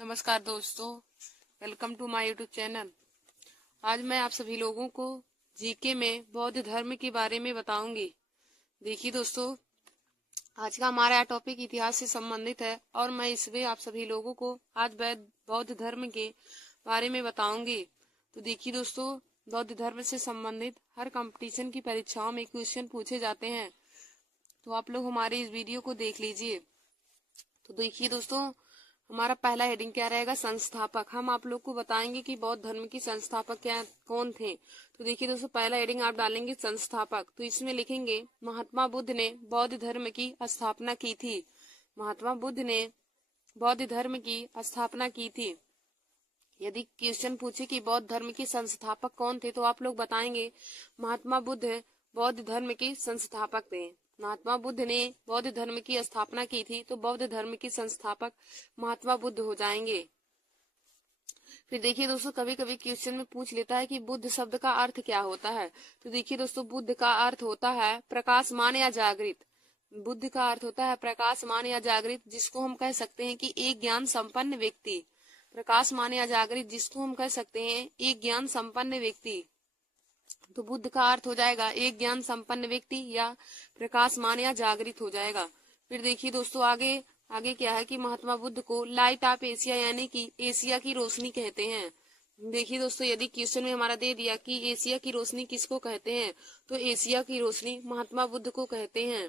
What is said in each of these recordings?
नमस्कार दोस्तों, welcome to my YouTube channel. आज मैं आप सभी लोगों को जीके में बौद्ध धर्म के बारे में बताऊंगी। देखिए दोस्तों, आज का हमारा टॉपिक इतिहास से संबंधित है और मैं इसमें आप सभी लोगों को आज बौद्ध धर्म के बारे में बताऊंगी। तो देखिए दोस्तों, बौद्ध धर्म से संबंधित हर कंपटीशन की परीक्षाओं में क्वेश्चन पूछे जाते हैं, तो आप लोग हमारे इस वीडियो को देख लीजिए। तो देखिए दोस्तों, हमारा पहला हेडिंग क्या रहेगा? संस्थापक। हम आप लोग को बताएंगे कि बौद्ध धर्म की संस्थापक क्या कौन थे। तो देखिए दोस्तों, पहला हेडिंग आप डालेंगे संस्थापक, तो इसमें लिखेंगे महात्मा बुद्ध ने बौद्ध धर्म की स्थापना की थी। महात्मा बुद्ध ने बौद्ध धर्म की स्थापना की थी। यदि क्वेश्चन पूछे कि बौद्ध धर्म के संस्थापक कौन थे, तो आप लोग बताएंगे महात्मा बुद्ध बौद्ध धर्म के संस्थापक थे। महात्मा बुद्ध ने बौद्ध धर्म की स्थापना की थी, तो बौद्ध धर्म के संस्थापक महात्मा बुद्ध हो जाएंगे। फिर देखिए दोस्तों, कभी कभी क्वेश्चन में पूछ लेता है कि बुद्ध शब्द का अर्थ क्या होता है। तो देखिए दोस्तों, बुद्ध का अर्थ होता है प्रकाशमान या जागृत। बुद्ध का अर्थ होता है प्रकाशमान या जागृत, जिसको हम कह सकते हैं कि एक ज्ञान संपन्न व्यक्ति। प्रकाशमान या जागृत, जिसको हम कह सकते हैं एक ज्ञान संपन्न व्यक्ति। तो बुद्ध का अर्थ हो जाएगा एक ज्ञान संपन्न व्यक्ति या प्रकाशमान या जागृत हो जाएगा। फिर देखिए दोस्तों, आगे आगे क्या है कि महात्मा बुद्ध को लाइट ऑफ एशिया यानी कि एशिया की रोशनी कहते हैं। देखिए दोस्तों, यदि क्वेश्चन में हमारा दे दिया कि एशिया की रोशनी किसको कहते हैं, तो एशिया की रोशनी महात्मा बुद्ध को कहते हैं।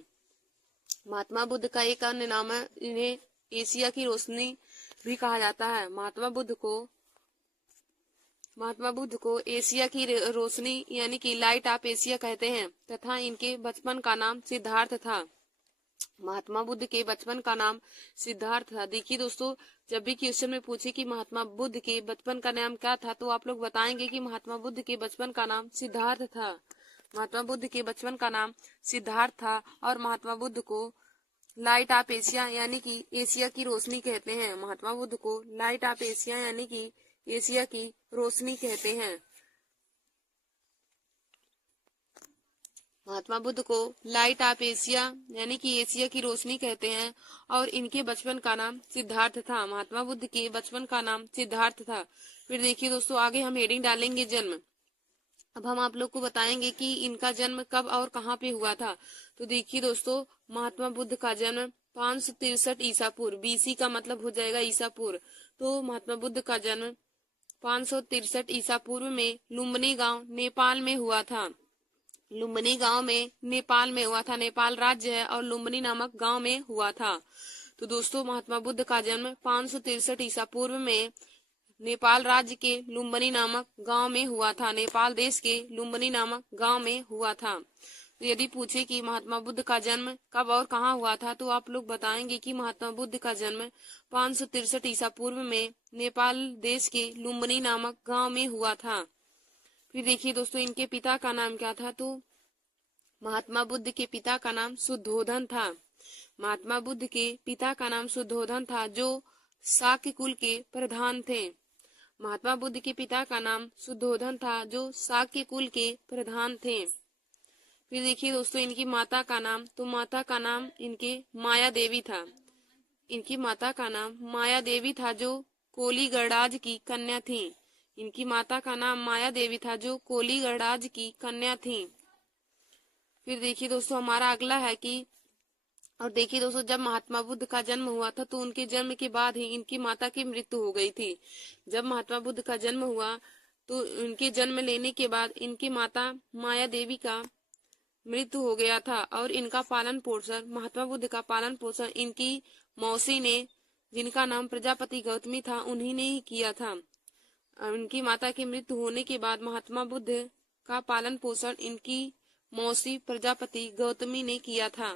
महात्मा बुद्ध का एक अन्य नाम है, इन्हें एशिया की रोशनी भी कहा जाता है। महात्मा बुद्ध को एशिया की रोशनी यानी कि लाइट ऑफ एशिया कहते हैं, तथा इनके बचपन का नाम सिद्धार्थ था। महात्मा बुद्ध के बचपन का नाम सिद्धार्थ था। देखिए दोस्तों, जब भी क्वेश्चन में पूछे कि महात्मा बुद्ध के बचपन का नाम क्या था, तो आप लोग बताएंगे कि महात्मा बुद्ध के बचपन का नाम सिद्धार्थ था। महात्मा बुद्ध के बचपन का नाम सिद्धार्थ था और महात्मा बुद्ध को लाइट ऑफ एशिया यानी कि एशिया की रोशनी कहते हैं। महात्मा बुद्ध को लाइट ऑफ एशिया यानी कि एशिया की रोशनी कहते हैं। महात्मा बुद्ध को लाइट ऑफ एशिया यानी कि एशिया की रोशनी कहते हैं और इनके बचपन का नाम सिद्धार्थ था। महात्मा बुद्ध के बचपन का नाम सिद्धार्थ था। फिर देखिए दोस्तों, आगे हम हेडिंग डालेंगे जन्म। अब हम आप लोग को बताएंगे कि इनका जन्म कब और कहाँ पे हुआ था। तो देखिए दोस्तों, महात्मा बुद्ध का जन्म 563 ईसा पूर्व, बीसी का मतलब हो जाएगा ईसा पूर्व। तो महात्मा बुद्ध का जन्म 563 ईसा पूर्व में लुम्बिनी गांव नेपाल में हुआ था। लुम्बिनी गांव में नेपाल में हुआ था। नेपाल राज्य है और लुम्बिनी नामक गांव में हुआ था। तो दोस्तों, महात्मा बुद्ध का जन्म 563 ईसा पूर्व में नेपाल राज्य के लुम्बिनी नामक गांव में हुआ था। नेपाल देश के लुम्बिनी नामक गांव में हुआ था। तो यदि पूछे कि महात्मा बुद्ध का जन्म कब और कहाँ हुआ था, तो आप लोग बताएंगे कि महात्मा बुद्ध का जन्म 563 ईसा पूर्व में नेपाल देश के लुम्बिनी नामक गांव में हुआ था। फिर देखिए दोस्तों, इनके पिता का नाम क्या था। तो महात्मा बुद्ध के पिता का नाम शुद्धोधन था। महात्मा बुद्ध के पिता का नाम शुद्धोधन था, जो शाक्य कुल के प्रधान थे। महात्मा बुद्ध के पिता का नाम शुद्धोधन था, जो शाक्य कुल के प्रधान थे। फिर देखिए दोस्तों, इनकी माता का नाम, तो माता का नाम इनके माया देवी था। इनकी माता का नाम माया देवी था, जो कोली गणराज की कन्या थी। इनकी माता का नाम माया देवी था, जो कोली गणराज की कन्या थी। फिर देखिए दोस्तों, हमारा अगला है कि और देखिए दोस्तों, जब महात्मा बुद्ध का जन्म हुआ था, तो उनके जन्म के बाद ही इनकी माता की मृत्यु हो गई थी। जब महात्मा बुद्ध का जन्म हुआ, तो उनके जन्म लेने के बाद इनकी माता माया देवी का मृत्यु हो गया था और इनका पालन पोषण, महात्मा बुद्ध का पालन पोषण इनकी मौसी ने, जिनका नाम प्रजापति गौतमी था, उन्हीं ने ही किया था। उनकी माता की मृत्यु होने के बाद महात्मा बुद्ध का पालन पोषण इनकी मौसी प्रजापति गौतमी ने किया था।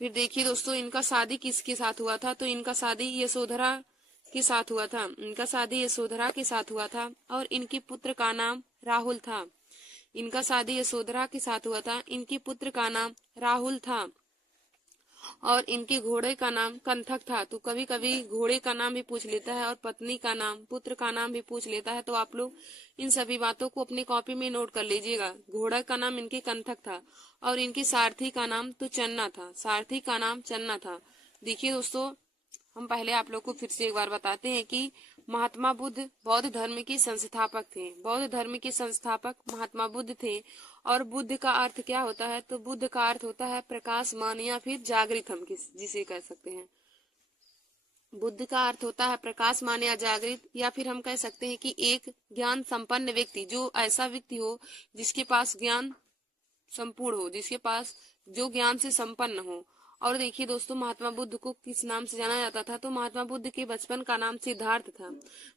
फिर देखिए दोस्तों, इनका शादी किसके साथ हुआ था। तो इनका शादी यशोधरा के साथ हुआ था। इनका शादी यशोधरा के साथ हुआ था और इनके पुत्र का नाम राहुल था। इनका शादी यशोधरा के साथ हुआ था। इनके पुत्र का नाम राहुल था और इनके घोड़े का नाम कंथक था। तो कभी कभी घोड़े का नाम भी पूछ लेता है और पत्नी का नाम, पुत्र का नाम भी पूछ लेता है। तो आप लोग इन सभी बातों को अपनी कॉपी में नोट कर लीजिएगा। घोड़ा का नाम इनके कंथक था और इनके सारथी का नाम तो चन्ना था। सारथी का नाम चन्ना था। देखिए दोस्तों, हम पहले आप लोग को फिर से एक बार बताते हैं कि महात्मा बुद्ध बौद्ध धर्म के संस्थापक थे। बौद्ध धर्म के संस्थापक महात्मा बुद्ध थे। और बुद्ध का अर्थ क्या होता है? तो बुद्ध का अर्थ होता है प्रकाशमान या फिर जागृत, हम जिसे कह सकते हैं। बुद्ध का अर्थ होता है प्रकाशमान या जागृत, या फिर हम कह सकते हैं कि एक ज्ञान संपन्न व्यक्ति, जो ऐसा व्यक्ति हो जिसके पास ज्ञान संपूर्ण हो, जिसके पास जो ज्ञान से संपन्न हो। और देखिए दोस्तों, महात्मा बुद्ध को किस नाम से जाना जाता था? तो महात्मा बुद्ध के बचपन का नाम सिद्धार्थ था।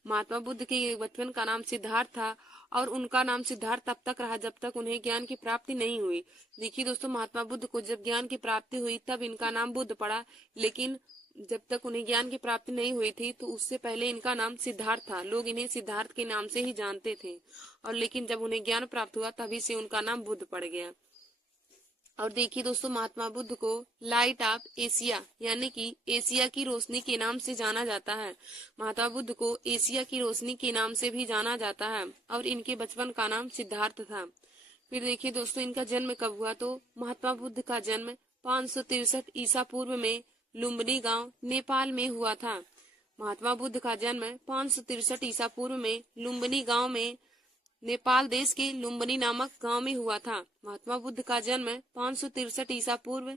महात्मा बुद्ध के बचपन का नाम सिद्धार्थ था और उनका नाम सिद्धार्थ तब तक रहा जब तक उन्हें ज्ञान की प्राप्ति नहीं हुई। देखिए दोस्तों, महात्मा बुद्ध को जब ज्ञान की प्राप्ति हुई तब इनका नाम बुद्ध पड़ा, लेकिन जब तक उन्हें ज्ञान की प्राप्ति नहीं हुई थी तो उससे पहले इनका नाम सिद्धार्थ था। लोग इन्हें सिद्धार्थ के नाम से ही जानते थे, और लेकिन जब उन्हें ज्ञान प्राप्त हुआ तभी से उनका नाम बुद्ध पड़ गया। और देखिए दोस्तों, महात्मा बुद्ध को लाइट ऑफ एशिया यानी कि एशिया की रोशनी के नाम से जाना जाता है। महात्मा बुद्ध को एशिया की रोशनी के नाम से भी जाना जाता है। और इनके बचपन का नाम सिद्धार्थ था। फिर देखिए दोस्तों, इनका जन्म कब हुआ? तो महात्मा बुद्ध का जन्म 563 ईसा पूर्व में लुम्बिनी गांव नेपाल में हुआ था। महात्मा बुद्ध का जन्म 563 ईसा पूर्व में लुम्बिनी गांव में नेपाल देश के लुम्बिनी नामक गांव में हुआ था। महात्मा बुद्ध का जन्म 563 ईसा पूर्व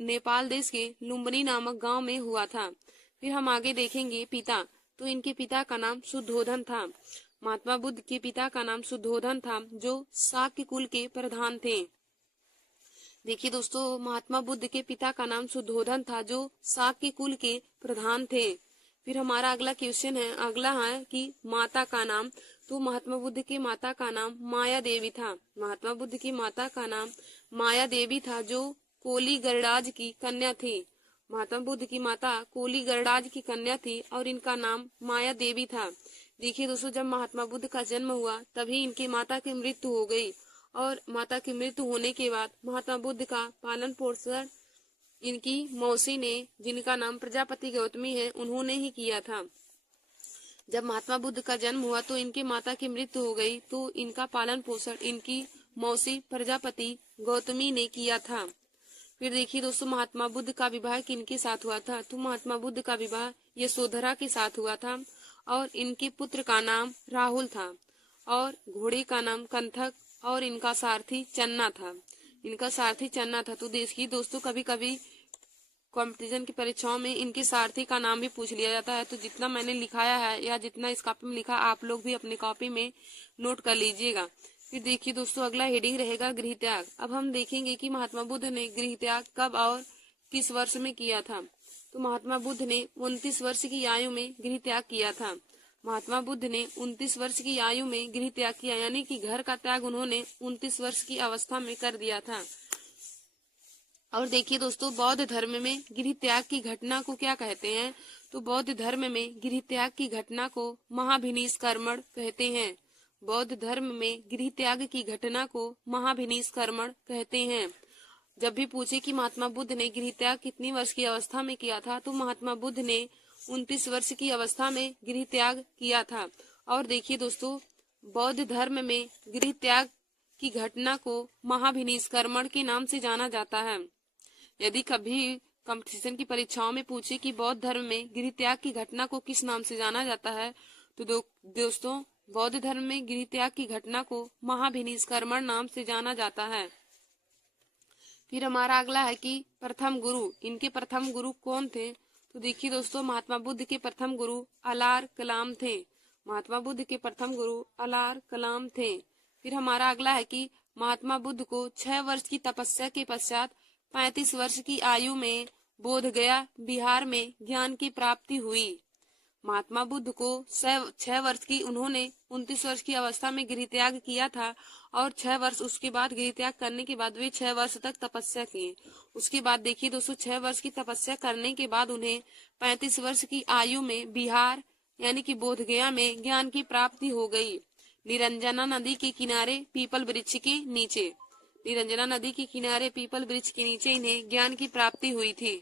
नेपाल देश के लुम्बिनी नामक गांव में हुआ था। फिर हम आगे देखेंगे पिता। तो इनके पिता का नाम शुद्धोधन था। महात्मा बुद्ध के पिता का नाम शुद्धोधन था, जो शाक्य कुल के प्रधान थे। देखिए दोस्तों, महात्मा बुद्ध के पिता का नाम शुद्धोधन था, जो शाक्य कुल के प्रधान थे। फिर हमारा अगला क्वेश्चन है, अगला है कि माता का नाम। तो महात्मा बुद्ध की माता का नाम माया देवी था। महात्मा बुद्ध की माता का नाम माया देवी था, जो कोली गरडाज की कन्या थी। महात्मा बुद्ध की माता कोली गरडाज की कन्या थी और इनका नाम माया देवी था। देखिए दोस्तों, जब महात्मा बुद्ध का जन्म हुआ तभी इनकी माता की मृत्यु हो गई, और माता की मृत्यु होने के बाद महात्मा बुद्ध का पालन पोषण इनकी मौसी ने, जिनका नाम प्रजापति गौतमी है, उन्होंने ही किया था। जब महात्मा बुद्ध का जन्म हुआ तो इनके माता की मृत्यु हो गई, तो इनका पालन पोषण इनकी मौसी प्रजापति गौतमी ने किया था। फिर देखिए दोस्तों, महात्मा बुद्ध का विवाह किनके साथ हुआ था? तो महात्मा बुद्ध का विवाह यशोधरा के साथ हुआ था, और इनके पुत्र का नाम राहुल था, और घोड़े का नाम कंथक, और इनका सारथी चन्ना था। इनका सारथी चन्ना था। तो देखिए दोस्तों, कभी कभी कंपटीशन की परीक्षाओं में इनके सारथी का नाम भी पूछ लिया जाता है। तो जितना मैंने लिखाया है या जितना इस कॉपी में लिखा, आप लोग भी अपनी कॉपी में नोट कर लीजिएगा। फिर देखिए दोस्तों, अगला हेडिंग रहेगा गृह त्याग। अब हम देखेंगे कि महात्मा बुद्ध ने गृह त्याग कब और किस वर्ष में किया था। तो महात्मा बुद्ध ने 29 वर्ष की आयु में गृह त्याग किया था। महात्मा बुद्ध ने 29 वर्ष की आयु में गृह त्याग किया, यानी कि घर का त्याग उन्होंने 29 वर्ष की अवस्था में कर दिया था। और देखिए दोस्तों, बौद्ध धर्म में गृह त्याग की घटना को क्या कहते हैं? तो बौद्ध धर्म में गृह त्याग की घटना को महाभिनिष्कर्मण कहते हैं। बौद्ध धर्म में गृह त्याग की घटना को महाभिनिष्कर्मण कहते हैं। जब भी पूछे कि महात्मा बुद्ध ने गृह त्याग कितनी वर्ष की अवस्था में किया था, तो महात्मा बुद्ध ने 29 वर्ष की अवस्था में गृह त्याग किया था। और देखिए दोस्तों, बौद्ध धर्म में गृह त्याग की घटना को महाभिनिष्कर्मण के नाम से जाना जाता है। यदि कभी कंपटीशन की परीक्षाओं में पूछे कि बौद्ध धर्म में गृह त्याग की घटना को किस नाम से जाना जाता है, तो दोस्तों, बौद्ध धर्म में गृह त्याग की घटना को महाभिनिष्कर्मण नाम से जाना जाता है। फिर हमारा अगला है कि प्रथम गुरु। इनके प्रथम गुरु कौन थे? तो देखिए दोस्तों, महात्मा बुद्ध के प्रथम गुरु अलार कलाम थे। महात्मा बुद्ध के प्रथम गुरु अलार कलाम थे। फिर हमारा अगला है कि महात्मा बुद्ध को 6 वर्ष की तपस्या के पश्चात 35 वर्ष की आयु में बोधगया बिहार में ज्ञान की प्राप्ति हुई। महात्मा बुद्ध को 6 वर्ष की, उन्होंने 29 वर्ष की अवस्था में गृह त्याग किया था, और 6 वर्ष उसके बाद गृह त्याग करने के बाद वे 6 वर्ष तक तपस्या किए। उसके बाद देखिए दोस्तों, 6 वर्ष की तपस्या करने के बाद उन्हें 35 वर्ष की आयु में बिहार यानी कि बोधगया में ज्ञान की प्राप्ति हो गई। निरंजना नदी के किनारे पीपल वृक्ष के नीचे, निरंजना नदी के किनारे पीपल वृक्ष के नीचे इन्हें ज्ञान की प्राप्ति हुई थी।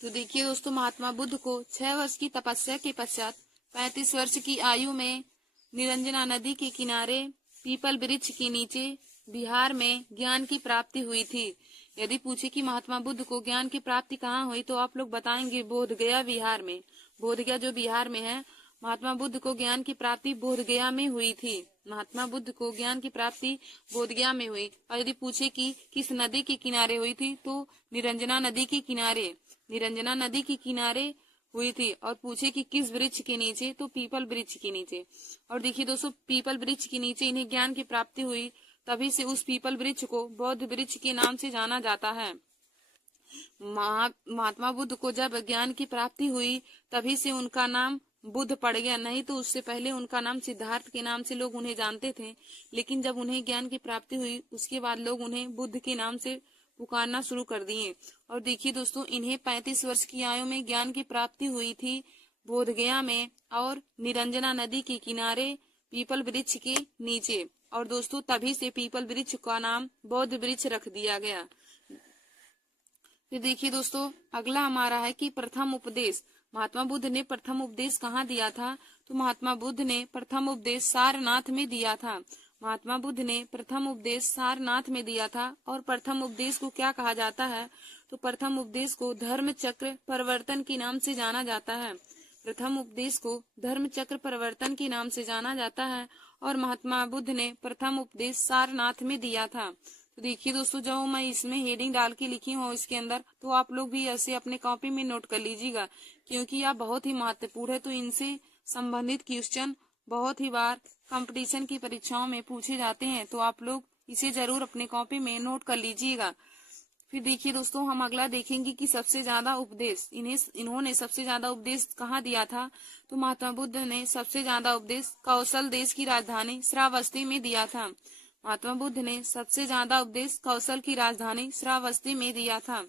तो देखिए दोस्तों, महात्मा बुद्ध को 6 वर्ष की तपस्या के पश्चात 35 वर्ष की आयु में निरंजना नदी के किनारे पीपल वृक्ष के नीचे बिहार में ज्ञान की प्राप्ति हुई थी। यदि पूछे कि महात्मा बुद्ध को ज्ञान की प्राप्ति कहाँ हुई तो आप लोग बताएंगे बोध गया बिहार में। बोध गया जो बिहार में है, महात्मा बुद्ध को ज्ञान की प्राप्ति बोध गया में हुई थी। महात्मा बुद्ध को ज्ञान की प्राप्ति बोध गया में हुई। और यदि पूछे कि किस नदी के किनारे हुई थी तो निरंजना नदी के किनारे, निरंजना नदी के किनारे हुई थी। और पूछे कि किस वृक्ष के नीचे तो पीपल वृक्ष के नीचे। और देखिए दोस्तों, पीपल वृक्ष के नीचे इन्हें ज्ञान की प्राप्ति हुई, तभी से उस पीपल वृक्ष को बौद्ध वृक्ष के नाम से जाना जाता है। महात्मा बुद्ध को जब ज्ञान की प्राप्ति हुई तभी से उनका नाम बुद्ध पड़ गया, नहीं तो उससे पहले उनका नाम सिद्धार्थ के नाम से लोग उन्हें जानते थे। लेकिन जब उन्हें ज्ञान की प्राप्ति हुई उसके बाद लोग उन्हें बुद्ध के नाम से पुकारना शुरू कर दिए। और देखिए दोस्तों, इन्हें 35 वर्ष की आयु में ज्ञान की प्राप्ति हुई थी बोध गया में और निरंजना नदी के किनारे पीपल वृक्ष के नीचे। और दोस्तों, तभी से पीपल वृक्ष का नाम बौद्ध वृक्ष रख दिया गया। फिर देखिए दोस्तों, अगला हमारा है कि प्रथम उपदेश। महात्मा बुद्ध ने प्रथम उपदेश कहाँ दिया था? तो महात्मा बुद्ध ने प्रथम उपदेश सारनाथ में दिया था। महात्मा बुद्ध ने प्रथम उपदेश सारनाथ में दिया था। और प्रथम उपदेश को क्या कहा जाता है? तो प्रथम उपदेश को धर्म चक्र परिवर्तन के नाम से जाना जाता है। प्रथम उपदेश को धर्म चक्र परिवर्तन के नाम से जाना जाता है। और महात्मा बुद्ध ने प्रथम उपदेश सारनाथ में दिया था। तो देखिए दोस्तों, जो मैं इसमें हेडिंग डाल के लिखी हूँ इसके अंदर, तो आप लोग भी ऐसे अपने कॉपी में नोट कर लीजिएगा, क्योंकि यह बहुत ही महत्वपूर्ण है। तो इनसे संबंधित क्वेश्चन बहुत ही बार कंपटीशन की परीक्षाओं में पूछे जाते हैं, तो आप लोग इसे जरूर अपने कॉपी में नोट कर लीजिएगा। फिर देखिए दोस्तों, हम अगला देखेंगे कि सबसे ज्यादा उपदेश इन्होंने सबसे ज्यादा उपदेश कहाँ दिया था? तो महात्मा बुद्ध ने सबसे ज्यादा उपदेश कौशल देश की राजधानी श्रावस्ती में दिया था। महात्मा बुद्ध ने सबसे ज्यादा उपदेश कौशल की राजधानी श्रावस्ती में दिया था।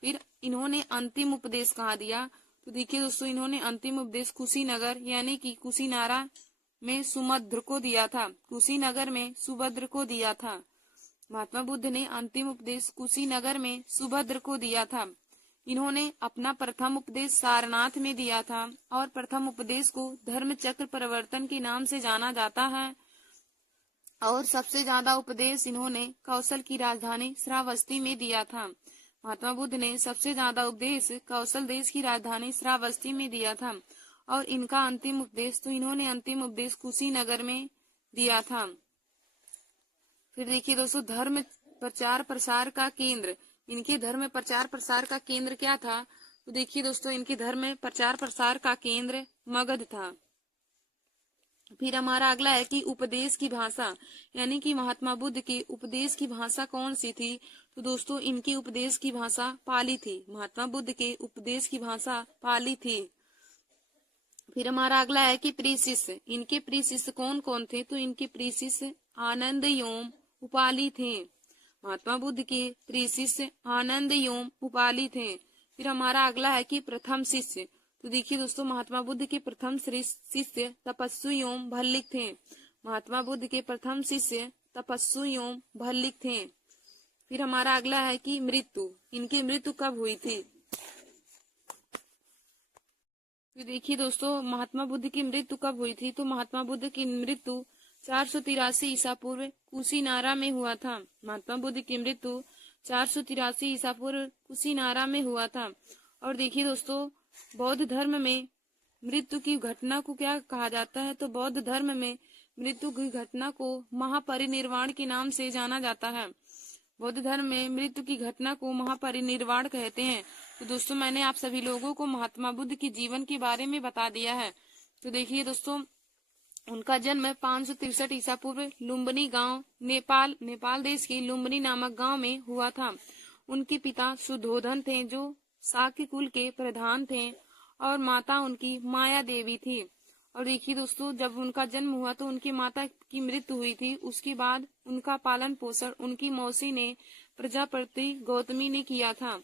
फिर इन्होंने अंतिम उपदेश कहाँ दिया? तो देखिए दोस्तों, इन्होंने अंतिम उपदेश कुशीनगर यानी कि कुशीनारा में सुभद्र को दिया था। कुशीनगर में सुभद्र को दिया था। महात्मा बुद्ध ने अंतिम उपदेश कुशीनगर में सुभद्र को दिया था। इन्होंने अपना प्रथम उपदेश सारनाथ में दिया था। और प्रथम उपदेश को धर्म चक्र परिवर्तन के नाम से जाना जाता है। और सबसे ज्यादा उपदेश इन्होंने कौशल की राजधानी श्रावस्ती में दिया था। महात्मा बुद्ध ने सबसे ज्यादा उपदेश कौशल देश की राजधानी श्रावस्ती में दिया था। और इनका अंतिम उपदेश, तो इन्होंने अंतिम उपदेश कुशीनगर में दिया था। फिर देखिए दोस्तों, धर्म प्रचार प्रसार का केंद्र, इनके धर्म प्रचार प्रसार का केंद्र क्या था? तो देखिए दोस्तों, इनके धर्म प्रचार प्रसार का केंद्र मगध था। फिर हमारा अगला है कि उपदेश की भाषा, यानी कि महात्मा बुद्ध के उपदेश की भाषा कौन सी थी? तो दोस्तों, इनके उपदेश की भाषा पाली थी। महात्मा बुद्ध के उपदेश की भाषा पाली थी। फिर हमारा अगला है कि प्रिय शिष्य, इनके प्रिय शिष्य कौन कौन थे? तो इनके प्रिय शिष्य आनंद एवं उपाली थे। महात्मा बुद्ध के प्रिय शिष्य आनंद एवं उपाली थे। फिर हमारा अगला है कि प्रथम शिष्य, तो देखिए दोस्तों, महात्मा बुद्ध के प्रथम शिष्य तपस्वी एवं भल्लिक थे। महात्मा बुद्ध के प्रथम शिष्य तपस्वी एवं भल्लिक थे। फिर हमारा अगला है कि मृत्यु, इनकी मृत्यु कब हुई थी? तो देखिए दोस्तों, महात्मा बुद्ध की मृत्यु कब हुई थी? तो महात्मा बुद्ध की मृत्यु 483 ईसा पूर्व कुशीनारा में हुआ था। महात्मा बुद्ध की मृत्यु 483 ईसा पूर्व कुशीनारा में हुआ था। और देखिए दोस्तों, बौद्ध धर्म में मृत्यु की घटना को क्या कहा जाता है? तो बौद्ध धर्म में मृत्यु की घटना को महापरिनिर्वाण के नाम से जाना जाता है। बौद्ध धर्म में मृत्यु की घटना को महापरिनिर्वाण कहते हैं। तो दोस्तों, मैंने आप सभी लोगों को महात्मा बुद्ध के जीवन के बारे में बता दिया है। तो देखिए दोस्तों, उनका जन्म 563 ईसा पूर्व लुम्बिनी गांव नेपाल देश के लुम्बिनी नामक गांव में हुआ था। उनके पिता सुधोधन थे जो शाक्य कुल के प्रधान थे। और माता उनकी माया देवी थी। और देखिए दोस्तों, जब उनका जन्म हुआ तो उनकी माता की मृत्यु हुई थी। उसके बाद उनका पालन पोषण उनकी मौसी ने प्रजापति गौतमी ने किया था।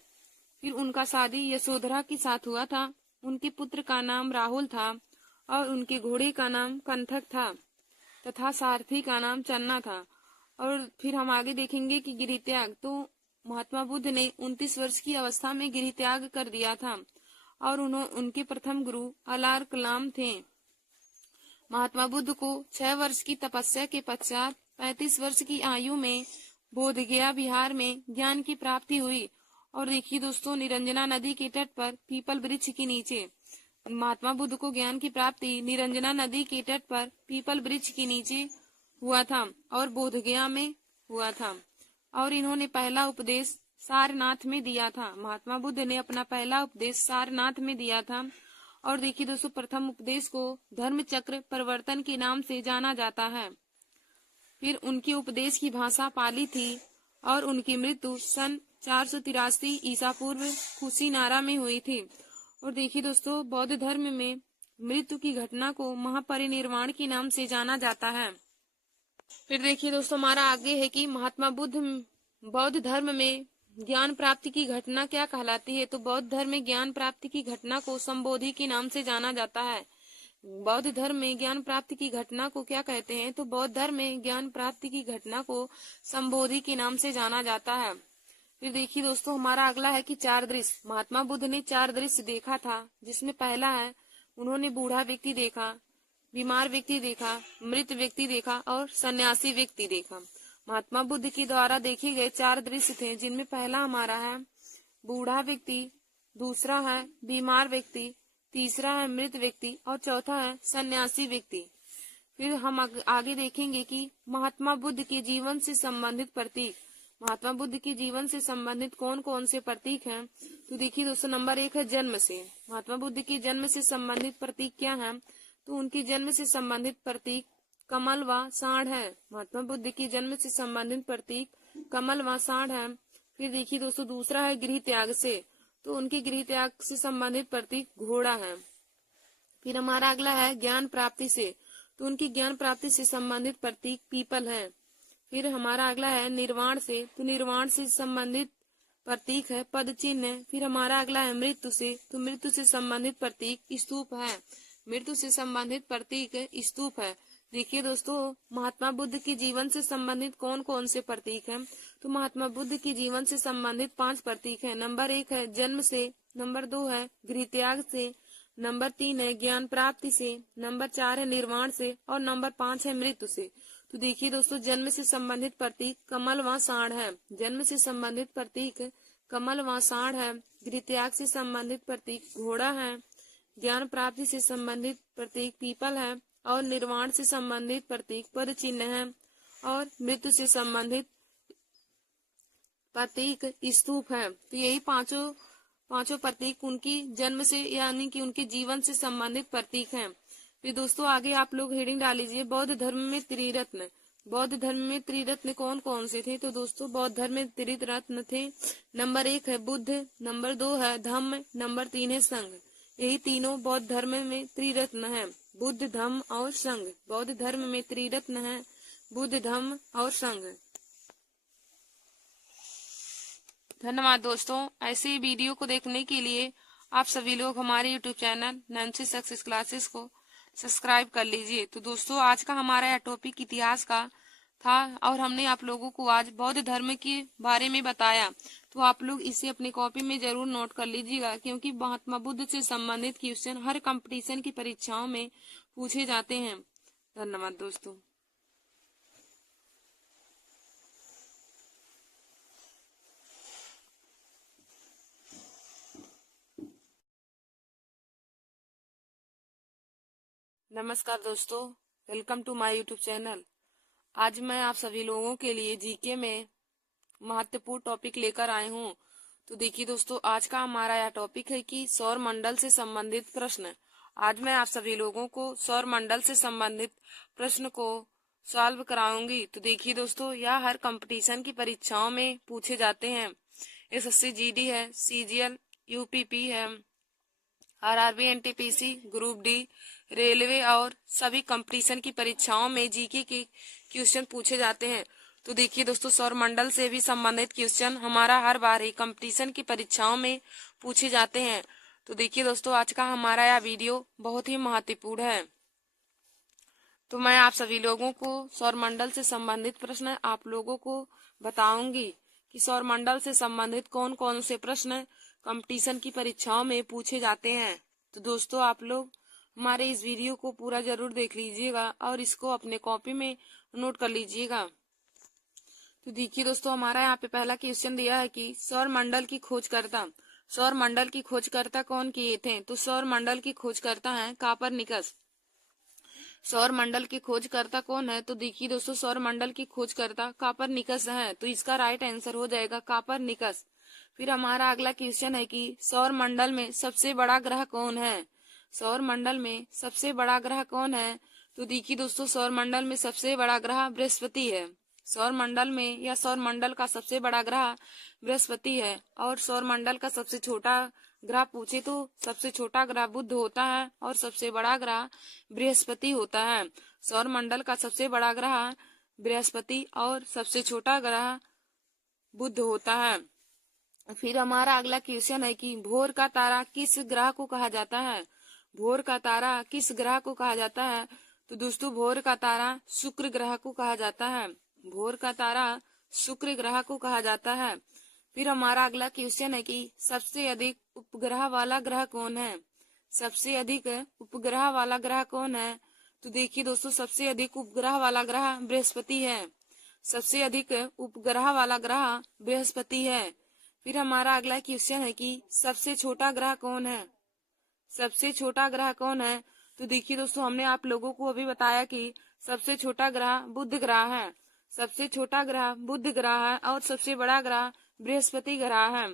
फिर उनका शादी यशोधरा के साथ हुआ था। उनके पुत्र का नाम राहुल था और उनके घोड़े का नाम कंथक था तथा सारथी का नाम चन्ना था। और फिर हम आगे देखेंगे कि गृह त्याग, तो महात्मा बुद्ध ने 29 वर्ष की अवस्था में गृह त्याग कर दिया था। और उनके प्रथम गुरु अलार कलाम थे। महात्मा बुद्ध को 6 वर्ष की तपस्या के पश्चात 35 वर्ष की आयु में बोध गया बिहार में ज्ञान की प्राप्ति हुई। और देखिए दोस्तों, निरंजना नदी के तट पर पीपल वृक्ष के नीचे महात्मा बुद्ध को ज्ञान की प्राप्ति निरंजना नदी के तट पर पीपल वृक्ष के नीचे हुआ था और बोध गया में हुआ था। और इन्होंने पहला उपदेश सारनाथ में दिया था। महात्मा बुद्ध ने अपना पहला उपदेश सारनाथ में दिया था। और देखिए दोस्तों, प्रथम उपदेश को धर्म चक्र प्रवर्तन के नाम से जाना जाता है। फिर उनके उपदेश की भाषा पाली थी और उनकी मृत्यु सन 483 ईसा पूर्व कुशीनारा में हुई थी। और देखिए दोस्तों, बौद्ध धर्म में मृत्यु की घटना को महापरिनिर्वाण के नाम से जाना जाता है। फिर देखिए दोस्तों, हमारा आगे है कि महात्मा बुद्ध बौद्ध धर्म में ज्ञान प्राप्ति की घटना क्या कहलाती है। तो बौद्ध धर्म में ज्ञान प्राप्ति की घटना को संबोधि के नाम से जाना जाता है। बौद्ध धर्म में ज्ञान प्राप्ति की घटना को क्या कहते हैं। तो बौद्ध धर्म में ज्ञान प्राप्ति की घटना को संबोधि के नाम से जाना जाता है। फिर देखिए दोस्तों, हमारा अगला है कि 4 दृश्य। महात्मा बुद्ध ने 4 दृश्य देखा था, जिसमें पहला है उन्होंने बूढ़ा व्यक्ति देखा, बीमार व्यक्ति देखा, मृत व्यक्ति देखा और सन्यासी व्यक्ति देखा। महात्मा बुद्ध के द्वारा देखे गए 4 दृश्य थे, जिनमें पहला हमारा है बूढ़ा व्यक्ति, दूसरा है बीमार व्यक्ति, तीसरा है मृत व्यक्ति और चौथा है सन्यासी व्यक्ति। फिर हम आगे देखेंगे कि महात्मा बुद्ध के जीवन से संबंधित प्रतीक। महात्मा बुद्ध के जीवन से संबंधित कौन कौन से प्रतीक हैं। तो देखिए दोस्तों, नंबर 1 है जन्म से। महात्मा बुद्ध के जन्म से संबंधित प्रतीक क्या है। तो उनके जन्म से संबंधित प्रतीक कमल व सांड है। महात्मा बुद्ध के जन्म से संबंधित प्रतीक कमल व सांड है। फिर देखिए दोस्तों, दूसरा है गृह त्याग से। तो उनके गृह त्याग से संबंधित प्रतीक घोड़ा है। फिर हमारा अगला है ज्ञान प्राप्ति से। तो उनकी ज्ञान प्राप्ति से संबंधित प्रतीक पीपल है। फिर हमारा अगला है निर्वाण से। तो निर्वाण से संबंधित प्रतीक है पद चिन्ह। फिर हमारा अगला है मृत्यु से। तो मृत्यु से संबंधित प्रतीक स्तूप है। मृत्यु से संबंधित प्रतीक स्तूप है। देखिए दोस्तों, महात्मा बुद्ध के जीवन से संबंधित कौन कौन से प्रतीक हैं। तो महात्मा बुद्ध के जीवन से संबंधित 5 प्रतीक हैं। नंबर 1 है जन्म से, नंबर 2 है गृह त्याग से, नंबर 3 है ज्ञान प्राप्ति से, नंबर 4 है निर्वाण से और नंबर 5 है मृत्यु से। तो देखिए दोस्तों, जन्म से संबंधित प्रतीक कमल व सांड है। जन्म से संबंधित प्रतीक कमल व सांड है। गृह त्याग से संबंधित प्रतीक घोड़ा है। ज्ञान प्राप्ति से संबंधित प्रतीक पीपल है और निर्वाण से संबंधित प्रतीक पद चिन्ह है और मृत्यु से संबंधित प्रतीक स्तूप है। तो यही पांचों प्रतीक उनकी जन्म से यानी कि उनके जीवन से संबंधित प्रतीक हैं। फिर दोस्तों, आगे आप लोग हेडिंग डाल लीजिए बौद्ध धर्म में त्रिरत्न। बौद्ध धर्म में त्रिरत्न कौन कौन से थे। तो दोस्तों, बौद्ध धर्म में त्रिरत्न थे। नंबर 1 है बुद्ध, नंबर 2 है धम्म, नंबर 3 है संघ। यही तीनों बौद्ध धर्म में त्रिरत्न है, बुद्ध धम्म और संघ। बौद्ध धर्म में त्रिरत्न है बुद्ध धम्म और संघ। धन्यवाद दोस्तों। ऐसे ही वीडियो को देखने के लिए आप सभी लोग हमारे YouTube channel Nancy Success classes को सब्सक्राइब कर लीजिए। तो दोस्तों, आज का हमारा यह टॉपिक इतिहास का था और हमने आप लोगों को आज बौद्ध धर्म के बारे में बताया। तो आप लोग इसे अपनी कॉपी में जरूर नोट कर लीजिएगा, क्योंकि महात्मा बुद्ध से संबंधित क्वेश्चन हर कंपटीशन की परीक्षाओं में पूछे जाते हैं। धन्यवाद दोस्तों। नमस्कार दोस्तों, welcome to my YouTube channel. आज मैं आप सभी लोगों के लिए जीके में महत्वपूर्ण टॉपिक लेकर आए हूँ। तो देखिए दोस्तों, आज का हमारा यह टॉपिक है कि सौर मंडल से संबंधित प्रश्न। आज मैं आप सभी लोगों को सौर मंडल से संबंधित प्रश्न को सॉल्व कराऊंगी। तो देखिए दोस्तों, यह हर कंपटीशन की परीक्षाओं में पूछे जाते हैं। एसएससी जीडी है, सीजीएल, यूपीपी है, RRB, NTPC, group D, railway और सभी कंपटीशन की परीक्षाओं में जीके के क्वेश्चन पूछे जाते हैं। तो देखिए दोस्तों, सौर मंडल से भी संबंधित क्वेश्चन हमारा हर बार ही कंपटीशन की परीक्षाओं में पूछे जाते हैं। तो देखिए दोस्तों, आज का हमारा यह वीडियो बहुत ही महत्वपूर्ण है। तो मैं आप सभी लोगों को सौर मंडल से संबंधित प्रश्न आप लोगों को बताऊंगी कि सौर मंडल से संबंधित कौन कौन से प्रश्न कंपटीशन की परीक्षाओं में पूछे जाते हैं। तो दोस्तों, आप लोग हमारे इस वीडियो को पूरा जरूर देख लीजिएगा और इसको अपने कॉपी में नोट कर लीजिएगा। तो देखिए दोस्तों, हमारा यहाँ पे पहला क्वेश्चन दिया है कि सौर मंडल की खोजकर्ता कौन किए थे? तो सौर मंडल की खोजकर्ता है कापरनिकस। सौर मंडल की खोजकर्ता कौन है? तो देखिए दोस्तों, सौर मंडल की खोजकर्ता कापरनिकस है। तो इसका राइट आंसर हो जाएगा कापरनिकस। फिर हमारा अगला क्वेश्चन है कि सौर मंडल में सबसे बड़ा ग्रह कौन है? सौर मंडल में सबसे बड़ा ग्रह कौन है? तो देखिए दोस्तों, सौर मंडल में सबसे बड़ा ग्रह बृहस्पति है। सौर मंडल में या सौर मंडल का सबसे बड़ा ग्रह बृहस्पति है। और सौर मंडल का सबसे छोटा ग्रह पूछे तो सबसे छोटा ग्रह बुध होता है और सबसे बड़ा ग्रह बृहस्पति होता है। सौर मंडल का सबसे बड़ा ग्रह बृहस्पति और सबसे छोटा ग्रह बुध होता है। फिर हमारा अगला क्वेश्चन है कि भोर का तारा किस ग्रह को कहा जाता है? भोर का तारा किस ग्रह को कहा जाता है? तो दोस्तों, भोर का तारा शुक्र ग्रह को कहा जाता है। भोर का तारा शुक्र ग्रह को कहा जाता है। फिर हमारा अगला क्वेश्चन है कि सबसे अधिक उपग्रह वाला ग्रह कौन है? सबसे अधिक उपग्रह वाला ग्रह कौन है? तो देखिए दोस्तों, सबसे अधिक उपग्रह वाला ग्रह बृहस्पति है। सबसे अधिक उपग्रह वाला ग्रह बृहस्पति है। फिर हमारा अगला क्वेश्चन है कि सबसे छोटा ग्रह कौन है? सबसे छोटा ग्रह कौन है? तो देखिए दोस्तों, हमने आप लोगों को अभी बताया कि सबसे छोटा ग्रह बुध ग्रह है। सबसे छोटा ग्रह बुध ग्रह है और सबसे बड़ा ग्रह बृहस्पति ग्रह है।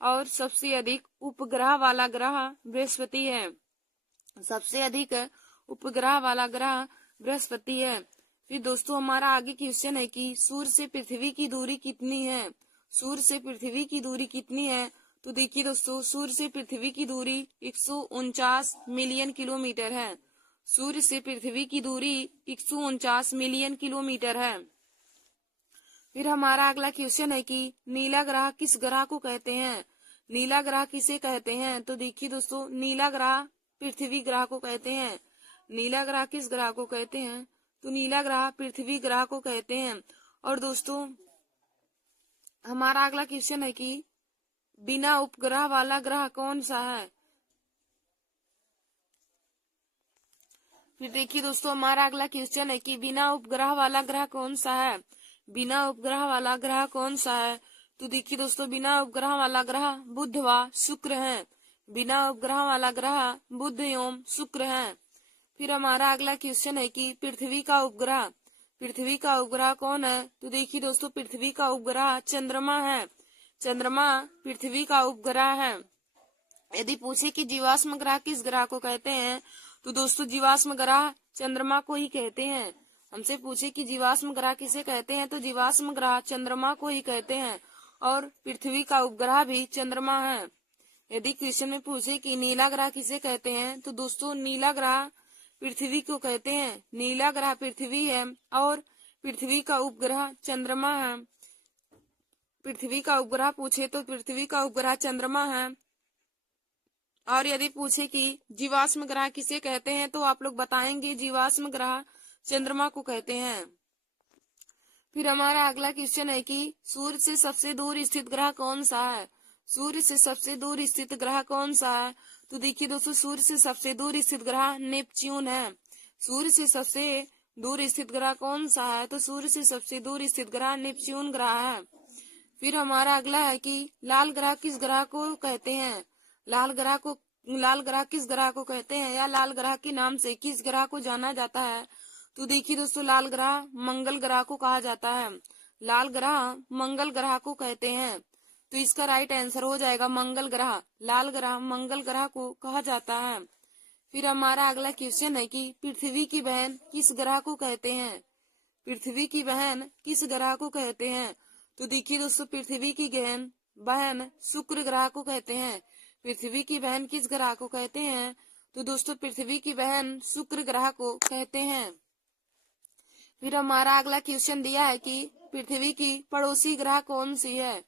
और सबसे अधिक उपग्रह वाला ग्रह बृहस्पति है। सबसे अधिक उपग्रह वाला ग्रह बृहस्पति है। फिर दोस्तों, हमारा आगे क्वेश्चन है कि सूर्य से पृथ्वी की दूरी कितनी है? सूर्य से पृथ्वी की दूरी कितनी है? तो देखिए दोस्तों, सूर्य से पृथ्वी की दूरी 149 मिलियन किलोमीटर है। सूर्य से पृथ्वी की दूरी 149 मिलियन किलोमीटर है। फिर हमारा अगला क्वेश्चन है कि नीला ग्रह किस ग्रह को कहते हैं? नीला ग्रह किसे कहते हैं? तो देखिए दोस्तों, नीला ग्रह पृथ्वी ग्रह को कहते हैं। नीला ग्रह किस ग्रह को कहते हैं? तो नीला ग्रह पृथ्वी ग्रह को कहते हैं। और दोस्तों, हमारा अगला क्वेश्चन है कि बिना उपग्रह वाला ग्रह कौन सा है? फिर देखिए दोस्तों, हमारा अगला क्वेश्चन है कि बिना उपग्रह वाला ग्रह कौन सा है? बिना उपग्रह वाला ग्रह कौन सा है? तो देखिए दोस्तों, बिना उपग्रह वाला ग्रह बुध व शुक्र है। बिना उपग्रह वाला ग्रह बुध एवं शुक्र है। फिर हमारा अगला क्वेश्चन है कि पृथ्वी का उपग्रह कौन है? तो देखिए दोस्तों, पृथ्वी का उपग्रह चंद्रमा है। चंद्रमा पृथ्वी का उपग्रह है। यदि पूछे कि जीवाश्म ग्रह किस ग्रह को कहते हैं? तो दोस्तों, जीवाश्म ग्रह चंद्रमा को ही कहते हैं। हमसे पूछे कि जीवाश्म ग्रह किसे कहते हैं? तो जीवाश्म ग्रह चंद्रमा को ही कहते हैं। और पृथ्वी का उपग्रह भी चंद्रमा है। यदि क्वेश्चन में पूछे कि नीला ग्रह किसे कहते हैं? तो दोस्तों, नीला ग्रह पृथ्वी को कहते हैं। नीला ग्रह पृथ्वी है और पृथ्वी का उपग्रह चंद्रमा है। पृथ्वी का उपग्रह पूछे तो पृथ्वी का उपग्रह चंद्रमा है। और यदि पूछे कि जीवाश्म ग्रह किसे कहते हैं? तो आप लोग बताएंगे जीवाश्म ग्रह चंद्रमा को कहते हैं। फिर हमारा अगला क्वेश्चन है कि सूर्य से सबसे दूर स्थित ग्रह कौन सा है? सूर्य से सबसे दूर स्थित ग्रह कौन सा है? तो देखिए दोस्तों, सूर्य से सबसे दूर स्थित ग्रह नेपच्यून है। सूर्य से सबसे दूर स्थित ग्रह कौन सा है? तो सूर्य से सबसे दूर स्थित ग्रह नेपच्यून ग्रह है। फिर हमारा अगला है कि लाल ग्रह किस ग्रह को कहते हैं? लाल ग्रह किस ग्रह को कहते हैं या लाल ग्रह के नाम से किस ग्रह को जाना जाता है? तो देखिए दोस्तों, लाल ग्रह मंगल ग्रह को कहा जाता है। लाल ग्रह मंगल ग्रह को कहते हैं। तो इसका राइट आंसर हो जाएगा मंगल ग्रह। लाल ग्रह मंगल ग्रह को कहा जाता है। फिर हमारा अगला क्वेश्चन है कि पृथ्वी की बहन किस ग्रह को कहते हैं? पृथ्वी की बहन किस ग्रह को कहते हैं? तो देखिए दोस्तों, पृथ्वी की बहन शुक्र ग्रह को कहते हैं। पृथ्वी की बहन किस ग्रह को कहते हैं? तो दोस्तों, पृथ्वी की बहन शुक्र ग्रह को कहते हैं। फिर हमारा अगला क्वेश्चन दिया है कि पृथ्वी की पड़ोसी ग्रह कौन सी है?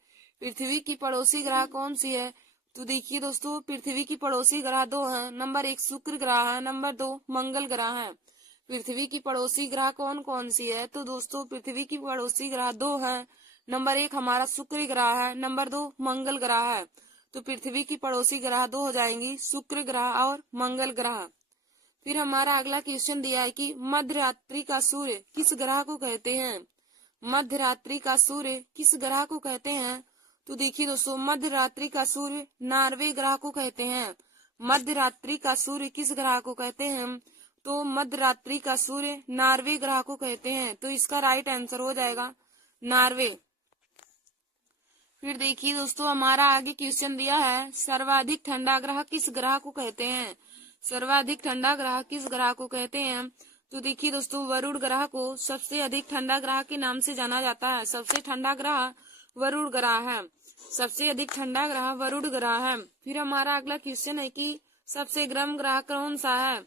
पृथ्वी की पड़ोसी ग्रह कौन सी है? तो देखिए दोस्तों, पृथ्वी की पड़ोसी ग्रह दो हैं। नंबर 1 शुक्र ग्रह है, नंबर 2 मंगल ग्रह है। पृथ्वी की पड़ोसी ग्रह कौन कौन सी है? तो दोस्तों, पृथ्वी की पड़ोसी ग्रह 2 हैं। नंबर 1 हमारा शुक्र ग्रह है, नंबर 2 मंगल ग्रह है। तो पृथ्वी की पड़ोसी ग्रह 2 हो जाएंगी, शुक्र ग्रह और मंगल ग्रह। फिर हमारा अगला क्वेश्चन दिया है कि मध्य रात्रि का सूर्य किस ग्रह को कहते हैं? मध्य रात्रि का सूर्य किस ग्रह को कहते हैं? तो देखिए दोस्तों, मध्य रात्रि का सूर्य नार्वे ग्रह को कहते हैं। मध्य रात्रि का सूर्य किस ग्रह को कहते हैं? तो मध्य रात्रि का सूर्य नार्वे ग्रह को कहते हैं। तो इसका राइट आंसर हो जाएगा नार्वे। फिर देखिए दोस्तों, हमारा आगे क्वेश्चन दिया है, सर्वाधिक ठंडा ग्रह किस ग्रह को कहते हैं? सर्वाधिक ठंडा ग्रह किस ग्रह को कहते हैं? तो देखिए दोस्तों, वरुण ग्रह को सबसे अधिक ठंडा ग्रह के नाम से जाना जाता है। सबसे ठंडा ग्रह वरुण ग्रह है। सबसे अधिक ठंडा ग्रह वरुण ग्रह है। फिर हमारा अगला क्वेश्चन है कि सबसे गर्म ग्रह कौन सा है?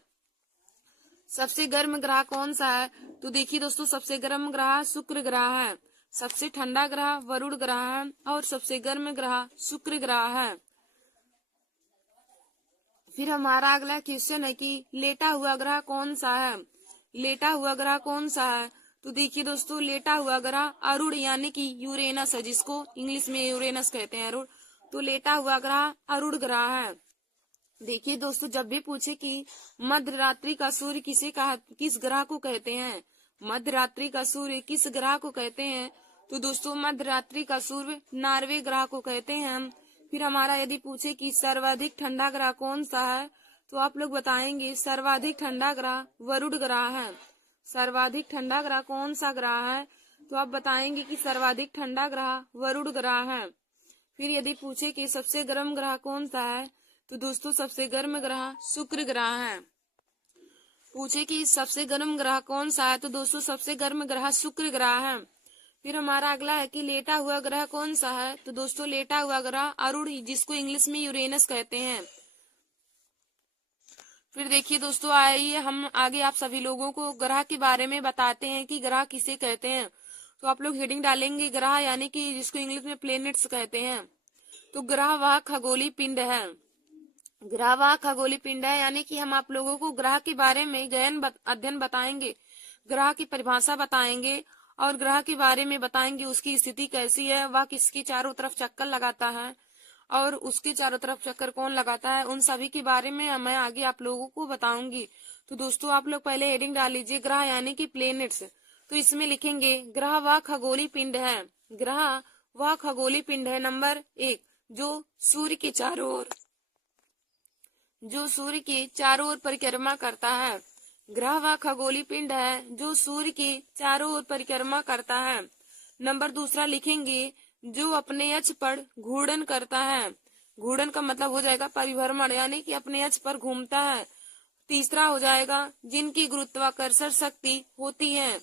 सबसे गर्म ग्रह कौन सा है? तो देखिए दोस्तों, सबसे गर्म ग्रह शुक्र ग्रह है। सबसे ठंडा ग्रह वरुण ग्रह है और सबसे गर्म ग्रह शुक्र ग्रह है। फिर हमारा अगला क्वेश्चन है कि लेटा हुआ ग्रह कौन सा है? लेटा हुआ ग्रह कौन सा है? तो देखिए दोस्तों, लेटा हुआ ग्रह अरुण यानी कि यूरेनस है, जिसको इंग्लिश में यूरेनस कहते हैं, अरुण। तो लेटा हुआ ग्रह अरुण ग्रह है। देखिए दोस्तों, जब भी पूछे कि मध्य रात्रि का सूर्य किस ग्रह को कहते हैं, मध्य रात्रि का सूर्य किस ग्रह को कहते हैं, तो दोस्तों मध्य रात्रि का सूर्य नार्वे ग्रह को कहते हैं। फिर हमारा यदि पूछे कि सर्वाधिक ठंडा ग्रह कौन सा है, तो आप लोग बताएंगे सर्वाधिक ठंडा ग्रह वरुण ग्रह है। सर्वाधिक ठंडा ग्रह कौन सा ग्रह है? तो आप बताएंगे कि सर्वाधिक ठंडा ग्रह वरुण ग्रह है। फिर यदि पूछे कि सबसे गर्म ग्रह कौन सा है, तो दोस्तों सबसे गर्म ग्रह शुक्र ग्रह है। पूछे कि सबसे गर्म ग्रह कौन सा है, तो दोस्तों सबसे गर्म ग्रह शुक्र ग्रह है। फिर हमारा अगला है कि लेटा हुआ ग्रह कौन सा है, तो दोस्तों लेटा हुआ ग्रह अरुण, जिसको इंग्लिश में यूरेनस कहते हैं। फिर देखिए दोस्तों, आइए हम आगे आप सभी लोगों को ग्रह के बारे में बताते हैं कि ग्रह किसे कहते हैं। तो आप लोग हेडिंग डालेंगे ग्रह यानी कि जिसको इंग्लिश में प्लेनेट्स कहते हैं। तो ग्रह वह खगोलीय पिंड है। ग्रह वह खगोलीय पिंड है यानी कि हम आप लोगों को ग्रह के बारे में गहन अध्ययन बताएंगे, ग्रह की परिभाषा बताएंगे और ग्रह के बारे में बताएंगे उसकी स्थिति कैसी है, वह किसकी चारों तरफ चक्कर लगाता है और उसके चारों तरफ चक्कर कौन लगाता है, उन सभी के बारे में मैं आगे आप लोगों को बताऊंगी। तो दोस्तों आप लोग पहले हेडिंग डाल लीजिए ग्रह यानी कि प्लेनेट्स। तो इसमें लिखेंगे ग्रह वह खगोलीय पिंड है। ग्रह वह खगोलीय पिंड है नंबर 1 जो सूर्य के चारों ओर परिक्रमा करता है। ग्रह वह खगोलीय पिंड है जो सूर्य के चारों ओर परिक्रमा करता है। नंबर 2 लिखेंगे जो अपने अक्ष पर घूर्णन करता है। घूर्णन का मतलब हो जाएगा परिभ्रमण यानी कि अपने अक्ष पर घूमता है। 3 हो जाएगा जिनकी गुरुत्वाकर्षण शक्ति होती है।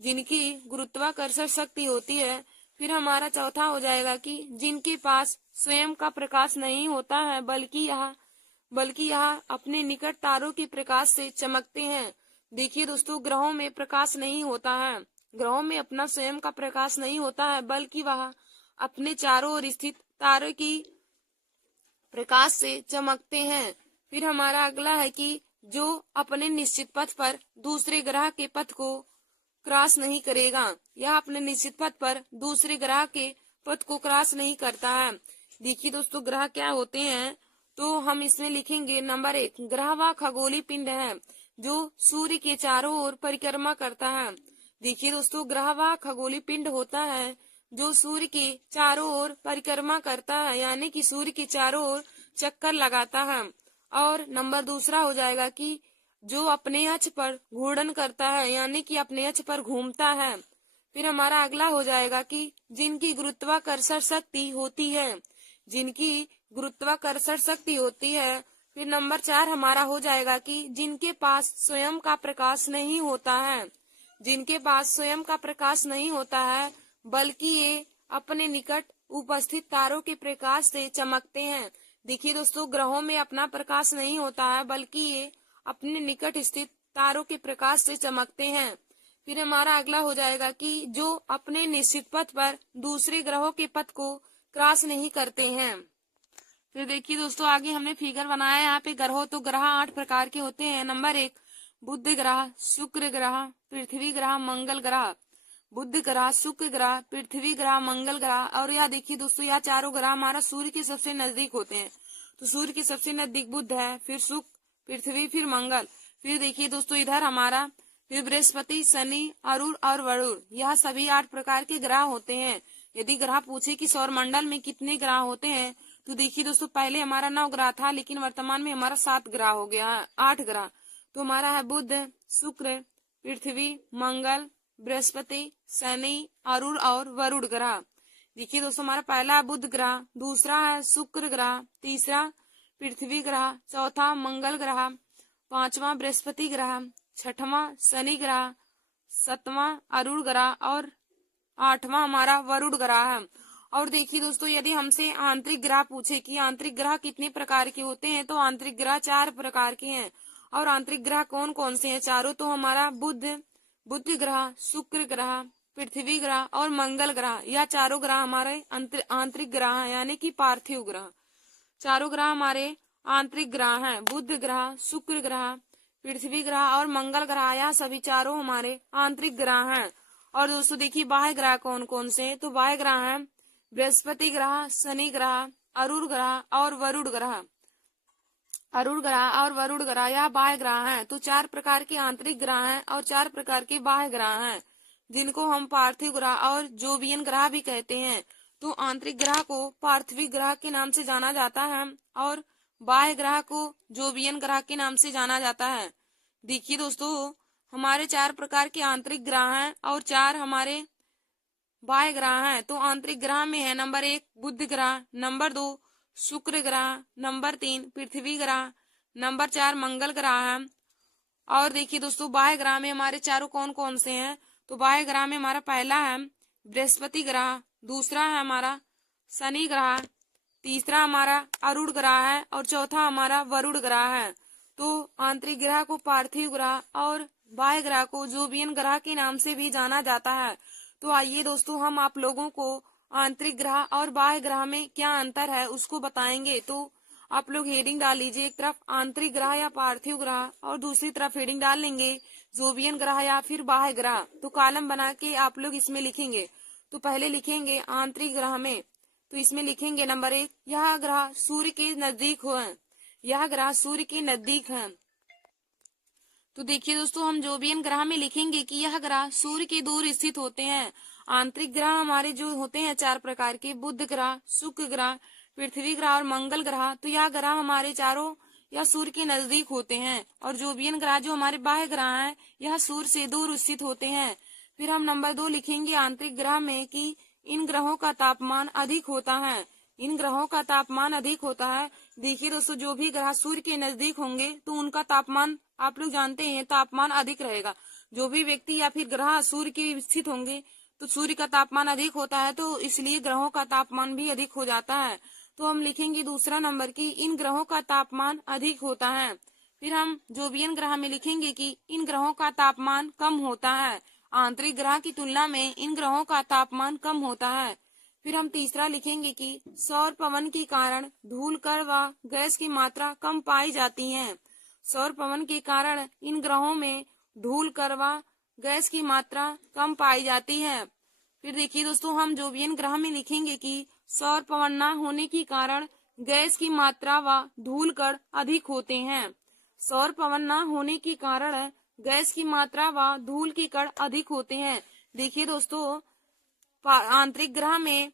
जिनकी गुरुत्वाकर्षण शक्ति होती है। फिर हमारा 4 हो जाएगा कि जिनके पास स्वयं का प्रकाश नहीं होता है बल्कि यह अपने निकट तारों के प्रकाश से चमकते हैं। देखिए दोस्तों, ग्रहों में प्रकाश नहीं होता है, ग्रहों में अपना स्वयं का प्रकाश नहीं होता है, बल्कि वह अपने चारों ओर स्थित तारों की प्रकाश से चमकते हैं। फिर हमारा अगला है कि जो अपने निश्चित पथ पर दूसरे ग्रह के पथ को क्रॉस नहीं करेगा, यह अपने निश्चित पथ पर दूसरे ग्रह के पथ को क्रॉस नहीं करता है। देखिए दोस्तों, ग्रह क्या होते हैं, तो हम इसमें लिखेंगे नंबर 1 ग्रह वह खगोलीय पिंड है जो सूर्य के चारों ओर परिक्रमा करता है। देखिए दोस्तों, ग्रह वह खगोलीय पिंड होता है जो सूर्य के चारों ओर परिक्रमा करता है यानी कि सूर्य के चारों ओर चक्कर लगाता है। और नंबर 2 हो जाएगा कि जो अपने अक्ष पर घूर्णन करता है यानी कि अपने अक्ष पर घूमता है। फिर हमारा अगला हो जाएगा कि जिनकी गुरुत्वाकर्षण शक्ति होती है। जिनकी गुरुत्वाकर्षण शक्ति होती है। फिर नंबर 4 हमारा हो जाएगा कि जिनके पास स्वयं का प्रकाश नहीं होता है। जिनके पास स्वयं का प्रकाश नहीं होता है बल्कि ये अपने निकट उपस्थित तारों के प्रकाश से चमकते हैं। देखिए दोस्तों, ग्रहों में अपना प्रकाश नहीं होता है बल्कि ये अपने निकट स्थित तारों के प्रकाश से चमकते हैं। फिर हमारा अगला हो जाएगा कि जो अपने निश्चित पथ पर दूसरे ग्रहों के पथ को क्रॉस नहीं करते हैं। फिर देखिए दोस्तों, आगे हमने फिगर बनाया यहाँ पे ग्रहों। तो ग्रह 8 प्रकार के होते हैं। नंबर 1 बुध ग्रह, शुक्र ग्रह, पृथ्वी ग्रह, मंगल ग्रह। बुध ग्रह, शुक्र ग्रह, पृथ्वी ग्रह, मंगल ग्रह। और यह देखिए दोस्तों, यह चारों ग्रह हमारा सूर्य के सबसे नजदीक होते हैं। तो सूर्य के सबसे नजदीक बुध है, फिर शुक्र, पृथ्वी, फिर मंगल। फिर देखिए दोस्तों, इधर हमारा फिर बृहस्पति, शनि, अरुण और वरुण, यह सभी 8 प्रकार के ग्रह होते हैं। यदि ग्रह पूछे कि सौर मंडल में कितने ग्रह होते हैं, तो देखिए दोस्तों, पहले हमारा 9 ग्रह था, लेकिन वर्तमान में हमारा 7 ग्रह हो गया है, 8 ग्रह। तो हमारा है बुध, शुक्र, पृथ्वी, मंगल, बृहस्पति, शनि, अरुण और वरुण ग्रह। देखिए दोस्तों, हमारा पहला है बुध ग्रह, दूसरा है शुक्र ग्रह, तीसरा पृथ्वी ग्रह, चौथा मंगल ग्रह, पांचवा बृहस्पति ग्रह, छठवां शनि ग्रह, सातवां अरुण ग्रह और 8वां हमारा वरुण ग्रह है। और देखिए दोस्तों, यदि हमसे आंतरिक ग्रह पूछे कि आंतरिक ग्रह कितने प्रकार के होते हैं, तो आंतरिक ग्रह 4 प्रकार के हैं। और आंतरिक ग्रह कौन कौन से हैं चारों, तो हमारा बुध ग्रह, शुक्र ग्रह, पृथ्वी ग्रह और मंगल ग्रह, यह चारों ग्रह हमारे आंतरिक ग्रह हैं, यानी कि पार्थिव ग्रह। चारों ग्रह हमारे आंतरिक ग्रह हैं, बुध ग्रह, शुक्र ग्रह, पृथ्वी ग्रह और मंगल ग्रह, यह सभी चारों हमारे आंतरिक ग्रह हैं। और दोस्तों देखिए, बाह्य ग्रह कौन कौन से, तो बाह्य ग्रह हैं बृहस्पति ग्रह, शनि ग्रह, अरुण ग्रह और वरुण ग्रह। अरुण ग्रह और वरुण ग्रह यह बाह्य ग्रह हैं। तो 4 प्रकार के आंतरिक ग्रह हैं और 4 प्रकार के बाह्य ग्रह हैं, जिनको हम पार्थिव ग्रह और जोवियन ग्रह भी कहते हैं। तो आंतरिक ग्रह को पार्थिव ग्रह के नाम से जाना जाता है और बाह्य ग्रह को जोवियन ग्रह के नाम से जाना जाता है। देखिए दोस्तों, हमारे 4 प्रकार के आंतरिक ग्रह हैं और 4 हमारे बाह्य ग्रह हैं। तो आंतरिक ग्रह में है नंबर 1 बुध ग्रह, नंबर 2 शुक्र ग्रह, नंबर 3 पृथ्वी ग्रह, नंबर 4 मंगल ग्रह है। और देखिए दोस्तों, बाह्य ग्रह में हमारे चारों कौन कौन से हैं, तो बाह्य ग्रह में हमारा पहला है बृहस्पति ग्रह, दूसरा है हमारा शनि ग्रह, तीसरा हमारा अरुण ग्रह है और चौथा हमारा वरुण ग्रह है। तो आंतरिक ग्रह को पार्थिव ग्रह और बाह्य ग्रह को जोवियन ग्रह के नाम से भी जाना जाता है। तो आइए दोस्तों, हम आप लोगों को आंतरिक ग्रह और बाह्य ग्रह में क्या अंतर है उसको बताएंगे। तो आप लोग हेडिंग डाल लीजिए, एक तरफ आंतरिक ग्रह या पार्थिव ग्रह और दूसरी तरफ हेडिंग डाल लेंगे जोवियन ग्रह या फिर बाह्य ग्रह। तो कॉलम बना के आप लोग इसमें लिखेंगे। तो पहले लिखेंगे आंतरिक ग्रह में, तो इसमें लिखेंगे नंबर 1, यह ग्रह सूर्य के नजदीक हो, यह ग्रह सूर्य के नजदीक है। तो देखिए दोस्तों, हम जोवियन ग्रह में लिखेंगे कि यह ग्रह सूर्य के दूर स्थित होते हैं। आंतरिक ग्रह हमारे जो होते हैं 4 प्रकार के, बुध ग्रह, शुक्र ग्रह, पृथ्वी ग्रह और मंगल ग्रह, तो यह ग्रह हमारे चारों या सूर्य के नजदीक होते हैं। और जोवियन ग्रह जो हमारे बाह्य ग्रह हैं, यह सूर्य से दूर स्थित होते हैं। फिर हम नंबर 2 लिखेंगे आंतरिक ग्रह में कि इन ग्रहों का तापमान अधिक होता है, इन ग्रहों का तापमान अधिक होता है। देखिए दोस्तों, जो भी ग्रह सूर्य के नजदीक होंगे तो उनका तापमान आप लोग जानते हैं तापमान अधिक रहेगा। जो भी व्यक्ति या फिर ग्रह सूर्य के स्थित होंगे तो सूर्य का तापमान अधिक होता है, तो इसलिए ग्रहों का तापमान भी अधिक हो जाता है। तो हम लिखेंगे दूसरा नंबर की इन ग्रहों का तापमान अधिक होता है। फिर हम जोवियन ग्रह में लिखेंगे कि इन ग्रहों का तापमान कम होता है, आंतरिक ग्रह की तुलना में इन ग्रहों का तापमान कम होता है। फिर हम तीसरा लिखेंगे कि सौर पवन के कारण धूल कण व गैस की मात्रा कम पाई जाती है। सौर पवन के कारण इन ग्रहों में धूल कण व गैस की मात्रा कम पाई जाती है। फिर देखिए दोस्तों, हम जोवियन ग्रह में लिखेंगे कि सौर पवन न होने के कारण गैस की मात्रा व धूल कण अधिक होते हैं। सौर पवन न होने के कारण गैस की मात्रा व धूल के कण अधिक होते हैं। देखिए दोस्तों, आंतरिक ग्रह में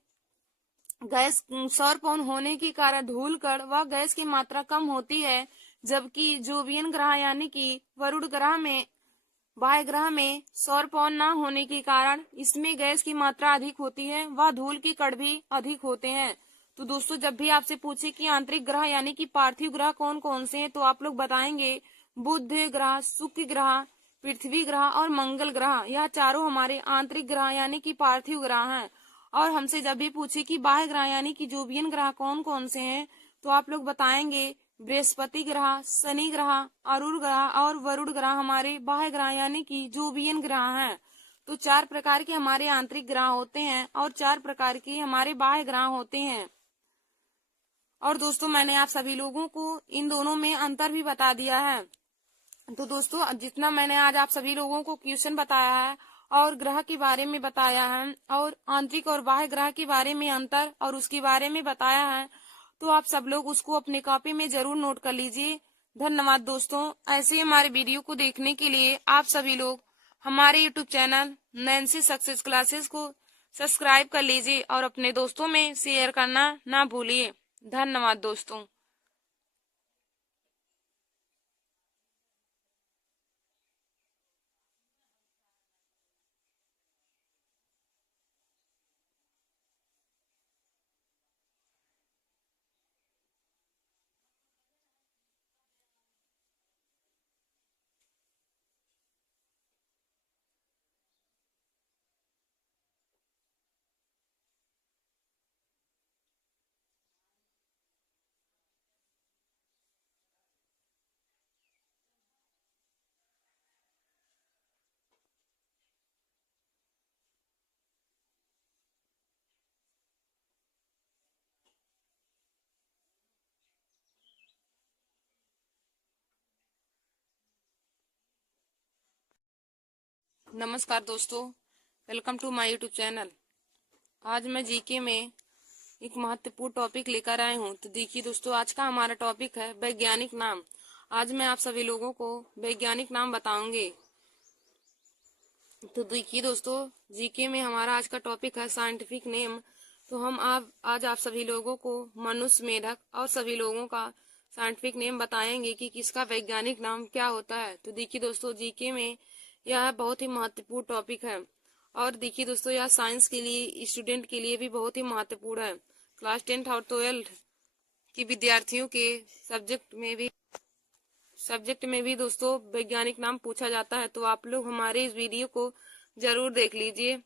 गैस सौर पवन होने के कारण धूल कण व गैस की मात्रा कम होती है, जबकि जोवियन ग्रह यानी कि वरुण ग्रह में बाह्य ग्रह में सौर पवन न होने के कारण इसमें गैस की मात्रा अधिक होती है व धूल के कण भी अधिक होते हैं। तो दोस्तों, जब भी आपसे पूछे कि आंतरिक ग्रह यानी कि पार्थिव ग्रह कौन कौन से हैं, तो आप लोग बताएंगे बुध ग्रह, शुक्र ग्रह, पृथ्वी ग्रह और मंगल ग्रह, यह चारों हमारे आंतरिक ग्रह यानी कि पार्थिव ग्रह हैं। और हमसे जब भी पूछे कि बाह्य ग्रह यानी कि जोवियन ग्रह कौन कौन से हैं, तो आप लोग बताएंगे बृहस्पति ग्रह, शनि ग्रह, अरुण ग्रह और वरुण ग्रह हमारे बाह्य ग्रह यानी कि जोवियन ग्रह हैं। तो 4 प्रकार के हमारे आंतरिक ग्रह होते हैं और 4 प्रकार के हमारे बाह्य ग्रह होते हैं। और दोस्तों, मैंने आप सभी लोगों को इन दोनों में अंतर भी बता दिया है। तो दोस्तों, जितना मैंने आज आप सभी लोगों को क्वेश्चन बताया है और ग्रह के बारे में बताया है और आंतरिक और बाह्य ग्रह के बारे में अंतर और उसके बारे में बताया है, तो आप सब लोग उसको अपनी कॉपी में जरूर नोट कर लीजिए। धन्यवाद दोस्तों। ऐसे हमारे वीडियो को देखने के लिए आप सभी लोग हमारे YouTube channel Nancy Success classes को सब्सक्राइब कर लीजिए और अपने दोस्तों में शेयर करना ना भूलिए। धन्यवाद दोस्तों। नमस्कार दोस्तों, welcome to my YouTube channel. आज मैं जीके में एक महत्वपूर्ण टॉपिक लेकर आए हूँ। तो देखिए दोस्तों, आज का हमारा टॉपिक है वैज्ञानिक नाम। आज मैं आप सभी लोगों को वैज्ञानिक नाम बताऊंगी। तो देखिए दोस्तों, जीके में हमारा आज का टॉपिक है साइंटिफिक नेम। तो हम आज आप सभी लोगों को मनुष्य, मेढक और सभी लोगों का साइंटिफिक नेम बताएंगे कि किसका वैज्ञानिक नाम क्या होता है। तो देखिए दोस्तों, जीके में यह बहुत ही महत्वपूर्ण टॉपिक है। और देखिए दोस्तों, यह साइंस के लिए, स्टूडेंट के लिए भी बहुत ही महत्वपूर्ण है। क्लास 10th और 12th की विद्यार्थियों के सब्जेक्ट में भी दोस्तों वैज्ञानिक नाम पूछा जाता है। तो आप लोग हमारे इस वीडियो को जरूर देख लीजिए।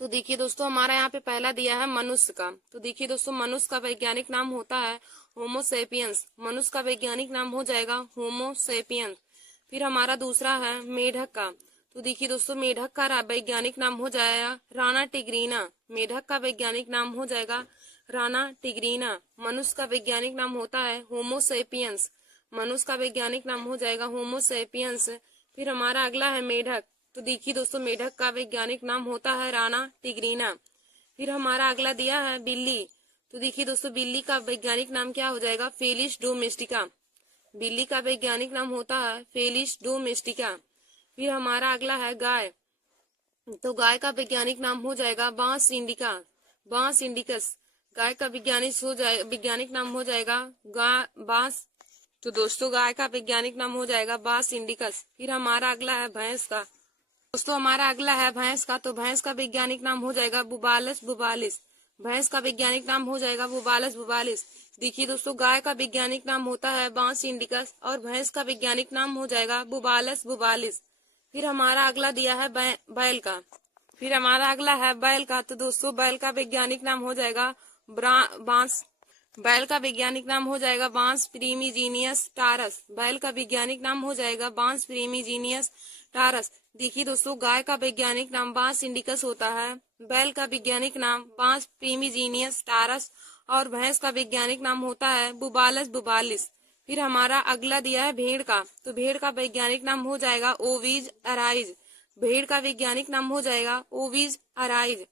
तो देखिए दोस्तों, हमारा यहाँ पे पहला दिया है मनुष्य का। तो देखिए दोस्तों, मनुष्य का वैज्ञानिक नाम होता है होमो सेपियंस। मनुष्य का वैज्ञानिक नाम हो जाएगा होमो सेपियंस। फिर हमारा दूसरा है मेढक का। तो देखिए दोस्तों, मेढक का वैज्ञानिक नाम हो जाएगा राना टिग्रीना। मेढक का वैज्ञानिक नाम हो जाएगा राना टिग्रीना। मनुष्य का वैज्ञानिक नाम होता है होमो सेपियंस। मनुष्य का वैज्ञानिक नाम हो जाएगा होमो सेपियंस। फिर हमारा अगला है मेढक। तो देखिए दोस्तों, मेढक का वैज्ञानिक नाम होता है राना टिग्रीना। फिर हमारा अगला दिया है बिल्ली। तो देखिए दोस्तों, बिल्ली का वैज्ञानिक नाम क्या हो जाएगा फेलिस डोमेस्टिका। बिल्ली का वैज्ञानिक नाम होता है फेलिस डोमेस्टिका। फिर हमारा अगला है गाय। तो गाय का वैज्ञानिक नाम हो जाएगा बांस इंडिका, बांस इंडिकस। गाय का वैज्ञानिक नाम हो जाएगा बांस। तो दोस्तों, गाय का वैज्ञानिक नाम हो जाएगा बांस इंडिकस। फिर हमारा अगला है भैंस का। दोस्तों, हमारा अगला है भैंस का। तो भैंस का वैज्ञानिक नाम हो जाएगा बुबालस बुबालिस। भैंस का वैज्ञानिक नाम हो जाएगा बुबालस बुबालिस। देखिए दोस्तों, गाय का वैज्ञानिक नाम होता है बांस इंडिकस और भैंस का वैज्ञानिक नाम हो जाएगा बुबालस बुबालिस। फिर हमारा अगला दिया है बैल का। फिर हमारा अगला है बैल का। तो दोस्तों, बैल का वैज्ञानिक नाम हो जाएगा बांस। बैल का वैज्ञानिक नाम हो जाएगा बांस प्रीमीजीनियस टारस। बैल का वैज्ञानिक नाम हो जाएगा बांस प्रीमीजीनियस टारस। देखिए दोस्तों, गाय का वैज्ञानिक नाम बांस इंडिकस होता है, बैल का वैज्ञानिक नाम बांस प्रीमीजीनियस टारस और भैंस का वैज्ञानिक नाम होता है बुबालस बुबालिस। फिर हमारा अगला दिया है भेड़ का। तो भेड़ का वैज्ञानिक नाम हो जाएगा ओविज अराइज। भेड़ का वैज्ञानिक नाम हो जाएगा ओविज अराइज।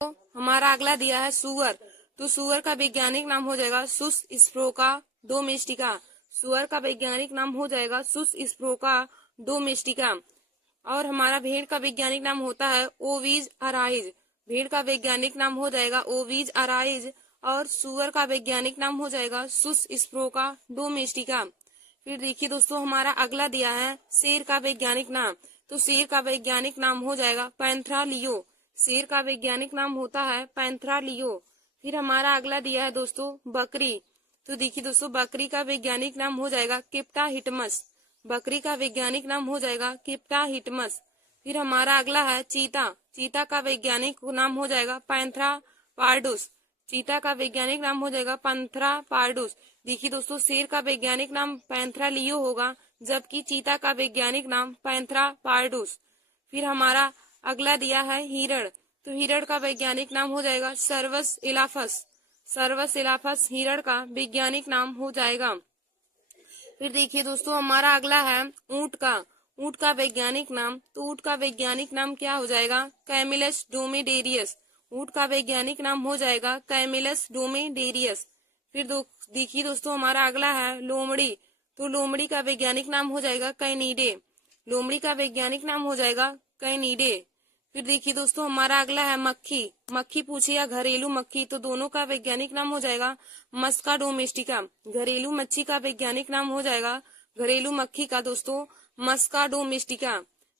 तो हमारा अगला दिया है सुअर। तो सुअर का वैज्ञानिक नाम हो जाएगा सुस स्प्रोका डोमेस्टिका। सुअर का वैज्ञानिक नाम हो जाएगा सुस स्प्रोका डोमेस्टिका। और हमारा भेड़ का वैज्ञानिक नाम होता है ओवीज अराइज। भेड़ का वैज्ञानिक नाम हो जाएगा ओवीज अराइज और सुअर का वैज्ञानिक नाम हो जाएगा सुस स्प्रोका डोमेस्टिका। फिर देखिए दोस्तों, हमारा अगला दिया है शेर का वैज्ञानिक नाम। तो शेर का वैज्ञानिक नाम हो जाएगा पैंथरा लियो। शेर का वैज्ञानिक नाम होता है पैंथरा लियो। फिर हमारा अगला दिया है दोस्तों बकरी। तो देखिए दोस्तों, बकरी का वैज्ञानिक नाम हो जाएगा किप्टा हिटमस। बकरी का वैज्ञानिक नाम हो जाएगा किप्टा हिटमस। फिर हमारा अगला है चीता। चीता का वैज्ञानिक नाम हो जाएगा पैंथरा पार्डुस। चीता का वैज्ञानिक नाम हो जाएगा पैंथरा पार्डुस। देखिए दोस्तों, शेर का वैज्ञानिक नाम पैंथरा लियो होगा, जबकि चीता का वैज्ञानिक नाम पैंथरा पार्डुस। फिर हमारा अगला दिया है हिरण। तो हिरण का वैज्ञानिक नाम हो जाएगा सर्वस इलाफस। सर्वस इलाफस हिरण का वैज्ञानिक नाम हो जाएगा। फिर देखिए दोस्तों, हमारा अगला है ऊंट का। ऊंट का वैज्ञानिक नाम। तो ऊंट का वैज्ञानिक नाम क्या हो जाएगा कैमिलस डोमेडेरियस। ऊंट का वैज्ञानिक नाम हो जाएगा कैमिलस डोमेडेरियस। फिर देखिए दोस्तों, हमारा अगला है लोमड़ी। तो लोमड़ी का वैज्ञानिक नाम हो जाएगा कैनिडे। लोमड़ी का वैज्ञानिक नाम हो जाएगा कैनिडे। फिर देखिए दोस्तों हमारा अगला है मक्खी। मक्खी पूछे या घरेलू मक्खी, तो दोनों का वैज्ञानिक नाम हो जाएगा मस्का डोमेस्टिका। घरेलू मच्छी का वैज्ञानिक नाम हो जाएगा, घरेलू मक्खी का दोस्तों, मस्का डोमेस्टिका।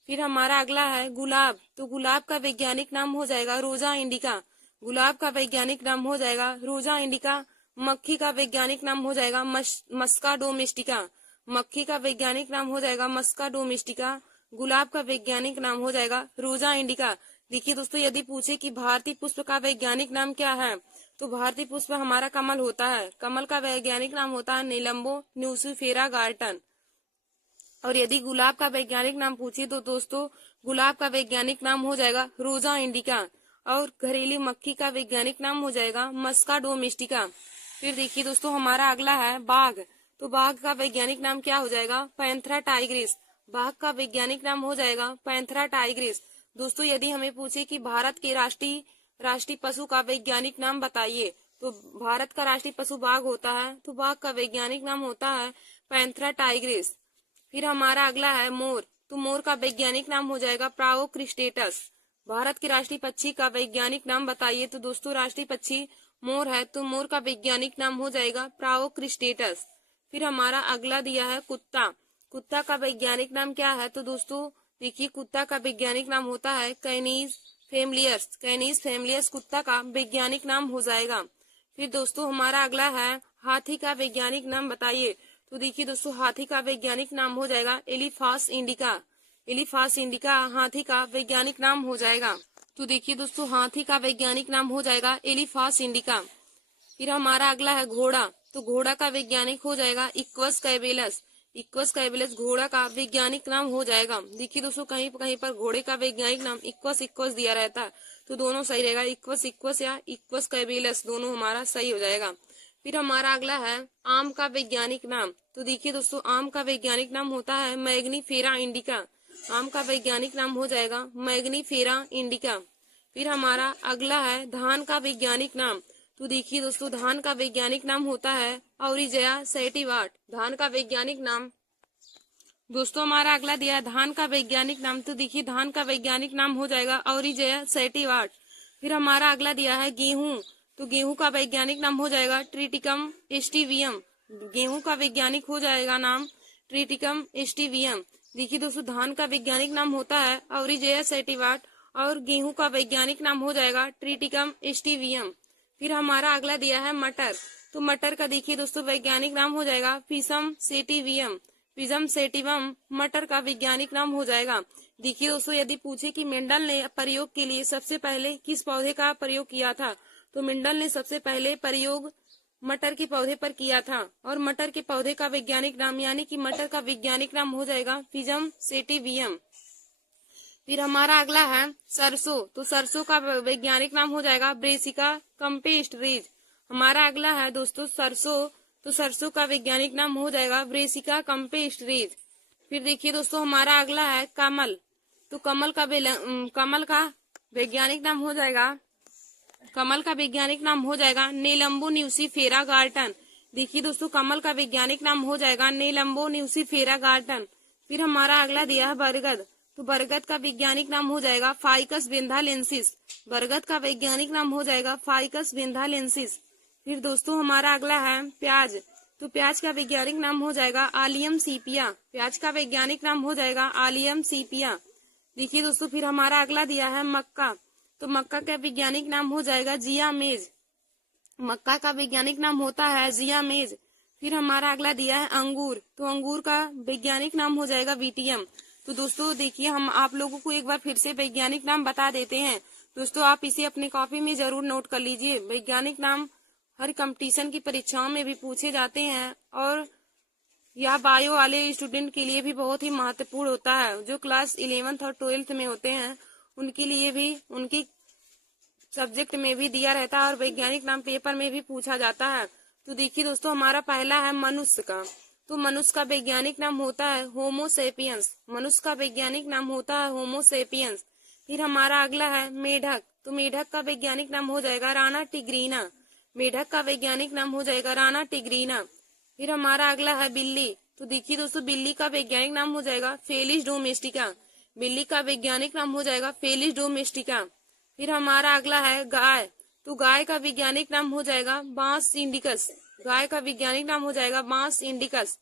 फिर हमारा अगला है गुलाब। तो गुलाब का वैज्ञानिक नाम हो जाएगा रोजा इंडिका। गुलाब का वैज्ञानिक नाम हो जाएगा रोजा इंडिका। मक्खी का वैज्ञानिक नाम हो जाएगा मस्का डोमेस्टिका। मक्खी का वैज्ञानिक नाम हो जाएगा मस्का डोमेस्टिका। गुलाब का वैज्ञानिक नाम हो जाएगा रोजा इंडिका। देखिए दोस्तों यदि पूछे कि भारतीय पुष्प का वैज्ञानिक नाम क्या है, तो भारतीय पुष्प हमारा कमल होता है। कमल का वैज्ञानिक नाम होता है नीलम्बो न्यूसिफेरा गार्टन। और यदि गुलाब का वैज्ञानिक नाम पूछे तो दोस्तों गुलाब का वैज्ञानिक नाम हो जाएगा रोजा इंडिका। और घरेलू मक्खी का वैज्ञानिक नाम हो जाएगा मस्का डोमेस्टिका। फिर देखिए दोस्तों हमारा अगला है बाघ। तो बाघ का वैज्ञानिक नाम क्या हो जाएगा पैंथरा टाइग्रिस। बाघ का वैज्ञानिक नाम हो जाएगा पैंथरा टाइग्रिस। दोस्तों यदि हमें पूछे कि भारत के राष्ट्रीय पशु का वैज्ञानिक नाम बताइए, तो भारत का राष्ट्रीय पशु बाघ होता है, तो बाघ का वैज्ञानिक नाम होता है पैंथरा टाइग्रिस। फिर हमारा अगला है मोर। तो मोर का वैज्ञानिक नाम हो जाएगा प्रावोक्रिस्टेटस। भारत के राष्ट्रीय पक्षी का वैज्ञानिक नाम बताइए, तो दोस्तों राष्ट्रीय पक्षी मोर है, तो मोर का वैज्ञानिक नाम हो जाएगा प्रावोक्रिस्टेटस। फिर हमारा अगला दिया है कुत्ता। कुत्ता का वैज्ञानिक नाम क्या है, तो दोस्तों देखिए कुत्ता का वैज्ञानिक नाम होता है कैनीज फेमलियस। कैनीज फेमलियस कुत्ता का वैज्ञानिक नाम हो जाएगा। फिर दोस्तों हमारा अगला है हाथी का वैज्ञानिक नाम बताइए। तो देखिए दोस्तों हाथी का वैज्ञानिक नाम हो जाएगा एलिफास इंडिका। एलिफास इंडिका हाथी का वैज्ञानिक नाम हो जाएगा। तो देखिए दोस्तों हाथी का वैज्ञानिक नाम हो जाएगा एलिफास इंडिका। फिर हमारा अगला है घोड़ा। तो घोड़ा का वैज्ञानिक हो जाएगा इक्वस कैबेलस। इक्वस कैबेलस घोड़ा का वैज्ञानिक नाम हो जाएगा। देखिए दोस्तों कहीं कहीं पर घोड़े का वैज्ञानिक नाम इक्वस इक्वस दिया रहता है, तो दोनों सही रहेगा, इक्वस इक्वस या इक्वस कैबेलस दोनों हमारा सही हो जाएगा। फिर हमारा अगला है आम का वैज्ञानिक नाम। तो देखिए दोस्तों आम का वैज्ञानिक नाम होता है मैग्नीफेरा इंडिका। आम का वैज्ञानिक नाम हो जाएगा मैग्नीफेरा इंडिका। फिर हमारा अगला है धान का वैज्ञानिक नाम। तो देखिए दोस्तों धान का वैज्ञानिक नाम होता है ऑरिजेया सैटिवाट। धान का वैज्ञानिक नाम दोस्तों हमारा अगला दिया है धान का वैज्ञानिक नाम। तो देखिए धान का वैज्ञानिक नाम हो जाएगा ऑरिजेया सैटिवाट। फिर हमारा अगला दिया है गेहूं। तो गेहूं का वैज्ञानिक नाम हो जाएगा ट्रिटिकम एस्टिवियम। गेहूं का वैज्ञानिक हो जाएगा नाम ट्रिटिकम एस्टिवियम। देखिए दोस्तों धान का वैज्ञानिक नाम होता है ऑरिजेया सैटिवाट और गेहूं का वैज्ञानिक नाम हो जाएगा ट्रिटिकम एस्टिवियम। फिर हमारा अगला दिया है मटर। तो मटर का देखिए दोस्तों वैज्ञानिक नाम हो जाएगा फिसम सेटिवियम। फिजम सेटिवम मटर का वैज्ञानिक नाम हो जाएगा। देखिए दोस्तों यदि पूछे कि मेंडल ने प्रयोग के लिए सबसे पहले किस पौधे का प्रयोग किया था, तो मेंडल ने सबसे पहले प्रयोग मटर के पौधे पर किया था और मटर के पौधे का वैज्ञानिक नाम यानी कि मटर का वैज्ञानिक नाम हो जाएगा फिजम सेटिवियम। फिर हमारा अगला है सरसों। तो सरसों का वैज्ञानिक नाम हो जाएगा ब्रेसिका कंपेस्ट रीज। हमारा अगला है दोस्तों सरसों। तो सरसों का वैज्ञानिक नाम हो जाएगा ब्रेसिका कंपेस्ट रीज। फिर देखिए दोस्तों हमारा अगला है कमल। तो कमल का वैज्ञानिक नाम हो जाएगा नीलम्बो न्यूसिफेरा गार्टन। देखिए दोस्तों कमल का वैज्ञानिक नाम हो जाएगा नीलम्बो न्यूसिफेरा गार्टन। फिर हमारा अगला दिया है बरगद। तो बरगद का वैज्ञानिक नाम हो जाएगा फाइकस बेंथालेंसिस। बरगद का वैज्ञानिक नाम हो जाएगा फाइकस बेंथालेंसिस। फिर दोस्तों हमारा अगला है प्याज। तो प्याज का वैज्ञानिक नाम हो जाएगा आलियम सीपिया। प्याज का वैज्ञानिक नाम हो जाएगा आलियम सीपिया। देखिए दोस्तों फिर हमारा अगला दिया है मक्का। तो मक्का का वैज्ञानिक नाम हो जाएगा जिया मेज। मक्का का वैज्ञानिक नाम होता है जिया मेज। फिर हमारा अगला दिया है अंगूर। तो अंगूर का वैज्ञानिक नाम हो जाएगा वीटियम। तो दोस्तों देखिए हम आप लोगों को एक बार फिर से वैज्ञानिक नाम बता देते हैं। दोस्तों आप इसे अपनी कॉपी में जरूर नोट कर लीजिए। वैज्ञानिक नाम हर कंपटीशन की परीक्षाओं में भी पूछे जाते हैं और यह बायो वाले स्टूडेंट के लिए भी बहुत ही महत्वपूर्ण होता है। जो क्लास 11th और 12th में होते हैं उनके लिए भी उनकी सब्जेक्ट में भी दिया रहता है और वैज्ञानिक नाम पेपर में भी पूछा जाता है। तो देखिए दोस्तों हमारा पहला है मनुष्य का। तो मनुष्य का वैज्ञानिक नाम होता है होमो सेपियंस। मनुष्य का वैज्ञानिक नाम होता है होमो सेपियंस। फिर हमारा अगला है मेढक। तो मेढक का वैज्ञानिक नाम हो जाएगा राना टिग्रीना। मेढक का वैज्ञानिक नाम हो जाएगा राना टिग्रीना। फिर हमारा अगला है बिल्ली। तो देखिए दोस्तों बिल्ली का वैज्ञानिक नाम हो जाएगा फेलिस डोमेस्टिका। बिल्ली का वैज्ञानिक नाम हो जाएगा फेलिस डोमेस्टिका। फिर हमारा अगला है गाय, तो गाय का वैज्ञानिक नाम हो जाएगा बांस इंडिकस। गाय का वैज्ञानिक नाम हो जाएगा बांस इंडिकस।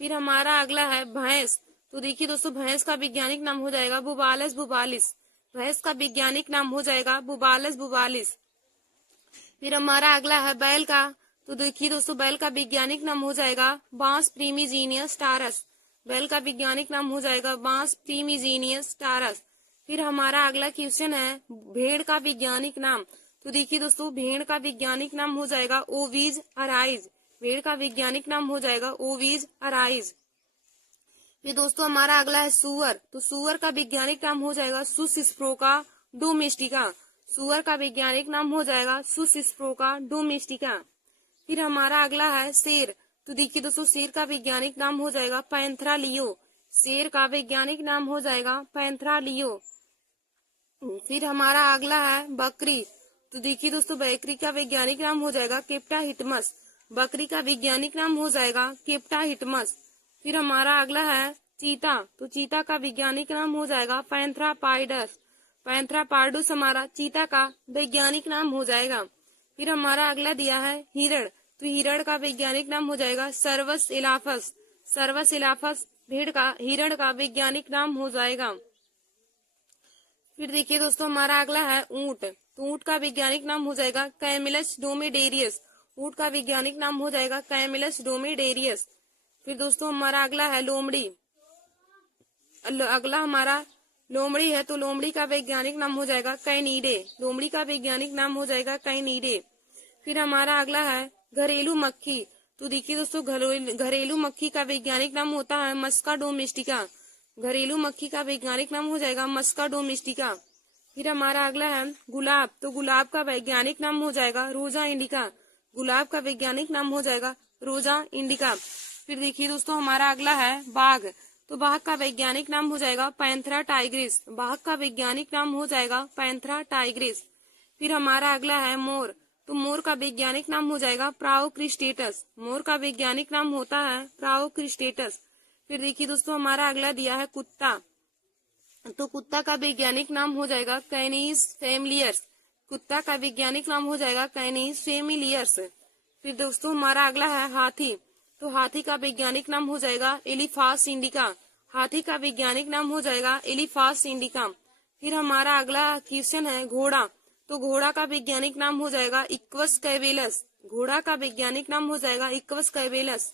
फिर हमारा अगला है भैंस, तो देखिए दोस्तों भैंस का वैज्ञानिक नाम हो जाएगा बुबालस बुबालिस। भैंस का वैज्ञानिक नाम हो जाएगा बुबालस बुबालिस। फिर हमारा अगला है बैल का, तो देखिए दोस्तों बैल का वैज्ञानिक नाम हो जाएगा बांस प्रीमिजीनियस टारस। बैल का वैज्ञानिक नाम हो जाएगा बांस प्रीमिजीनियस टारस। फिर हमारा अगला क्वेश्चन है भेड़ का वैज्ञानिक नाम, तो देखिए दोस्तों भेड़ का वैज्ञानिक नाम हो जाएगा ओवीज अराइज। भेड़ का वैज्ञानिक नाम हो जाएगा ओवीज अराइज। फिर दोस्तों हमारा अगला है सुअर, तो सुअर का वैज्ञानिक नाम हो जाएगा सुसिस्प्रोका डोमेस्टिका। सुअर का वैज्ञानिक नाम हो जाएगा सुसिस्प्रोका डोमेस्टिका। फिर हमारा अगला है शेर, तो देखिए दोस्तों शेर का वैज्ञानिक नाम हो जाएगा पैंथरा लियो। शेर का वैज्ञानिक नाम हो जाएगा पैंथरा लियो। फिर हमारा अगला है बकरी, तो देखिए दोस्तों बकरी का वैज्ञानिक नाम हो जाएगा केप्टा हिटमस। बकरी का वैज्ञानिक नाम हो जाएगा केप्टा हिटमस। फिर हमारा अगला है चीता, तो चीता का वैज्ञानिक नाम हो जाएगा पैंथरा पाइडस। पैंथरा पार्डुस हमारा चीता का वैज्ञानिक नाम हो जाएगा। फिर हमारा अगला दिया है हिरण, तो हिरण का वैज्ञानिक नाम हो जाएगा सर्वस इलाफस। सर्वस इलाफस भेड़ का हिरण का वैज्ञानिक नाम हो जाएगा। फिर देखिए दोस्तों हमारा अगला है ऊंट, तो ऊंट का वैज्ञानिक नाम हो जाएगा कैमिलस डोमेडेरियस। ऊंट का वैज्ञानिक नाम हो जाएगा कैमिलस डोमेडेरियस। फिर दोस्तों हमारा अगला है लोमड़ी। अगला हमारा लोमड़ी है, तो लोमड़ी का वैज्ञानिक नाम हो जाएगा कैनीडे। लोमड़ी का वैज्ञानिक नाम हो जाएगा कैनीडे। फिर हमारा अगला है घरेलू मक्खी, तो देखिए दोस्तों घरेलू मक्खी का वैज्ञानिक नाम होता है मस्का डोमेस्टिका। घरेलू मक्खी का वैज्ञानिक नाम हो जाएगा मस्का डोमेस्टिका। फिर हमारा अगला है गुलाब, तो गुलाब का वैज्ञानिक नाम हो जाएगा रोजा इंडिका। गुलाब का वैज्ञानिक नाम हो जाएगा रोजा इंडिका। फिर देखिए दोस्तों हमारा अगला है बाघ, तो बाघ का वैज्ञानिक नाम हो जाएगा पैंथरा टाइग्रिस। बाघ का वैज्ञानिक नाम हो जाएगा पैंथरा टाइग्रिस। फिर हमारा अगला है मोर, तो मोर का वैज्ञानिक नाम हो जाएगा प्राओक्रिस्टेटस। मोर का वैज्ञानिक नाम होता है प्राओक्रिस्टेटस। फिर देखिए दोस्तों हमारा अगला दिया है कुत्ता, तो कुत्ता का वैज्ञानिक नाम हो जाएगा कैनिस फेमिलियर्स। कुत्ता का वैज्ञानिक नाम हो जाएगा कैनिस फेमिलियर्स। फिर दोस्तों हमारा अगला है हाथी, तो हाथी का वैज्ञानिक नाम हो जाएगा एलिफास इंडिका। हाथी का वैज्ञानिक नाम हो जाएगा एलिफास इंडिका। फिर हमारा अगला क्वेश्चन है घोड़ा, तो घोड़ा का वैज्ञानिक नाम हो जाएगा इक्वस कैवेलस। घोड़ा का वैज्ञानिक नाम हो जाएगा इक्वस कैवेलस।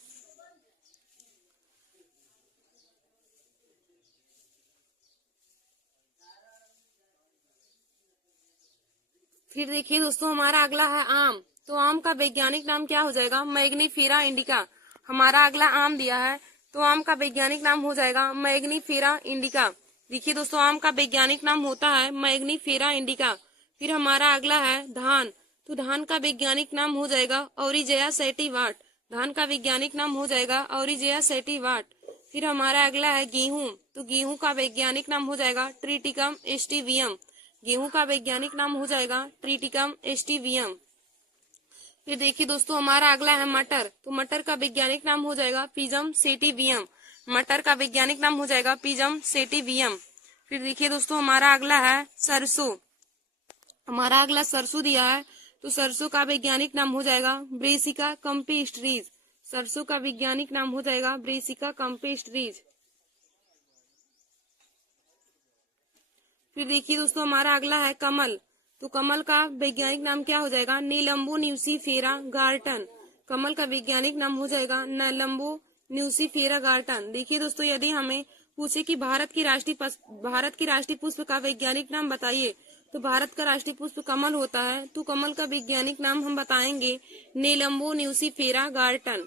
फिर देखिए दोस्तों हमारा अगला है आम, तो आम का वैज्ञानिक नाम क्या हो जाएगा मैग्नीफेरा इंडिका। हमारा अगला आम दिया है, तो आम का वैज्ञानिक नाम हो जाएगा मैग्नीफेरा इंडिका। देखिए दोस्तों आम का वैज्ञानिक नाम होता है मैग्नीफेरा इंडिका। फिर हमारा अगला है धान, तो धान का वैज्ञानिक नाम हो जाएगा ओरिजेया सेटिवाट। धान का वैज्ञानिक नाम हो जाएगा ओरिजेया सेटिवाट। फिर हमारा अगला है गेहूं, तो गेहूं का वैज्ञानिक नाम हो जाएगा ट्रिटिकम एस्टिवियम। गेहूं का वैज्ञानिक नाम हो जाएगा ट्रिटिकम एस्टिवियम। फिर देखिए दोस्तों हमारा अगला है मटर, तो मटर का वैज्ञानिक नाम हो जाएगा पिजम सेटिवियम। मटर का वैज्ञानिक नाम हो जाएगा पिजम सेटिवियम। फिर देखिए दोस्तों हमारा अगला है सरसों। हमारा अगला सरसों दिया है, तो सरसों का वैज्ञानिक नाम हो जाएगा ब्रेसिका कंपेस्ट्रीज। सरसों का वैज्ञानिक नाम हो जाएगा ब्रेसिका कंपेस्ट्रीज। फिर देखिए दोस्तों हमारा अगला है कमल, तो कमल का वैज्ञानिक नाम क्या हो जाएगा नीलम्बो न्यूसीफेरा गार्टन। कमल का वैज्ञानिक नाम हो जाएगा नीलम्बो न्यूसीफेरा गार्टन। देखिए दोस्तों यदि हमें पूछे कि भारत की राष्ट्रीय पुष्प का वैज्ञानिक नाम बताइए, तो भारत का राष्ट्रीय पुष्प कमल होता है, तो कमल का वैज्ञानिक नाम हम बताएंगे नीलम्बो न्यूसीफेरा गार्टन।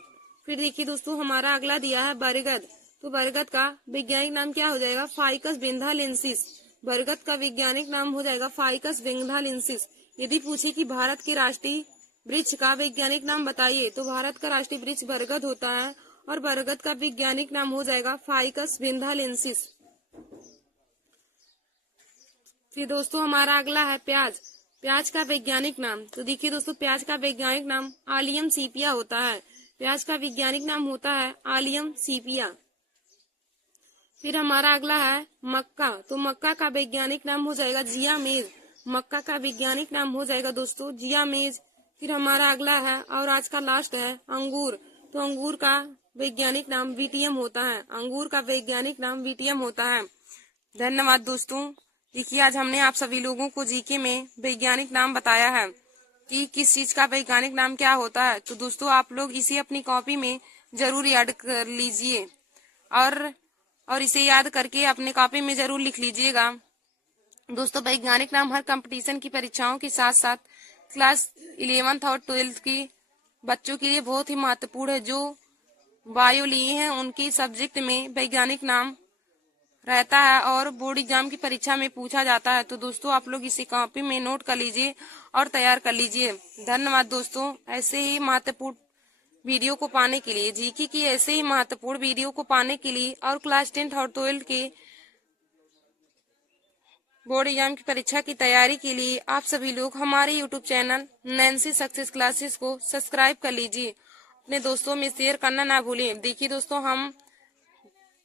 फिर देखिए दोस्तों हमारा अगला दिया है बरगद, तो बरगद का वैज्ञानिक नाम क्या हो जाएगा फाइकस बेंथालेंसिस। बरगद का वैज्ञानिक नाम हो जाएगा फाइकस बेंथालेंसिस। यदि पूछे कि भारत के राष्ट्रीय वृक्ष का वैज्ञानिक नाम बताइए, तो भारत का राष्ट्रीय वृक्ष बरगद होता है और बरगद का वैज्ञानिक नाम हो जाएगा फाइकस बेंथालेंसिस। फिर दोस्तों हमारा अगला है प्याज। प्याज का वैज्ञानिक नाम, तो देखिए दोस्तों प्याज का वैज्ञानिक नाम आलियम सीपिया होता है। प्याज का वैज्ञानिक नाम होता है आलियम सीपिया। फिर हमारा अगला है मक्का, तो मक्का का वैज्ञानिक नाम हो जाएगा जिया मेज। मक्का का वैज्ञानिक नाम हो जाएगा दोस्तों जिया मेज। फिर हमारा अगला है और आज का लास्ट है अंगूर, तो अंगूर का वैज्ञानिक नाम वीटियम होता है। अंगूर का वैज्ञानिक नाम वीटियम होता है। धन्यवाद दोस्तों। देखिए आज हमने आप सभी लोगों को जीके में वैज्ञानिक नाम बताया है कि किस चीज का वैज्ञानिक नाम क्या होता है। तो दोस्तों आप लोग इसे अपनी कॉपी में जरूर याद कर लीजिए और इसे याद करके अपने कॉपी में जरूर लिख लीजिएगा। दोस्तों वैज्ञानिक नाम हर कंपटीशन की परीक्षाओं के साथ साथ क्लास 11th और 12th की बच्चों के लिए बहुत ही महत्वपूर्ण है। जो बायो लिए हैं उनकी सब्जेक्ट में वैज्ञानिक नाम रहता है और बोर्ड एग्जाम की परीक्षा में पूछा जाता है। तो दोस्तों आप लोग इसे कॉपी में नोट कर लीजिए और तैयार कर लीजिए। धन्यवाद दोस्तों। ऐसे ही महत्वपूर्ण वीडियो को पाने के लिए, जीके की ऐसे ही महत्वपूर्ण वीडियो को पाने के लिए और क्लास 10th और 12th के बोर्ड एग्जाम की परीक्षा की तैयारी के लिए आप सभी लोग हमारे YouTube channel Nancy Success classes को सब्सक्राइब कर लीजिए। अपने दोस्तों में शेयर करना ना भूलें। देखिए दोस्तों हमारे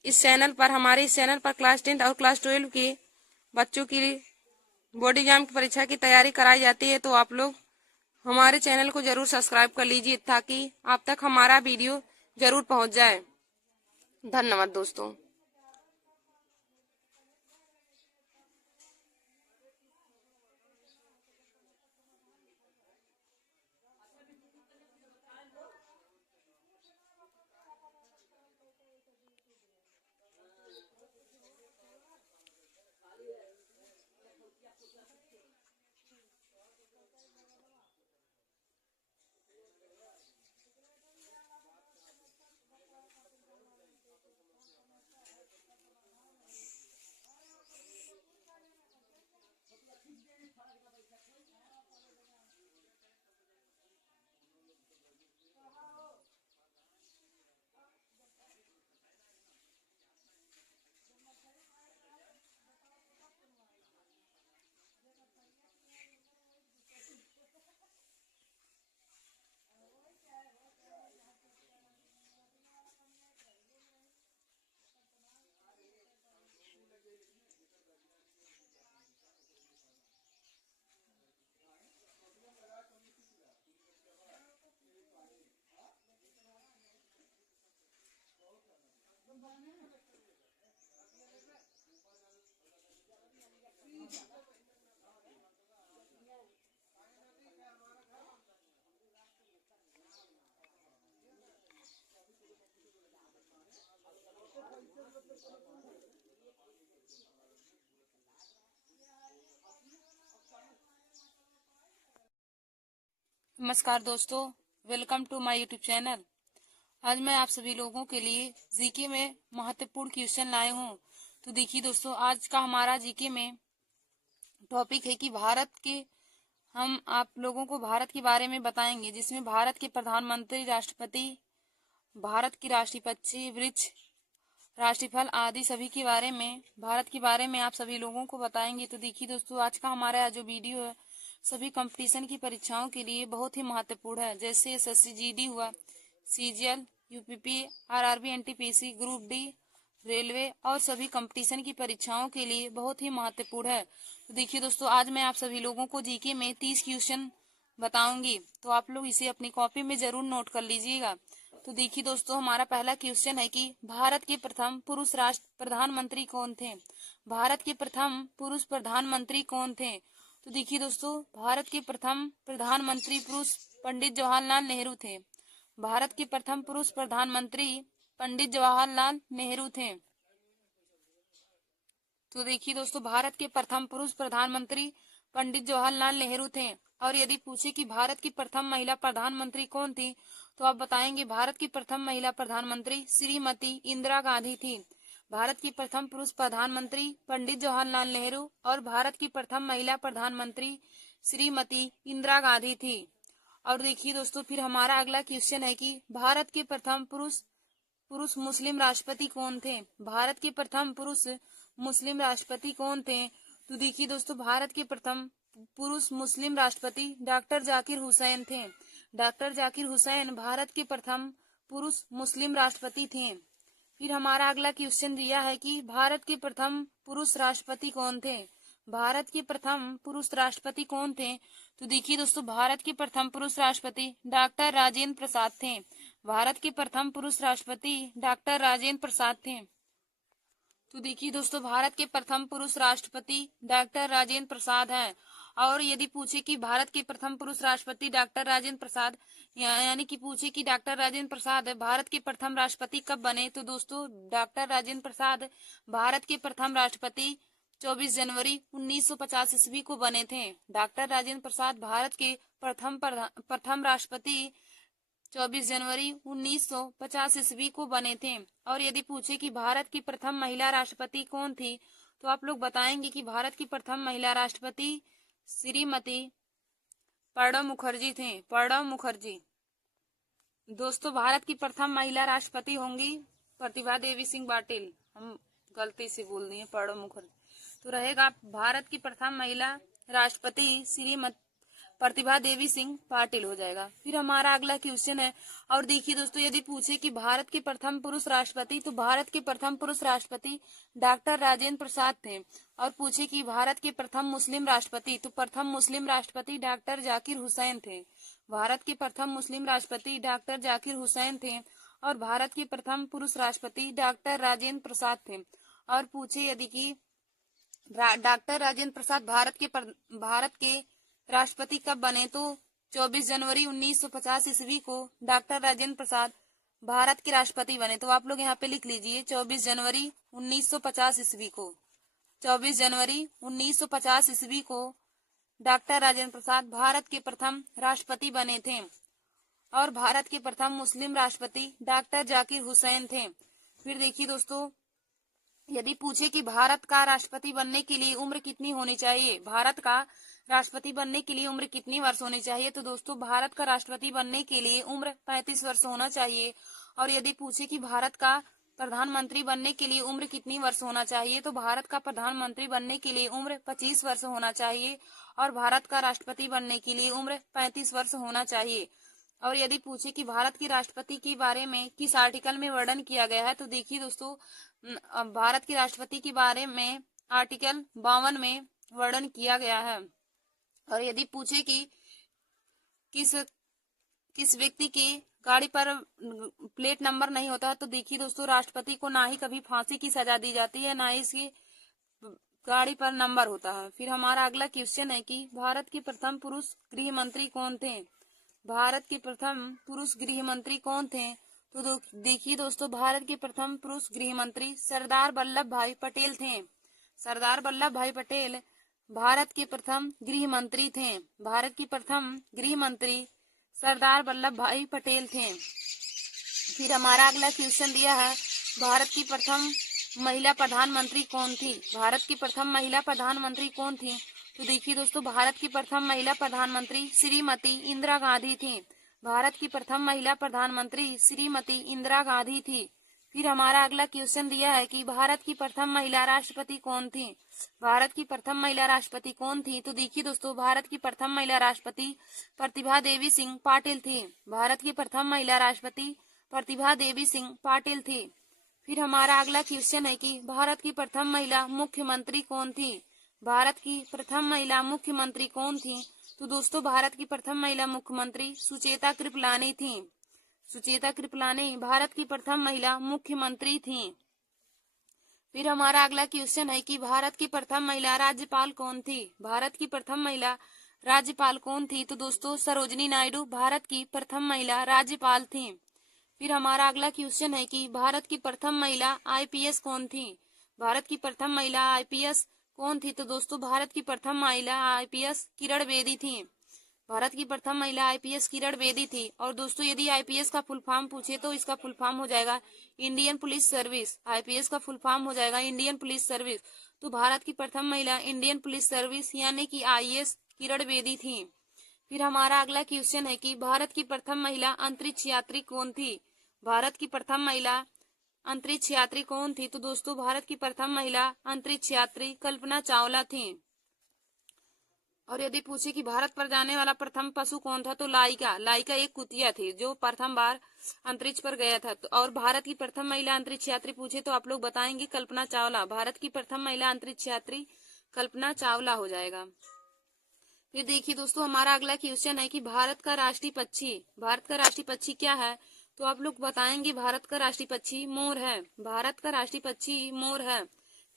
इस चैनल पर क्लास 10th और क्लास 12 के बच्चों की बोर्ड एग्जाम की परीक्षा की तैयारी कराई जाती है। तो आप लोग हमारे चैनल को जरूर सब्सक्राइब कर लीजिए ताकि आप तक हमारा वीडियो जरूर पहुंच जाए। धन्यवाद दोस्तों। नमस्कार दोस्तों, welcome to my YouTube channel. आज मैं आप सभी लोगों के लिए जीके में महत्वपूर्ण क्वेश्चन लाए हूँ। तो देखिए दोस्तों आज का हमारा जीके में टॉपिक है कि हम आप लोगों को भारत के बारे में बताएंगे, जिसमें भारत के प्रधानमंत्री, राष्ट्रपति, भारत की राष्ट्रीय पक्षी, वृक्ष, राष्ट्रीय फल आदि सभी के बारे में, भारत के बारे में आप सभी लोगों को बताएंगे। तो देखिए दोस्तों आज का हमारा जो वीडियो है सभी कंपटीशन की परीक्षाओं के लिए बहुत ही महत्वपूर्ण है। जैसे एसएससी जीडी हुआ, CGL, UPP, RRB, NTPC, group D, railway और सभी कंपटीशन की परीक्षाओं के लिए बहुत ही महत्वपूर्ण है। तो देखिए दोस्तों आज मैं आप सभी लोगों को जीके में 30 क्वेश्चन बताऊंगी, तो आप लोग इसे अपनी कॉपी में जरूर नोट कर लीजिएगा। तो देखिए दोस्तों हमारा पहला क्वेश्चन है कि भारत के प्रथम पुरुष राष्ट्र प्रधानमंत्री कौन थे। भारत के प्रथम पुरुष प्रधानमंत्री कौन थे। तो देखिए दोस्तों भारत के प्रथम प्रधानमंत्री पुरुष पंडित जवाहरलाल नेहरू थे। भारत के प्रथम पुरुष प्रधानमंत्री पंडित जवाहरलाल नेहरू थे। तो देखिए दोस्तों भारत के प्रथम पुरुष प्रधानमंत्री पंडित जवाहरलाल नेहरू थे। और यदि पूछे कि भारत की प्रथम महिला प्रधानमंत्री कौन थी, तो आप बताएंगे भारत की प्रथम महिला प्रधानमंत्री श्रीमती इंदिरा गांधी थी। भारत की प्रथम पुरुष प्रधानमंत्री पंडित जवाहरलाल नेहरू और भारत की प्रथम महिला प्रधानमंत्री श्रीमती इंदिरा गांधी थी। और देखिए दोस्तों फिर हमारा अगला क्वेश्चन है कि भारत के प्रथम पुरुष मुस्लिम राष्ट्रपति कौन थे। भारत के प्रथम पुरुष मुस्लिम राष्ट्रपति कौन थे। तो देखिए दोस्तों भारत के प्रथम पुरुष मुस्लिम राष्ट्रपति डॉक्टर जाकिर हुसैन थे। डॉक्टर जाकिर हुसैन भारत के प्रथम पुरुष मुस्लिम राष्ट्रपति थे। फिर हमारा अगला क्वेश्चन दिया है कि भारत के प्रथम पुरुष राष्ट्रपति कौन थे। भारत के प्रथम पुरुष राष्ट्रपति कौन थे? तो देखिए दोस्तों, भारत के प्रथम पुरुष राष्ट्रपति डॉक्टर राजेंद्र प्रसाद थे। भारत के प्रथम पुरुष राष्ट्रपति डॉक्टर राजेंद्र प्रसाद थे। तो देखिए दोस्तों, भारत के प्रथम पुरुष राष्ट्रपति डॉक्टर राजेंद्र प्रसाद हैं। और यदि पूछे कि भारत के प्रथम पुरुष राष्ट्रपति डॉक्टर राजेंद्र प्रसाद, यानी कि पूछे कि डॉक्टर राजेंद्र प्रसाद भारत के प्रथम राष्ट्रपति कब बने, तो दोस्तों डॉक्टर राजेंद्र प्रसाद भारत के प्रथम राष्ट्रपति 24 जनवरी 1950 ईस्वी को बने थे। डॉक्टर राजेंद्र प्रसाद भारत के प्रथम राष्ट्रपति 24 जनवरी 1950 ईस्वी को बने थे। और यदि पूछे कि भारत की प्रथम महिला राष्ट्रपति कौन थी, तो आप लोग बताएंगे कि भारत की प्रथम महिला राष्ट्रपति श्रीमती प्रणब मुखर्जी थे। प्रणब मुखर्जी। दोस्तों, भारत की प्रथम महिला राष्ट्रपति होंगी प्रतिभा देवी सिंह पाटिल। हम गलती से बोल दिए प्रणब मुखर्जी, तो रहेगा भारत की प्रथम महिला राष्ट्रपति श्रीमती प्रतिभा देवी सिंह पाटिल हो जाएगा। फिर हमारा अगला क्वेश्चन है, और देखिए दोस्तों, यदि पूछे कि भारत के प्रथम पुरुष राष्ट्रपति, तो भारत के प्रथम पुरुष राष्ट्रपति डॉक्टर राजेंद्र प्रसाद थे। और पूछे कि भारत के प्रथम मुस्लिम राष्ट्रपति, तो प्रथम मुस्लिम राष्ट्रपति डॉक्टर जाकिर हुसैन थे। भारत के प्रथम मुस्लिम राष्ट्रपति डॉक्टर जाकिर हुसैन थे। और भारत के प्रथम पुरुष राष्ट्रपति डॉक्टर राजेंद्र प्रसाद थे। और पूछे यदि कि डॉक्टर राजेंद्र प्रसाद भारत के राष्ट्रपति कब बने, तो 24 जनवरी 1950 ईस्वी को डॉक्टर राजेंद्र प्रसाद भारत के राष्ट्रपति बने। तो आप लोग यहाँ पे लिख लीजिए 24 जनवरी 1950 ईस्वी को। 24 जनवरी 1950 ईस्वी को डॉक्टर राजेंद्र प्रसाद भारत के प्रथम राष्ट्रपति बने थे। और भारत के प्रथम मुस्लिम राष्ट्रपति डॉक्टर जाकिर हुसैन थे। फिर देखिए दोस्तों, यदि पूछे कि भारत का राष्ट्रपति बनने के लिए उम्र कितनी होनी चाहिए, भारत का राष्ट्रपति बनने के लिए उम्र कितनी वर्ष होनी चाहिए, तो दोस्तों भारत का राष्ट्रपति बनने के लिए उम्र 35 वर्ष होना चाहिए। और यदि पूछे कि भारत का प्रधानमंत्री बनने के लिए उम्र कितनी वर्ष होना चाहिए, तो भारत का प्रधानमंत्री बनने के लिए उम्र 25 वर्ष होना चाहिए। और भारत का राष्ट्रपति बनने के लिए उम्र 35 वर्ष होना चाहिए। और यदि पूछे कि भारत के राष्ट्रपति के बारे में किस आर्टिकल में वर्णन किया गया है, तो देखिए दोस्तों, भारत के राष्ट्रपति के बारे में आर्टिकल 52 में वर्णन किया गया है। और यदि पूछे कि किस व्यक्ति के गाड़ी पर प्लेट नंबर नहीं होता, तो देखिए दोस्तों, राष्ट्रपति को ना ही कभी फांसी की सजा दी जाती है, ना ही इसकी गाड़ी पर नंबर होता है। फिर हमारा अगला क्वेश्चन है कि भारत के प्रथम पुरुष गृह मंत्री कौन थे। भारत के प्रथम पुरुष गृह मंत्री कौन थे, तो देखिए दोस्तों, भारत के प्रथम पुरुष गृह मंत्री सरदार वल्लभ भाई पटेल थे। सरदार वल्लभ भाई पटेल भारत के प्रथम गृह मंत्री थे। भारत के प्रथम गृह मंत्री सरदार वल्लभ भाई पटेल थे। फिर हमारा अगला क्वेश्चन दिया है, भारत की प्रथम महिला प्रधानमंत्री कौन थी। भारत की प्रथम महिला प्रधानमंत्री कौन थी, तो देखिए दोस्तों, भारत की प्रथम महिला प्रधानमंत्री श्रीमती इंदिरा गांधी थी। भारत की प्रथम महिला प्रधानमंत्री श्रीमती इंदिरा गांधी थी। फिर हमारा अगला क्वेश्चन दिया है कि भारत की प्रथम महिला राष्ट्रपति कौन थी। भारत की प्रथम महिला राष्ट्रपति कौन थी, तो देखिए दोस्तों, भारत की प्रथम महिला राष्ट्रपति प्रतिभा देवी सिंह पाटिल थी। भारत की प्रथम महिला राष्ट्रपति प्रतिभा देवी सिंह पाटिल थी। फिर हमारा अगला क्वेश्चन है कि भारत की प्रथम महिला मुख्यमंत्री कौन थी। भारत की प्रथम महिला मुख्यमंत्री कौन थी, तो दोस्तों, भारत की प्रथम महिला मुख्यमंत्री सुचेता कृपलानी थी। सुचेता कृपलानी भारत की प्रथम महिला मुख्यमंत्री थी। फिर हमारा अगला क्वेश्चन है कि भारत की प्रथम महिला राज्यपाल कौन थी। भारत की प्रथम महिला राज्यपाल कौन थी, तो दोस्तों, सरोजिनी नायडू भारत की प्रथम महिला राज्यपाल थी। फिर हमारा अगला क्वेश्चन है कि भारत की प्रथम महिला आईपीएस कौन थी। भारत की प्रथम महिला आईपीएस कौन थी, तो दोस्तों, भारत की प्रथम महिला आईपीएस किरण बेदी थी। भारत की प्रथम महिला आईपीएस किरण बेदी थी। और दोस्तों, यदि आईपीएस का फुल फॉर्म पूछे तो इसका फुल फॉर्म हो जाएगा इंडियन पुलिस सर्विस। आईपीएस का फुल फॉर्म हो जाएगा इंडियन पुलिस सर्विस। तो भारत की प्रथम महिला इंडियन पुलिस सर्विस यानी कि आईएएस किरण बेदी थी। फिर हमारा अगला क्वेश्चन है कि भारत की प्रथम महिला अंतरिक्ष यात्री कौन थी। भारत की प्रथम महिला अंतरिक्ष यात्री कौन थी, तो दोस्तों, भारत की प्रथम महिला अंतरिक्ष यात्री कल्पना चावला थी। और यदि पूछे कि भारत पर जाने वाला प्रथम पशु कौन था, तो लाइका। लाइका एक कुतिया थी जो प्रथम बार अंतरिक्ष पर गया था। तो और भारत की प्रथम महिला अंतरिक्ष यात्री पूछे तो आप लोग बताएंगे कल्पना चावला। भारत की प्रथम महिला अंतरिक्ष यात्री कल्पना चावला हो जाएगा। फिर देखिए दोस्तों, हमारा अगला क्वेश्चन है कि भारत का राष्ट्रीय पक्षी, भारत का राष्ट्रीय पक्षी क्या है, तो आप लोग बताएंगे भारत का राष्ट्रीय पक्षी मोर है। भारत का राष्ट्रीय पक्षी मोर है।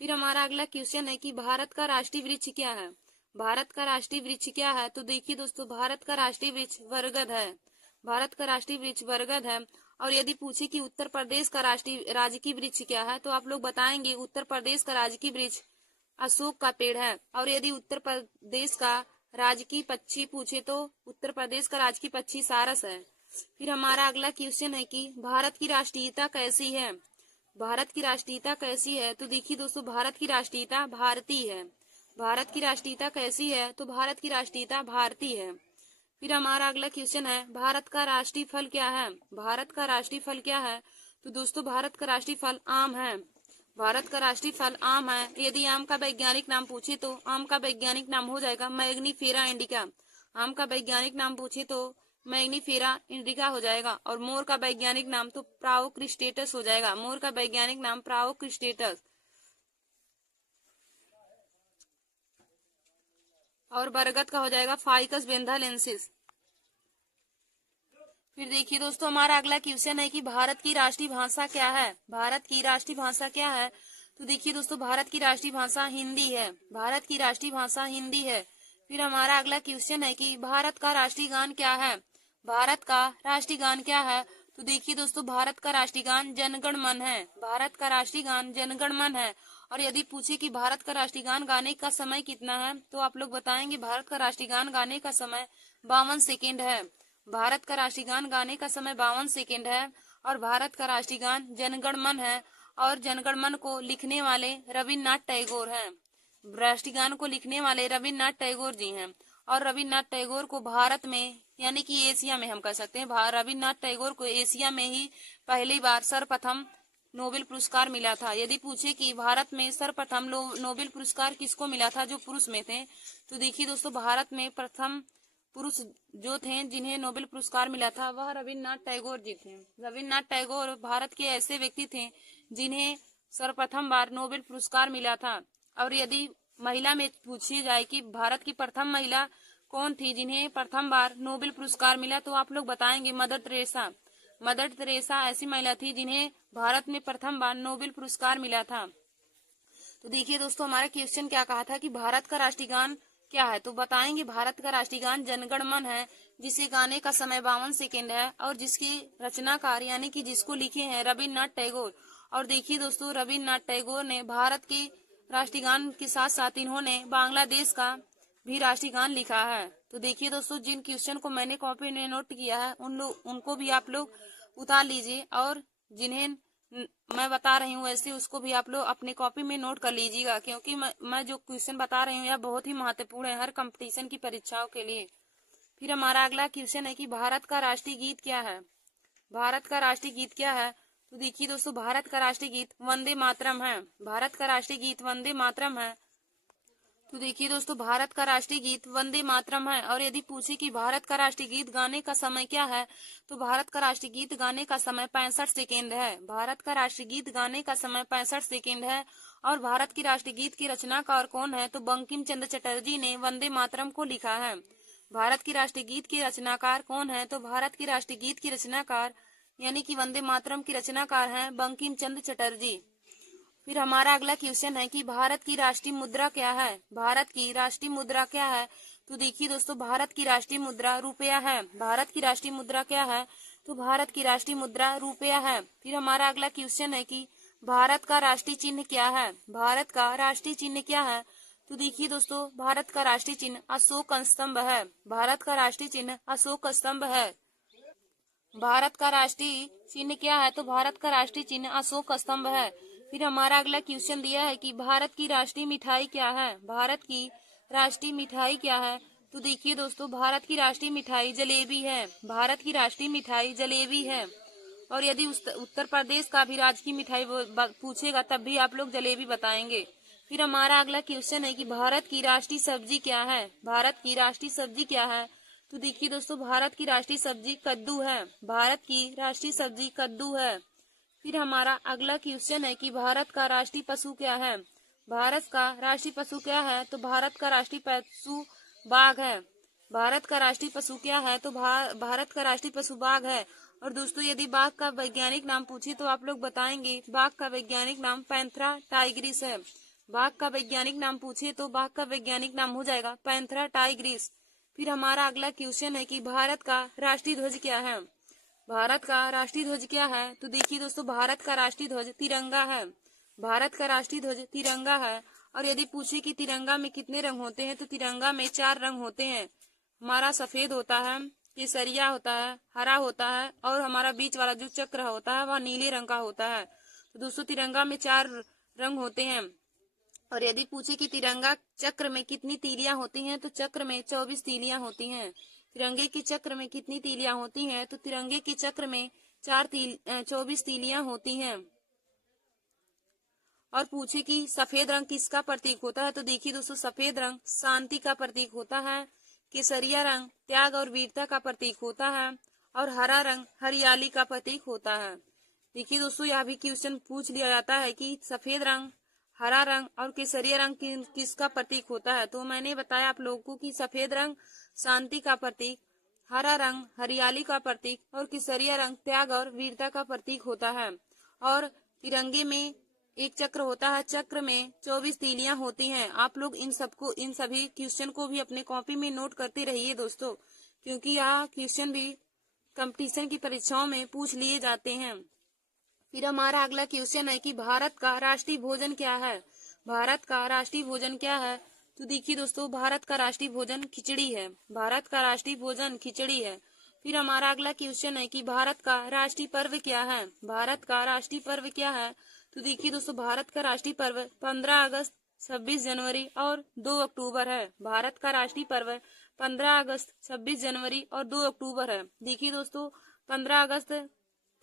फिर हमारा अगला क्वेश्चन है कि भारत का राष्ट्रीय वृक्ष क्या है। भारत का राष्ट्रीय वृक्ष क्या है, तो देखिए दोस्तों, भारत का राष्ट्रीय वृक्ष बरगद है। भारत का राष्ट्रीय वृक्ष बरगद है। और यदि पूछे कि उत्तर प्रदेश का राष्ट्रीय राजकीय वृक्ष क्या है, तो आप लोग बताएंगे उत्तर प्रदेश का राजकीय वृक्ष अशोक का पेड़ है। और यदि उत्तर प्रदेश का राजकीय पक्षी पूछे तो उत्तर प्रदेश का राजकीय पक्षी सारस है। फिर हमारा अगला क्वेश्चन है कि भारत की राष्ट्रीयता कैसी है। भारत की राष्ट्रीयता कैसी है, तो देखिए दोस्तों, भारत की राष्ट्रीयता भारतीय है। भारत की राष्ट्रीयता कैसी है, तो भारत की राष्ट्रीयता भारतीय है। फिर हमारा अगला क्वेश्चन है भारत का राष्ट्रीय फल क्या है। भारत का राष्ट्रीय फल क्या है, तो दोस्तों भारत का राष्ट्रीय फल आम है। भारत का राष्ट्रीय फल आम है। यदि आम का वैज्ञानिक नाम पूछे तो आम का वैज्ञानिक नाम हो जाएगा मैग्नीफेरा इंडिका। आम का वैज्ञानिक नाम पूछे तो मैग्नीफेरा इंडिका हो जाएगा। और मोर का वैज्ञानिक नाम तो प्रावोक्रिस्टेटस हो जाएगा। मोर का वैज्ञानिक नाम प्रावोक्रिस्टेटस। और बरगद का हो जाएगा फाइकस बेंथालेंसिस। फिर देखिए दोस्तों, हमारा अगला क्वेश्चन है कि भारत की राष्ट्रीय भाषा क्या है। भारत की राष्ट्रीय भाषा क्या है, तो देखिए दोस्तों, भारत की राष्ट्रीय भाषा हिंदी है। भारत की राष्ट्रीय भाषा हिंदी है। फिर हमारा अगला क्वेश्चन है कि भारत का राष्ट्रीय गान क्या है। भारत का राष्ट्रीय गान क्या है, तो देखिए दोस्तों, भारत का राष्ट्रीय गान जनगण मन है। भारत का राष्ट्रीय गान जनगण मन है। और यदि पूछे कि भारत का राष्ट्रीय गान गाने का समय कितना है, तो आप लोग बताएंगे भारत का राष्ट्रीय गान गाने का समय 52 सेकेंड है। भारत का राष्ट्रीय गान गाने का समय 52 सेकेंड है। और भारत का राष्ट्रीय गान जनगण मन है। और जनगण मन को लिखने वाले रविन्द्रनाथ टैगोर हैं। राष्ट्रीय गान को लिखने वाले रविन्द्रनाथ टैगोर जी हैं। और रविन्द्रनाथ टैगोर को भारत में यानी कि एशिया में हम कह सकते हैं, रविन्द्रनाथ टैगोर को एशिया में ही पहली बार सर्वप्रथम नोबेल पुरस्कार मिला था। यदि पूछे कि भारत में सर्वप्रथम नोबेल पुरस्कार किसको मिला था जो पुरुष में थे, तो देखिए दोस्तों, भारत में प्रथम पुरुष जो थे जिन्हें नोबेल पुरस्कार मिला था वह रविन्द्रनाथ टैगोर जी थे। रविन्द्रनाथ टैगोर भारत के ऐसे व्यक्ति थे जिन्हें सर्वप्रथम बार नोबेल पुरस्कार मिला था। और यदि महिला में पूछी जाए कि भारत की प्रथम महिला कौन थी जिन्हें प्रथम बार नोबेल पुरस्कार मिला, तो आप लोग बताएंगे मदर टेरेसा। मदर टेरेसा ऐसी महिला थी जिन्हें भारत में प्रथम बार नोबेल पुरस्कार मिला था। तो देखिए दोस्तों, हमारा क्वेश्चन क्या कहा था कि भारत का राष्ट्रीय गान क्या है, तो बताएंगे भारत का राष्ट्रीय गान जनगण मन है, जिसे गाने का समय 52 सेकेंड है और जिसके रचनाकार यानी कि जिसको लिखे हैं रविन्द्रनाथ टैगोर। और देखिए दोस्तों, रविन्द्रनाथ टैगोर ने भारत के राष्ट्रीय गान के साथ साथ इन्होंने बांग्लादेश का भी राष्ट्रीय गान लिखा है। तो देखिए दोस्तों, जिन क्वेश्चन को मैंने कॉपी में नोट किया है उनको भी आप लोग उतार लीजिए। और जिन्हें मैं बता रही हूँ वैसे उसको भी आप लोग अपने कॉपी में नोट कर लीजिएगा, क्योंकि मैं जो क्वेश्चन बता रही हूँ यह बहुत ही महत्वपूर्ण है हर कंपटीशन की परीक्षाओं के लिए। फिर हमारा अगला क्वेश्चन है कि भारत का राष्ट्रीय गीत क्या है। भारत का राष्ट्रीय गीत क्या है, तो देखिए दोस्तों, भारत का राष्ट्रीय गीत वंदे मातरम है। भारत का राष्ट्रीय गीत वंदे मातरम है। तो देखिए दोस्तों, भारत का राष्ट्रीय गीत वंदे मातरम है। और यदि पूछे कि भारत का राष्ट्रीय गीत गाने का समय क्या है, तो भारत का राष्ट्रीय गीत गाने का समय 65 सेकेंड है। भारत का राष्ट्रीय गीत गाने का समय 65 सेकेंड है। और भारत की राष्ट्रीय गीत की रचनाकार कौन है, तो बंकिम चंद्र चटर्जी ने वंदे मातरम को लिखा है। भारत की राष्ट्रीय गीत की रचनाकार कौन है, तो भारत की राष्ट्रीय गीत की रचनाकार यानी कि वंदे मातरम की रचनाकार है बंकिम चंद्र चटर्जी। फिर हमारा अगला क्वेश्चन है कि भारत की राष्ट्रीय मुद्रा क्या है। भारत की राष्ट्रीय मुद्रा क्या है, तो देखिए दोस्तों, भारत की राष्ट्रीय मुद्रा रुपया है। भारत की राष्ट्रीय मुद्रा क्या है, तो भारत की राष्ट्रीय मुद्रा रुपया है। फिर हमारा अगला क्वेश्चन है कि भारत का राष्ट्रीय चिन्ह क्या है। भारत का राष्ट्रीय चिन्ह क्या है, तो देखिए दोस्तों, भारत का राष्ट्रीय चिन्ह अशोक स्तंभ है। भारत का राष्ट्रीय चिन्ह अशोक स्तंभ है। भारत का राष्ट्रीय चिन्ह क्या है, तो भारत का राष्ट्रीय चिन्ह अशोक स्तंभ है। फिर हमारा अगला क्वेश्चन दिया है कि भारत की राष्ट्रीय मिठाई क्या है। भारत की राष्ट्रीय मिठाई क्या है, तो देखिए दोस्तों, भारत की राष्ट्रीय मिठाई जलेबी है। भारत की राष्ट्रीय मिठाई जलेबी है। और यदि उत्तर प्रदेश का भी राजकीय मिठाई पूछेगा तब भी आप लोग जलेबी बताएंगे। फिर हमारा अगला क्वेश्चन है कि भारत की राष्ट्रीय सब्जी क्या है। भारत की राष्ट्रीय सब्जी क्या है। तो देखिए दोस्तों, भारत की राष्ट्रीय सब्जी कद्दू है। भारत की राष्ट्रीय सब्जी कद्दू है। फिर हमारा अगला क्वेश्चन है कि भारत का राष्ट्रीय पशु क्या है। भारत का राष्ट्रीय पशु क्या है। तो भारत का राष्ट्रीय पशु बाघ है। भारत का राष्ट्रीय पशु क्या है। तो भारत का राष्ट्रीय पशु बाघ है। और दोस्तों, यदि बाघ का वैज्ञानिक नाम पूछे तो आप लोग बताएंगे बाघ का वैज्ञानिक नाम पैंथेरा टाइग्रिस है। बाघ का वैज्ञानिक नाम पूछे तो बाघ का वैज्ञानिक नाम हो जाएगा पैंथेरा टाइग्रिस। फिर हमारा अगला क्वेश्चन है कि भारत का राष्ट्रीय ध्वज क्या है। भारत का राष्ट्रीय ध्वज क्या है। तो देखिए दोस्तों, भारत का राष्ट्रीय ध्वज तिरंगा है। भारत का राष्ट्रीय ध्वज तिरंगा है। और यदि पूछे कि तिरंगा में कितने रंग होते हैं, तो तिरंगा में 4 रंग होते हैं। हमारा सफेद होता है, केसरिया होता है, हरा होता है, और हमारा बीच वाला जो चक्र होता है वह नीले रंग का होता है। तो दोस्तों, तिरंगा में 4 रंग होते हैं। और यदि पूछे कि तिरंगा चक्र में कितनी तीलियां होती हैं, तो चक्र में 24 तीलियां होती हैं। तिरंगे के चक्र में कितनी तीलियां होती हैं। तो तिरंगे के चक्र में 24 तीलियां होती हैं। और पूछे कि सफेद रंग किसका प्रतीक होता है। तो देखिए दोस्तों, सफेद रंग शांति का प्रतीक होता है। केसरिया रंग त्याग और वीरता का प्रतीक होता है। और हरा रंग हरियाली का प्रतीक होता है। देखिए दोस्तों, यह भी क्वेश्चन पूछ लिया जाता है कि सफेद रंग, हरा रंग और केसरिया रंग किसका प्रतीक होता है। तो मैंने बताया आप लोगों को कि सफेद रंग शांति का प्रतीक, हरा रंग हरियाली का प्रतीक और केसरिया रंग त्याग और वीरता का प्रतीक होता है। और तिरंगे में एक चक्र होता है, चक्र में 24 तीलियां होती हैं। आप लोग इन सभी क्वेश्चन को भी अपने कॉपी में नोट करते रहिए दोस्तों, क्योंकि यह क्वेश्चन भी कंपटीशन की परीक्षाओं में पूछ लिए जाते हैं। फिर हमारा अगला क्वेश्चन है कि भारत का राष्ट्रीय भोजन क्या है। भारत का राष्ट्रीय भोजन क्या है। तो देखिए दोस्तों, भारत का राष्ट्रीय भोजन खिचड़ी है। भारत का राष्ट्रीय भोजन खिचड़ी है। फिर हमारा अगला क्वेश्चन है कि भारत का राष्ट्रीय पर्व क्या है। भारत का राष्ट्रीय पर्व क्या है। तो देखिए दोस्तों, भारत का राष्ट्रीय पर्व 15 अगस्त, 26 जनवरी और 2 अक्टूबर है। भारत का राष्ट्रीय पर्व 15 अगस्त, 26 जनवरी और 2 अक्टूबर है। देखिए दोस्तों,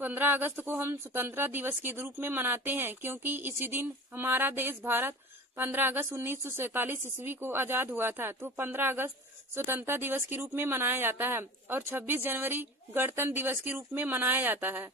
15 अगस्त को हम स्वतंत्रता दिवस के रूप में मनाते हैं, क्योंकि इसी दिन हमारा देश भारत 15 अगस्त 1947 ईस्वी को आजाद हुआ था। तो 15 अगस्त स्वतंत्रता दिवस के रूप में मनाया जाता है। और 26 जनवरी गणतंत्र दिवस के रूप में मनाया जाता है।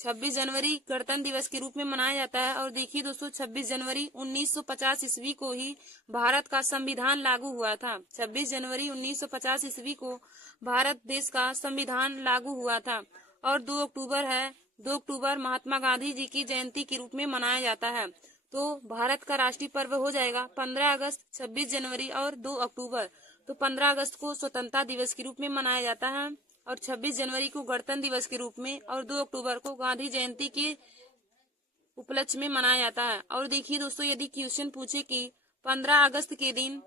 26 जनवरी गणतंत्र दिवस के रूप में मनाया जाता है। और देखिए दोस्तों, 26 जनवरी 1950 ईस्वी को ही भारत का संविधान लागू हुआ था। 26 जनवरी 1950 ईस्वी को भारत देश का संविधान लागू हुआ था। और 2 अक्टूबर है, 2 अक्टूबर महात्मा गांधी जी की जयंती के रूप में मनाया जाता है। तो भारत का राष्ट्रीय पर्व हो जाएगा 15 अगस्त, 26 जनवरी और 2 अक्टूबर। तो 15 अगस्त को स्वतंत्रता दिवस के रूप में मनाया जाता है, और 26 जनवरी को गणतंत्र दिवस के रूप में, और 2 अक्टूबर को गांधी जयंती के उपलक्ष्य में मनाया जाता है। और देखिए दोस्तों, यदि क्वेश्चन पूछे कि 15 अगस्त के दिन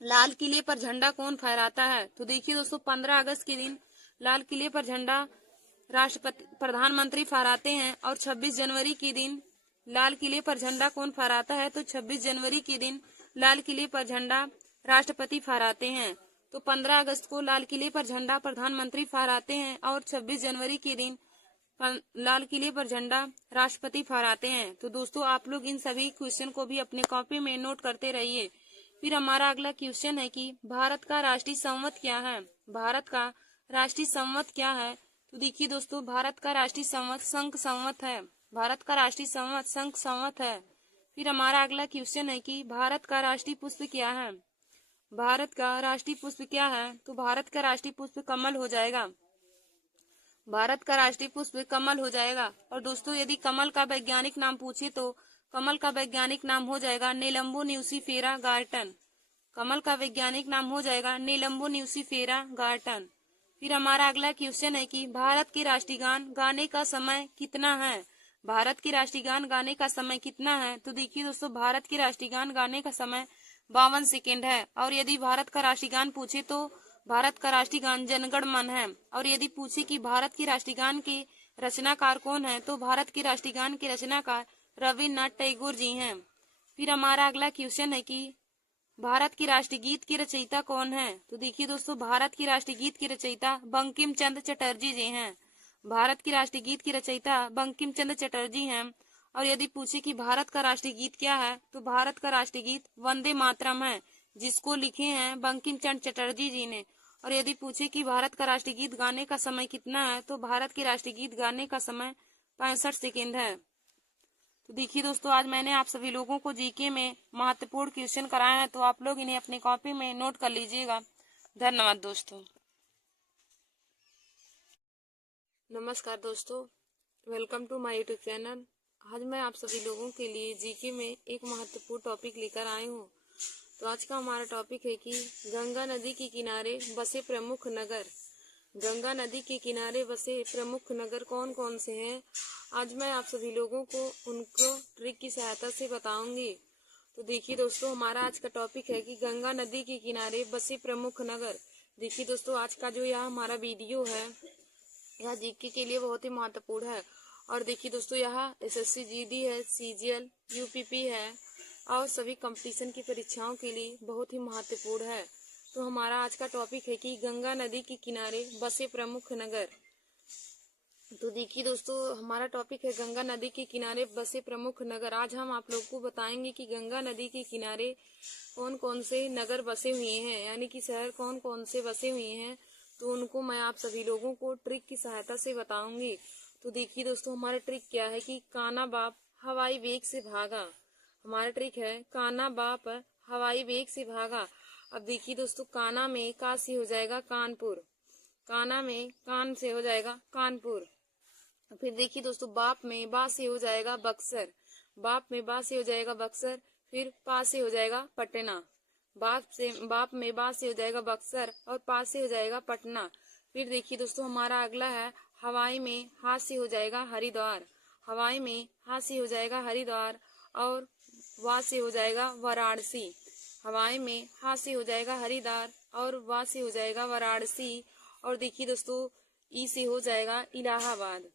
लाल किले पर झंडा कौन फहराता है। तो देखिए दोस्तों, 15 अगस्त के दिन लाल किले पर झंडा राष्ट्रपति प्रधानमंत्री फहराते हैं। और 26 जनवरी के दिन लाल किले पर झंडा कौन फहराता है। तो 26 जनवरी के दिन लाल किले पर झंडा राष्ट्रपति फहराते हैं। तो 15 अगस्त को लाल किले पर झंडा प्रधानमंत्री फहराते हैं, और 26 जनवरी के दिन लाल किले पर झंडा राष्ट्रपति फहराते हैं। तो दोस्तों, आप लोग इन सभी क्वेश्चन को भी अपने कॉपी में नोट करते रहिए। फिर हमारा अगला क्वेश्चन है कि भारत का राष्ट्रीय संवत क्या है। भारत का राष्ट्रीय संवत क्या है। तो देखिए दोस्तों, भारत का राष्ट्रीय संवत शंख संवत है। भारत का राष्ट्रीय संवत शंख संवत है। फिर हमारा अगला क्वेश्चन है कि भारत का राष्ट्रीय पुष्प क्या है। भारत का राष्ट्रीय पुष्प क्या है। तो भारत का राष्ट्रीय पुष्प कमल हो जाएगा। भारत का राष्ट्रीय पुष्प कमल हो जाएगा। और दोस्तों, यदि कमल का वैज्ञानिक नाम पूछे तो कमल का वैज्ञानिक नाम हो जाएगा नेलम्बो न्यूसीफेरा गार्टन। कमल का वैज्ञानिक नाम हो जाएगा नेलम्बो न्यूसीफेरा गार्टन। फिर हमारा अगला क्वेश्चन है कि भारत के राष्ट्रीय गान गाने का समय कितना है। भारत के राष्ट्रीय गान गाने का समय कितना है। तो देखिए दोस्तों, भारत के राष्ट्रीय गान गाने का समय 52 सेकेंड है। और यदि भारत का राष्ट्रीय गान पूछे तो भारत का राष्ट्रीय गान जनगण मन है। और यदि पूछे कि भारत के राष्ट्रीय गान के रचनाकार कौन है, तो भारत के राष्ट्रीय गान के रचनाकार रविन्द्रनाथ टैगोर जी हैं। फिर हमारा अगला क्वेश्चन है कि भारत के राष्ट्रीय गीत के रचयिता कौन है। तो देखिए दोस्तों, भारत के राष्ट्रीय गीत के रचयिता बंकिम चंद्र चटर्जी जी हैं। भारत के राष्ट्रीय गीत की रचयिता बंकिम चंद्र चटर्जी हैं। और यदि पूछे कि भारत का राष्ट्रीय गीत क्या है, तो भारत का राष्ट्रीय गीत वंदे मातरम है, जिसको लिखे हैं बंकिम चंद्र चटर्जी जी ने। और यदि पूछे कि भारत का राष्ट्रीय गीत गाने का समय कितना है, तो भारत के राष्ट्रीय गीत गाने का समय 65 सेकेंड है। तो देखिए दोस्तों, आज मैंने आप सभी लोगों को जीके में महत्वपूर्ण क्वेश्चन कराए हैं, तो आप लोग इन्हें अपनी कॉपी में नोट कर लीजिएगा। धन्यवाद दोस्तों। नमस्कार दोस्तों, welcome to my YouTube channel. आज मैं आप सभी लोगों के लिए जीके में एक महत्वपूर्ण टॉपिक लेकर आई हूँ। तो आज का हमारा टॉपिक है कि गंगा नदी के किनारे बसे प्रमुख नगर। गंगा नदी के किनारे बसे प्रमुख नगर कौन कौन से हैं, आज मैं आप सभी लोगों को उनको ट्रिक की सहायता से बताऊंगी। तो देखिए दोस्तों, हमारा आज का टॉपिक है कि गंगा नदी के किनारे बसे प्रमुख नगर। देखिए दोस्तों, आज का जो यह हमारा वीडियो है, यह जीके के लिए बहुत ही महत्वपूर्ण है। और देखिए दोस्तों, यह एसएससी जीडी है, सीजीएल, यूपीपी है और सभी कंपटीशन की परीक्षाओं के लिए बहुत ही महत्वपूर्ण है। तो हमारा आज का टॉपिक है कि गंगा नदी के किनारे बसे प्रमुख नगर। तो देखिए दोस्तों, हमारा टॉपिक है गंगा नदी के किनारे बसे प्रमुख नगर। आज हम आप लोगों को बताएंगे कि गंगा नदी के किनारे कौन कौन से नगर बसे हुए हैं, यानी कि शहर कौन कौन से बसे हुए हैं। तो उनको मैं आप सभी लोगों को ट्रिक की सहायता से बताऊंगी। तो देखिए दोस्तों, हमारा ट्रिक क्या है कि काना बाप हवाई वेग से भागा। हमारा ट्रिक है काना बाप हवाई वेग से भागा। अब देखिए दोस्तों, काना में का से हो जाएगा कानपुर, काना में कान से हो जाएगा कानपुर। फिर देखिए दोस्तों, बाप में बा से हो जाएगा बक्सर, बाप में बा से हो जाएगा बक्सर। फिर पा से हो जाएगा पटना, बाप में बा से हो जाएगा बक्सर और पा से हो जाएगा पटना। फिर देखिए दोस्तों, हमारा अगला है हवाई में हा से हो जाएगा हरिद्वार, हवाई में हा से हो जाएगा हरिद्वार और वा से हो जाएगा वाराणसी। हवाई में हा से हो जाएगा हरिद्वार और वा से हो जाएगा वाराणसी। और देखिए दोस्तों, ई से हो जाएगा इलाहाबाद।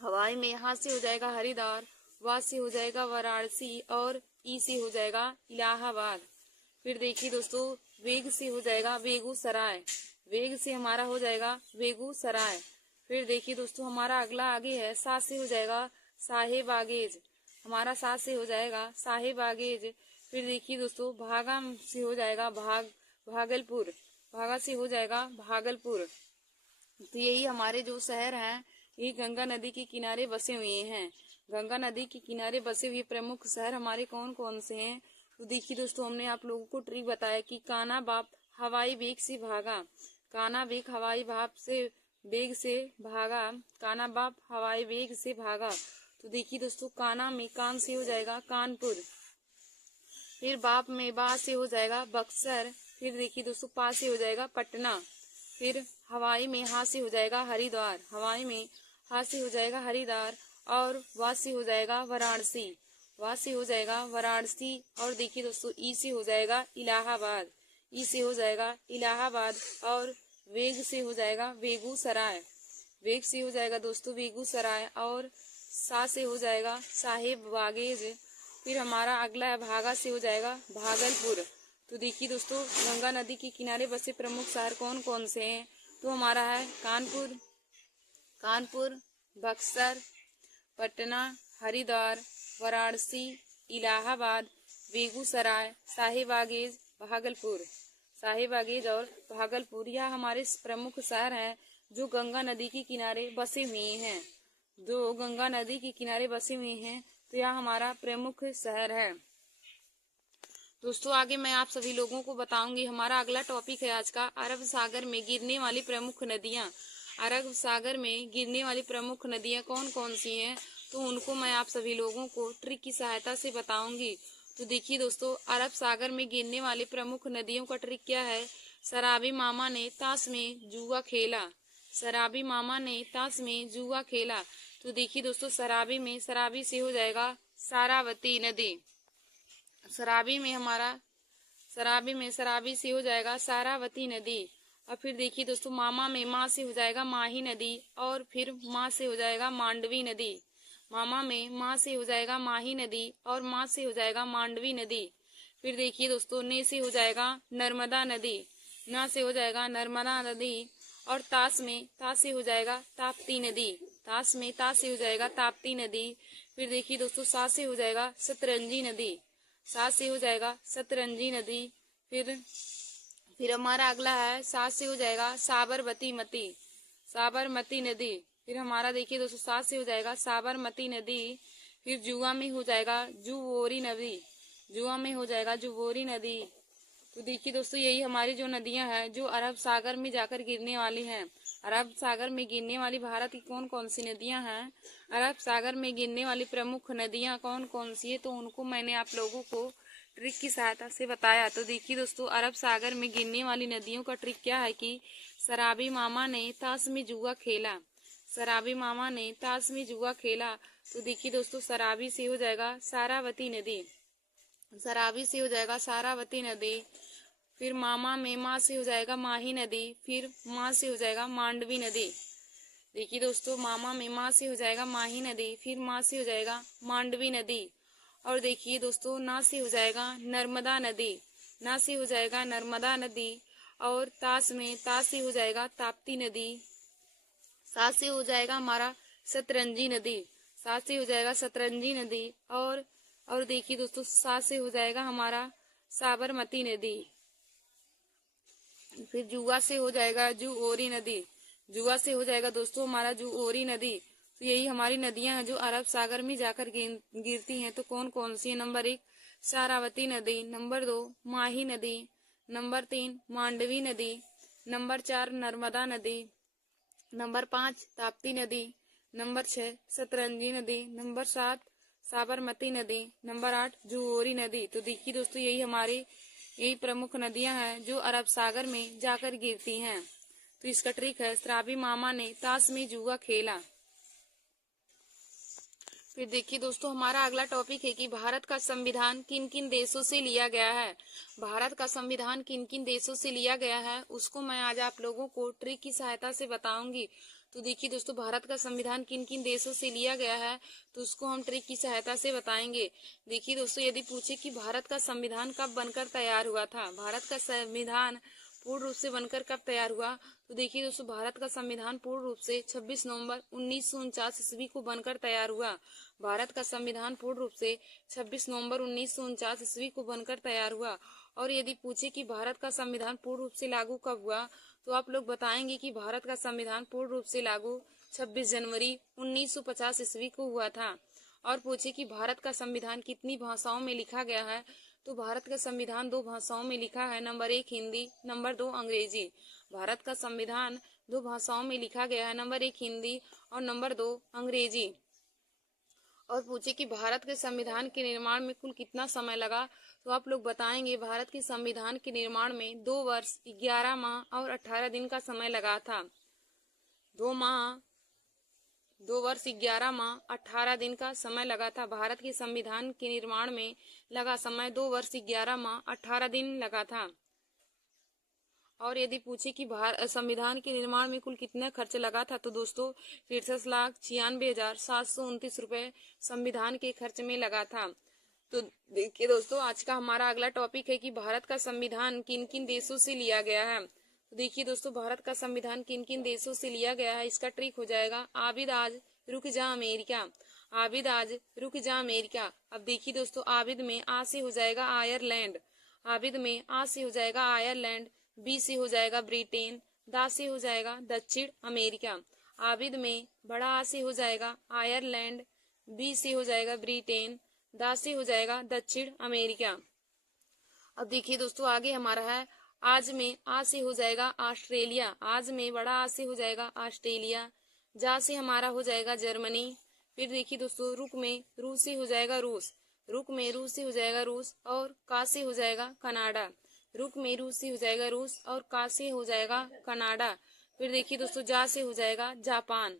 हवाई में हा से हो जाएगा हरिद्वार, वा से हो जाएगा वाराणसी और ई से हो जाएगा इलाहाबाद। फिर देखिए दोस्तों, वेग से हो जाएगा बेगूसराय, वेग से हमारा हो जाएगा बेगूसराय। फिर देखिए दोस्तों, हमारा अगला आगे है सा से हो जाएगा साहेबागेज, हमारा सा से हो जाएगा साहेबागेज। फिर देखिए दोस्तों, भागा से हो जाएगा भागलपुर, भागा से हो जाएगा भागलपुर। तो यही हमारे जो शहर हैं, ये गंगा नदी के किनारे बसे हुए हैं। गंगा नदी के किनारे बसे हुए प्रमुख शहर हमारे कौन कौन से हैं। तो देखिए दोस्तों, हमने आप लोगों को ट्रिक बताया कि काना बाप हवाई वेग से भागा, काना बेग हवाई भाप से वेग से भागा, काना बाप हवाई वेग से भागा। तो देखिए दोस्तों, काना में कान से हो जाएगा कानपुर, फिर बाप में बा से हो जाएगा बक्सर। फिर देखिए दोस्तों, पा से हो जाएगा पटना। फिर हवाई में हा से हो जाएगा हरिद्वार, हवाई में हा से हो जाएगा हरिद्वार और वा से हो जाएगा वाराणसी, वा से हो जाएगा वाराणसी। और देखिए दोस्तों, ई से हो जाएगा इलाहाबाद, ई से हो जाएगा इलाहाबाद और वेग से हो जाएगा बेगूसराय, वेग से हो जाएगा दोस्तों बेगूसराय और सा से हो जाएगा साहेबवागेज। फिर हमारा अगला है भागा से हो जाएगा भागलपुर। तो देखिए दोस्तों, गंगा नदी के किनारे बसे प्रमुख शहर कौन कौन से हैं। तो हमारा है कानपुर, कानपुर, बक्सर, पटना, हरिद्वार, वाराणसी, इलाहाबाद, बेगूसराय, साहिबागेज, भागलपुर, साहिबागेज और भागलपुर। यह हमारे प्रमुख शहर हैं जो गंगा नदी के किनारे बसे हुए हैं, जो गंगा नदी के किनारे बसे हुए हैं। तो यह हमारा प्रमुख शहर है। दोस्तों, आगे मैं आप सभी लोगों को बताऊंगी। हमारा अगला टॉपिक है आज का अरब सागर में गिरने वाली प्रमुख नदियां। अरब सागर में गिरने वाली प्रमुख नदियां कौन कौन सी हैं, तो उनको मैं आप सभी लोगों को ट्रिक की सहायता से बताऊंगी। तो देखिए दोस्तों, अरब सागर में गिरने वाली प्रमुख नदियों का ट्रिक क्या है। शराबी मामा ने ताश में जुआ खेला, शराबी मामा ने ताश में जुआ खेला। तो देखिए दोस्तों, शराबी से हो जाएगा सारावती नदी, शराबी में शराबी से हो जाएगा सारावती नदी। और फिर देखिए दोस्तों, मामा में माँ से हो जाएगा माही नदी और फिर माँ से हो जाएगा मांडवी नदी, मामा में माँ से हो जाएगा माही नदी और माँ से हो जाएगा मांडवी नदी। फिर देखिए दोस्तों, ने से हो जाएगा नर्मदा नदी, ना से हो जाएगा नर्मदा नदी और ताश से हो जाएगा ताप्ती नदी, ताश में ता से हो जाएगा ताप्ती नदी। फिर देखिए दोस्तों सा से हो जाएगा सतरंजी नदी, सा से हो जाएगा सतरंजी नदी। फिर हमारा अगला है सा से हो जाएगा साबरमती मती, साबरमती नदी। फिर हमारा देखिए दोस्तों सा से हो जाएगा साबरमती नदी। फिर जुआ में हो जाएगा जुवोरी नदी, जुआ में हो जाएगा जुवोरी नदी। तो देखिए दोस्तों यही हमारी जो नदियां हैं जो अरब सागर में जाकर गिरने वाली हैं। अरब सागर में गिरने वाली भारत की कौन कौन सी नदियां हैं, अरब सागर में गिरने वाली प्रमुख नदियां कौन कौन सी है, तो उनको मैंने आप लोगों को ट्रिक की सहायता से बताया। तो देखिए दोस्तों अरब सागर में गिरने वाली नदियों का ट्रिक क्या है कि शराबी मामा ने ताश में जुआ खेला, शराबी मामा ने ताश में जुआ खेला। तो देखिए दोस्तों शराबी से हो जाएगा सारावती नदी, शराबी से हो जाएगा सारावती नदी। फिर मामा में माँ से हो जाएगा माही नदी, फिर माँ से हो जाएगा मांडवी नदी। देखिए दोस्तों मामा में माँ से हो जाएगा माही नदी, फिर माँ से हो जाएगा मांडवी नदी। और देखिए दोस्तों ना से हो जाएगा नर्मदा नदी, ना से हो जाएगा नर्मदा नदी। और ताश में ता से हो जाएगा ताप्ती नदी, सा से हो जाएगा हमारा सतरंजी नदी, सा से हो जाएगा सतरंजी नदी। और देखिए दोस्तों सा से हो जाएगा हमारा साबरमती नदी। फिर जुआ से हो जाएगा जुओरी नदी, जुआ से हो जाएगा दोस्तों हमारा जुओरी नदी। तो यही हमारी नदियां हैं जो अरब सागर में जाकर गिरती हैं। तो कौन कौन सी है, नंबर 1 सारावती नदी, नंबर 2 माही नदी, नंबर 3 मांडवी नदी, नंबर 4 नर्मदा नदी, नंबर 5 ताप्ती नदी, नंबर 6 सतरंजी नदी, नंबर 7 साबरमती नदी, नंबर 8 जुओरी नदी। तो देखिए दोस्तों यही प्रमुख नदियां हैं जो अरब सागर में जाकर गिरती हैं। तो इसका ट्रिक है शराबी मामा ने ताश में जुआ खेला। फिर देखिए दोस्तों हमारा अगला टॉपिक है कि भारत का संविधान किन किन देशों से लिया गया है। भारत का संविधान किन किन देशों से लिया गया है उसको मैं आज आप लोगों को ट्रिक की सहायता से बताऊंगी। तो देखिए दोस्तों भारत का संविधान किन किन देशों से लिया गया है तो उसको हम ट्रिक की सहायता से बताएंगे। देखिए दोस्तों यदि पूछे कि भारत का संविधान कब बनकर तैयार हुआ था, भारत का संविधान पूर्ण रूप से बनकर कब तैयार हुआ, तो देखिए दोस्तों भारत का संविधान पूर्ण रूप से 26 नवंबर 1949 ईस्वी को बनकर तैयार हुआ। भारत का संविधान पूर्ण रूप से 26 नवंबर 1949 ईस्वी को बनकर तैयार हुआ। और यदि पूछे कि भारत का संविधान पूर्ण रूप से लागू कब हुआ तो आप लोग बताएंगे कि भारत का संविधान पूर्ण रूप से लागू 26 जनवरी 1950 ईस्वी को हुआ था। और पूछे कि भारत का संविधान कितनी भाषाओं में लिखा गया है तो भारत का संविधान 2 भाषाओं में लिखा है, नंबर 1 हिंदी, नंबर 2 अंग्रेजी। भारत का संविधान 2 भाषाओं में लिखा गया है, नंबर 1 हिंदी और नंबर 2 अंग्रेजी। और पूछे कि भारत के संविधान के निर्माण में कुल कितना समय लगा तो आप लोग बताएंगे भारत के संविधान के निर्माण में 2 वर्ष 11 माह और 18 दिन का समय लगा था। 2 वर्ष 11 माह 18 दिन का समय लगा था। भारत के संविधान के निर्माण में लगा समय 2 वर्ष 11 माह 18 दिन लगा था। और यदि पूछे कि संविधान के निर्माण में कुल कितना खर्च लगा था तो दोस्तों 63,96,729 रुपए संविधान के खर्च में लगा था। तो देखिए दोस्तों आज का हमारा अगला टॉपिक है कि भारत का संविधान किन किन देशों से लिया गया है। तो देखिए दोस्तों भारत का संविधान किन किन देशों से लिया गया है इसका ट्रिक हो जाएगा आबिद आज रुक जा अमेरिका, आबिद आज रुक जा अमेरिका। अब देखिए दोस्तों आबिद में आ से हो जाएगा आयरलैंड, आबिद में आ से हो जाएगा आयरलैंड, बी से हो जाएगा ब्रिटेन, दा से हो जाएगा दक्षिण अमेरिका। आबिद में बड़ा आ से हो जाएगा आयरलैंड, बी से हो जाएगा ब्रिटेन, दा से हो जाएगा दक्षिण अमेरिका। अब देखिए दोस्तों आगे हमारा है आज में आ से हो जाएगा ऑस्ट्रेलिया, आज में बड़ा आ से हो जाएगा ऑस्ट्रेलिया, जा से हमारा हो जाएगा जर्मनी। फिर देखिए दोस्तों रुक में रू से हो जाएगा रूस, रुक में रू से हो जाएगा रूस और का से हो जाएगा कनाडा, रुक में रू से हो जाएगा रूस और का से हो जाएगा कनाडा। फिर देखिए दोस्तों जा से हो जाएगा जापान,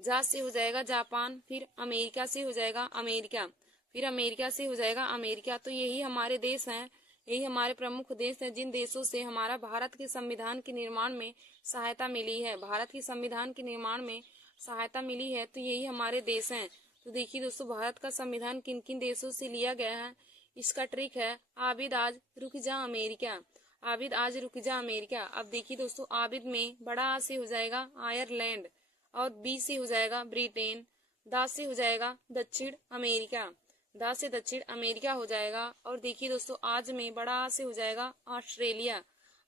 जा से हो जाएगा जापान। फिर अमेरिका से हो जाएगा अमेरिका, फिर अमेरिका से हो जाएगा अमेरिका। तो यही हमारे देश हैं, यही हमारे प्रमुख देश हैं जिन देशों से हमारा भारत के संविधान के निर्माण में सहायता मिली है, भारत के संविधान के निर्माण में सहायता मिली है। तो यही हमारे देश हैं। तो देखिए दोस्तों भारत का संविधान किन किन देशों से लिया गया है इसका ट्रिक है आबिद आज रुक जा अमेरिका, आबिद आज रुक जा अमेरिका। अब देखिए दोस्तों आबिद में बड़ा आ से हो जाएगा आयरलैंड और बी से हो जाएगा ब्रिटेन, दा से हो जाएगा दक्षिण अमेरिका, दा से दक्षिण अमेरिका हो जाएगा। और देखिए दोस्तों आज में बड़ा आ से हो जाएगा ऑस्ट्रेलिया,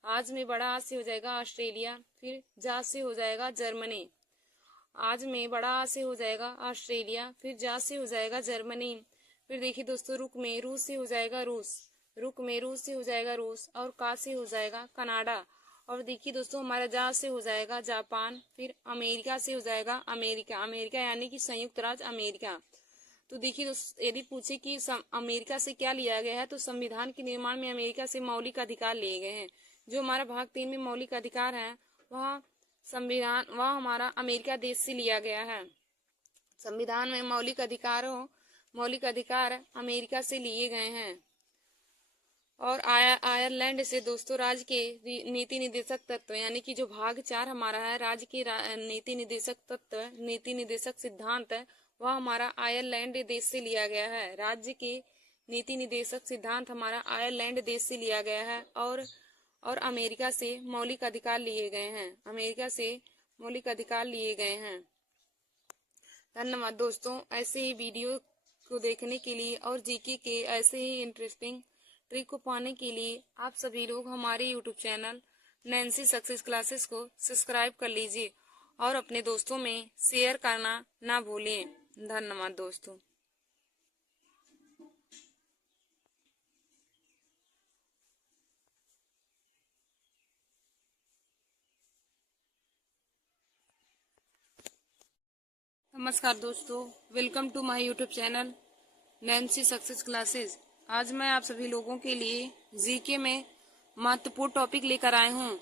आज में बड़ा आ से हो जाएगा ऑस्ट्रेलिया। फिर जा से हो जाएगा जर्मनी, आज में बड़ा आ से हो जाएगा ऑस्ट्रेलिया। फिर जा से हो जाएगा जर्मनी। फिर देखिए दोस्तों रुक में रूस से हो जाएगा रूस, रुक में रूस से हो जाएगा रूस। और का से हो जाएगा कनाडा। और देखिए दोस्तों हमारा जा से हो जाएगा जापान। फिर अमेरिका से हो जाएगा अमेरिका, अमेरिका यानी कि संयुक्त राज्य अमेरिका। तो देखिए दोस्तों यदि पूछे कि अमेरिका से क्या लिया गया है, तो संविधान के निर्माण में अमेरिका से मौलिक अधिकार लिए गए हैं। जो हमारा भाग 3 में मौलिक अधिकार है वह संविधान वह हमारा अमेरिका देश से लिया गया है। संविधान में मौलिक अधिकार अमेरिका से लिए गए हैं। और आयरलैंड से दोस्तों राज्य के नीति निदेशक तत्व यानी कि जो भाग 4 हमारा है राज्य के नीति निदेशक तत्व, नीति निदेशक सिद्धांत है, वह हमारा आयरलैंड देश से लिया गया है। राज्य के नीति निदेशक सिद्धांत हमारा आयरलैंड देश से लिया गया है। और अमेरिका से मौलिक अधिकार लिए गए हैं, अमेरिका से मौलिक अधिकार लिए गए हैं। धन्यवाद दोस्तों। ऐसे ही वीडियो को देखने के लिए और जीके के ऐसे ही इंटरेस्टिंग ट्रिक को पाने के लिए आप सभी लोग हमारे YouTube channel Nancy Success classes को सब्सक्राइब कर लीजिए और अपने दोस्तों में शेयर करना ना भूलें। धन्यवाद दोस्तों। नमस्कार दोस्तों, welcome to my YouTube channel Nancy Success Classes. आज मैं आप सभी लोगों के लिए जीके में महत्वपूर्ण टॉपिक लेकर आए हूँ।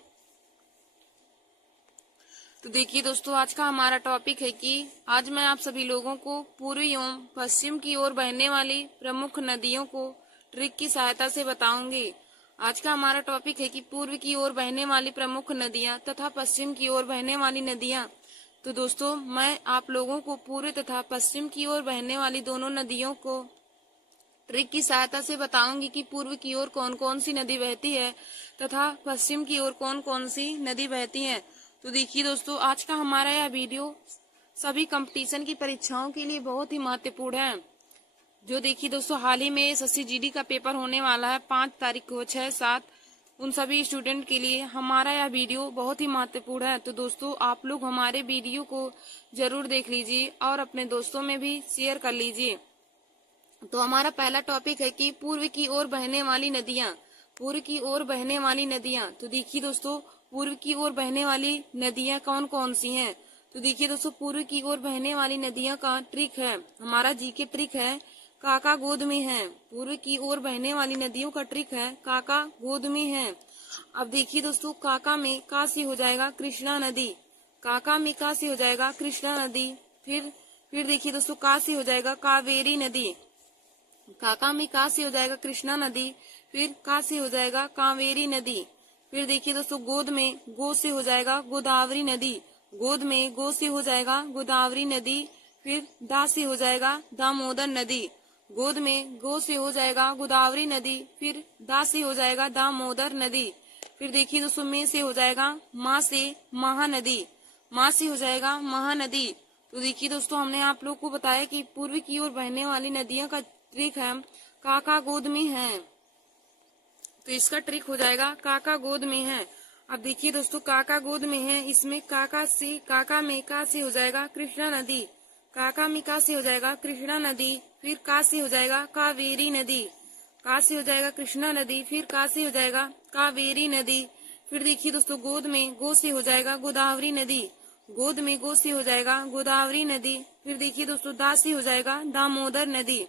तो देखिए दोस्तों आज का हमारा टॉपिक है कि आज मैं आप सभी लोगों को पूर्वी एवं पश्चिम की ओर बहने वाली प्रमुख नदियों को ट्रिक की सहायता से बताऊंगी। आज का हमारा टॉपिक है कि पूर्व की ओर बहने वाली प्रमुख नदियां तथा पश्चिम की ओर बहने वाली नदियां। तो दोस्तों मैं आप लोगों को पूर्व तथा पश्चिम की ओर बहने वाली दोनों नदियों को ट्रिक की सहायता से बताऊंगी कि पूर्व की ओर कौन कौन सी नदी बहती है तथा पश्चिम की ओर कौन कौन सी नदी बहती है। तो देखिए दोस्तों आज का हमारा यह वीडियो सभी कंपटीशन की परीक्षाओं के लिए बहुत ही महत्वपूर्ण है। जो देखिए दोस्तों हाल ही में एसएससी जीडी का पेपर होने वाला है 5 तारीख को 6, 7, उन सभी स्टूडेंट के लिए हमारा यह वीडियो बहुत ही महत्वपूर्ण है। तो दोस्तों आप लोग हमारे वीडियो को जरूर देख लीजिए और अपने दोस्तों में भी शेयर कर लीजिए। तो हमारा पहला टॉपिक है कि पूर्व की ओर बहने वाली नदियां, पूर्व की ओर बहने वाली नदियां। तो देखिए दोस्तों पूर्व की ओर बहने वाली नदियां कौन कौन सी हैं। तो देखिए दोस्तों पूर्व की ओर बहने वाली नदियां का ट्रिक है हमारा जीके ट्रिक है काका गोद में है। पूर्व की ओर बहने वाली नदियों का ट्रिक है काका गोद में है। अब देखिए दोस्तों काका में का से हो जाएगा कृष्णा नदी, काका में का से हो जाएगा कृष्णा नदी। फिर देखिए दोस्तों का से हो जाएगा कावेरी नदी, काका में का से हो जाएगा कृष्णा नदी। फिर का से हो जाएगा कावेरी नदी। फिर देखिए दोस्तों गोद में गो से हो जाएगा गोदावरी नदी, गोद में गो से हो जाएगा गोदावरी नदी। फिर दा से हो जाएगा दामोदर नदी, गोद में गो से हो जाएगा गोदावरी नदी। फिर दा से हो जाएगा दामोदर नदी। फिर देखिए दोस्तों में से हो जाएगा माँ से महानदी, माँ से हो जाएगा महानदी। तो देखिए दोस्तों हमने आप लोग को बताया कि पूर्व की ओर बहने वाली नदियों का ट्रिक है काका गोद में है। तो इसका ट्रिक हो जाएगा काका गोद में है। अब देखिए दोस्तों काका गोद में है, इसमें काका में का से हो जाएगा कृष्णा नदी, काका में का से हो जाएगा कृष्णा नदी। फिर का से हो जाएगा कावेरी नदी, का से हो जाएगा कृष्णा नदी। फिर का से हो जाएगा कावेरी नदी। फिर देखिए दोस्तों गोद में गो से हो जाएगा गोदावरी नदी, गोद में गो से हो जाएगा गोदावरी नदी। फिर देखिए दोस्तों दा से हो जाएगा दामोदर नदी,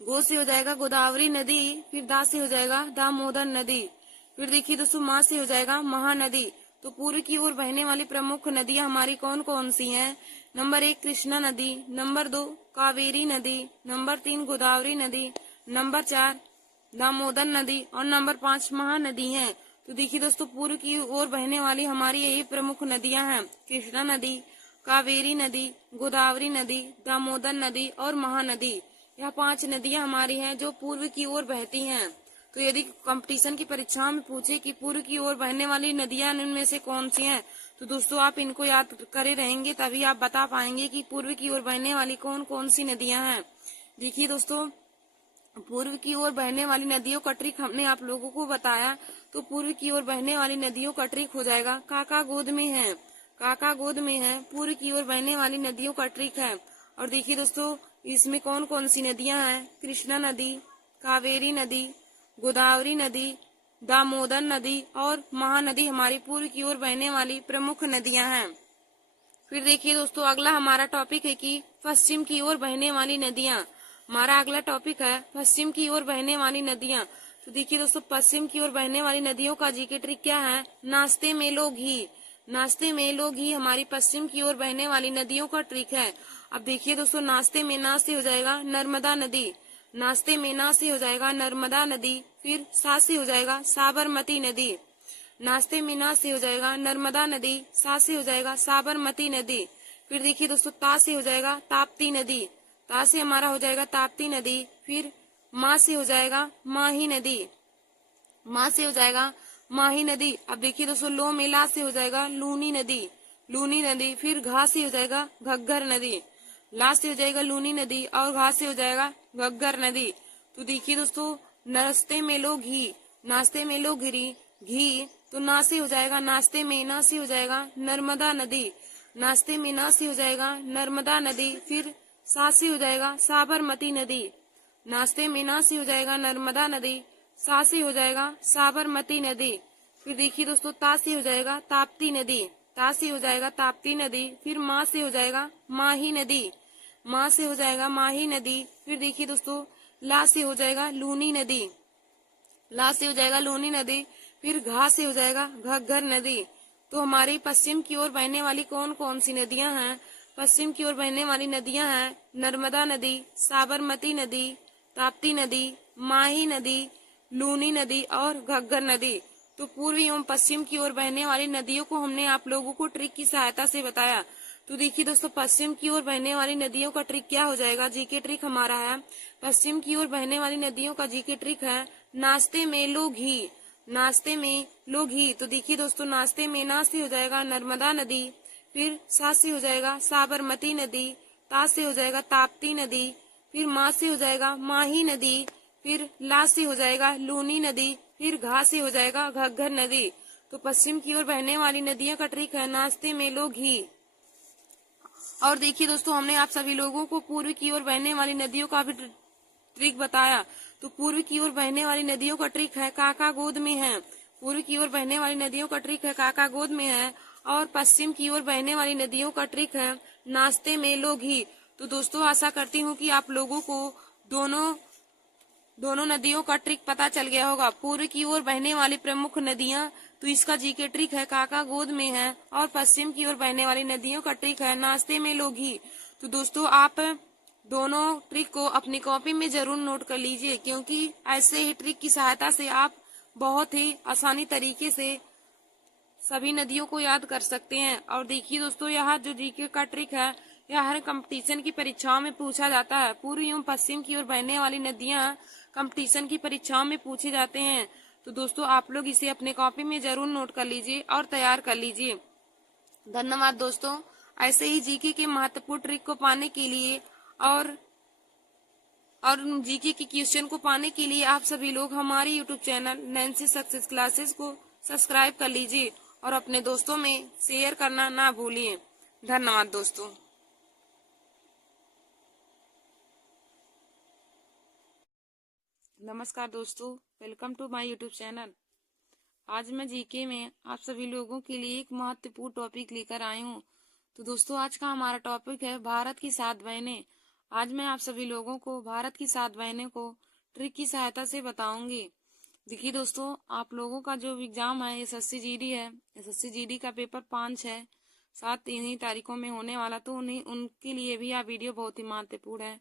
गो से हो जाएगा गोदावरी नदी। फिर दा से हो जाएगा दामोदर नदी। फिर देखिए दोस्तों माँ से हो जाएगा महानदी। तो पूर्व की ओर बहने वाली प्रमुख नदियां हमारी कौन कौन सी हैं। नंबर 1 कृष्णा नदी, नंबर 2 कावेरी नदी, नंबर 3 गोदावरी नदी, नंबर 4 दामोदर नदी और नंबर 5 महानदी है। तो देखिए दोस्तों पूर्व की ओर बहने वाली हमारी यही प्रमुख नदियां हैं कृष्णा नदी, कावेरी नदी, गोदावरी नदी, दामोदर नदी और महानदी। यह 5 नदियां हमारी हैं जो पूर्व की ओर बहती हैं। तो यदि कंपटीशन की परीक्षाओं में पूछे कि पूर्व की ओर बहने वाली नदियां इनमें से कौन सी हैं, तो दोस्तों आप इनको याद करे रहेंगे तभी आप बता पाएंगे कि पूर्व की ओर बहने वाली कौन कौन सी नदियां हैं। देखिए दोस्तों, पूर्व की ओर बहने वाली नदियों का ट्रिक हमने आप लोगों को बताया। तो पूर्व की ओर बहने वाली नदियों का ट्रिक हो जाएगा काका गोद में है, काका गोद में है पूर्व की ओर बहने वाली नदियों का ट्रिक है। और देखिए दोस्तों, इसमें कौन कौन सी नदियां हैं, कृष्णा नदी, कावेरी नदी, गोदावरी नदी, दामोदर नदी और महानदी हमारी पूर्व की ओर बहने वाली प्रमुख नदियां हैं। फिर देखिए दोस्तों, अगला हमारा टॉपिक है कि पश्चिम की ओर बहने वाली नदियां। हमारा अगला टॉपिक है पश्चिम की ओर बहने वाली नदियां। तो देखिए दोस्तों, पश्चिम की ओर बहने वाली नदियों का जीके ट्रिक क्या है, नाश्ते में लो घी, नाश्ते में लो घी हमारी पश्चिम की ओर बहने वाली नदियों का ट्रिक है। अब देखिए दोस्तों, नाश्ते में ना से हो जाएगा नर्मदा नदी, नाश्ते में ना से हो जाएगा नर्मदा नदी, फिर सा से हो जाएगा साबरमती नदी, नाश्ते में ना से हो जाएगा नर्मदा नदी, सा से हो जाएगा साबरमती नदी। फिर देखिए दोस्तों, ता से हो जाएगा ताप्ती नदी, ता से हमारा हो जाएगा ताप्ती नदी। फिर माँ से हो जाएगा माही नदी, माँ से हो जाएगा माही नदी। अब देखिए दोस्तों, लो में ला से हो जाएगा लूनी नदी, लूनी नदी। फिर घा से हो जाएगा घग्गर नदी, ला से हो जाएगा लूनी नदी और घा से हो जाएगा घग्गर नदी। तो देखिए दोस्तों, नाश्ते में लो घी, नाश्ते में लो घी, तो ना से हो जाएगा नाश्ते में ना से हो जाएगा नर्मदा नदी, नाश्ते में ना से हो जाएगा नर्मदा नदी। फिर सा से हो जाएगा साबरमती नदी, नाश्ते में ना से हो जाएगा नर्मदा नदी, सा से हो जाएगा साबरमती नदी। फिर देखिए दोस्तों, ता से हो जाएगा ताप्ती नदी, ता से हो जाएगा ताप्ती नदी। फिर माँ से हो जाएगा माही नदी, माँ से हो जाएगा माही नदी। फिर देखिए दोस्तों, ला से हो जाएगा लूनी नदी, ला से हो जाएगा लूनी नदी। फिर घा से हो जाएगा घग्गर नदी। तो हमारी पश्चिम की ओर बहने वाली कौन कौन सी नदियां हैं, पश्चिम की ओर बहने वाली नदियां हैं नर्मदा नदी, साबरमती नदी, ताप्ती नदी, माही नदी, लूनी नदी और घग्गर नदी। तो पूर्व एवं पश्चिम की ओर बहने वाली नदियों को हमने आप लोगों को ट्रिक की सहायता से बताया। तो देखिए दोस्तों, पश्चिम की ओर बहने वाली नदियों का ट्रिक क्या हो जाएगा, जीके ट्रिक हमारा है पश्चिम की ओर बहने वाली नदियों का जीके ट्रिक है नाश्ते में लो घी, नाश्ते में लो घी। तो देखिए दोस्तों, नाश्ते में ना से हो जाएगा नर्मदा नदी, फिर सा से हो जाएगा साबरमती नदी, ता से हो जाएगा ताप्ती नदी, फिर माँ से हो जाएगा माही नदी, फिर ला से हो जाएगा लूनी नदी, फिर घा से हो जाएगा घग्गर नदी। तो पश्चिम की ओर बहने वाली नदियों का ट्रिक है नाश्ते में लो घी। और देखिए दोस्तों, हमने आप सभी लोगों को पूर्व की ओर बहने वाली नदियों का भी ट्रिक बताया। तो पूर्व की ओर बहने वाली नदियों का ट्रिक है काका गोद में है, पूर्व की ओर बहने वाली नदियों का ट्रिक है काका गोद में है। और पश्चिम की ओर बहने वाली नदियों का ट्रिक है नाश्ते में लो घी। तो दोस्तों, आशा करती हूँ कि आप लोगों को दोनों नदियों का ट्रिक पता चल गया होगा। पूर्व की ओर बहने वाली प्रमुख नदियां, तो इसका जीके ट्रिक है काका गोद में है। और पश्चिम की ओर बहने वाली नदियों का ट्रिक है नाश्ते में लो घी। तो दोस्तों, आप दोनों ट्रिक को अपनी कॉपी में जरूर नोट कर लीजिए, क्योंकि ऐसे ही ट्रिक की सहायता से आप बहुत ही आसानी तरीके से सभी नदियों को याद कर सकते हैं। और देखिए दोस्तों, यह जो जीके का ट्रिक है यह हर कंपटीशन की परीक्षाओं में पूछा जाता है। पूर्व एवं पश्चिम की ओर बहने वाली नदियां कंपटीशन की परीक्षाओं में पूछे जाते हैं। तो दोस्तों, आप लोग इसे अपने कॉपी में जरूर नोट कर लीजिए और तैयार कर लीजिए। धन्यवाद दोस्तों। ऐसे ही जीके के महत्वपूर्ण ट्रिक को पाने के लिए और जीके के क्वेश्चन को पाने के लिए आप सभी लोग हमारे YouTube channel Nancy Success classes को सब्सक्राइब कर लीजिए और अपने दोस्तों में शेयर करना ना भूलिए। धन्यवाद दोस्तों। नमस्कार दोस्तों, welcome to my YouTube channel. आज मैं जीके में आप सभी लोगों के लिए एक महत्वपूर्ण टॉपिक लेकर आई हूँ। तो दोस्तों, आज का हमारा टॉपिक है भारत की 7 बहनें। आज मैं आप सभी लोगों को भारत की 7 बहनें को ट्रिक की सहायता से बताऊंगी। देखिए दोस्तों, आप लोगों का जो एग्जाम है एसएससी जीडी है, एसएससी जीडी का पेपर 5, 6, 7 इन्हीं तारीखों में होने वाला। तो उनके लिए भी यह वीडियो बहुत ही महत्वपूर्ण है।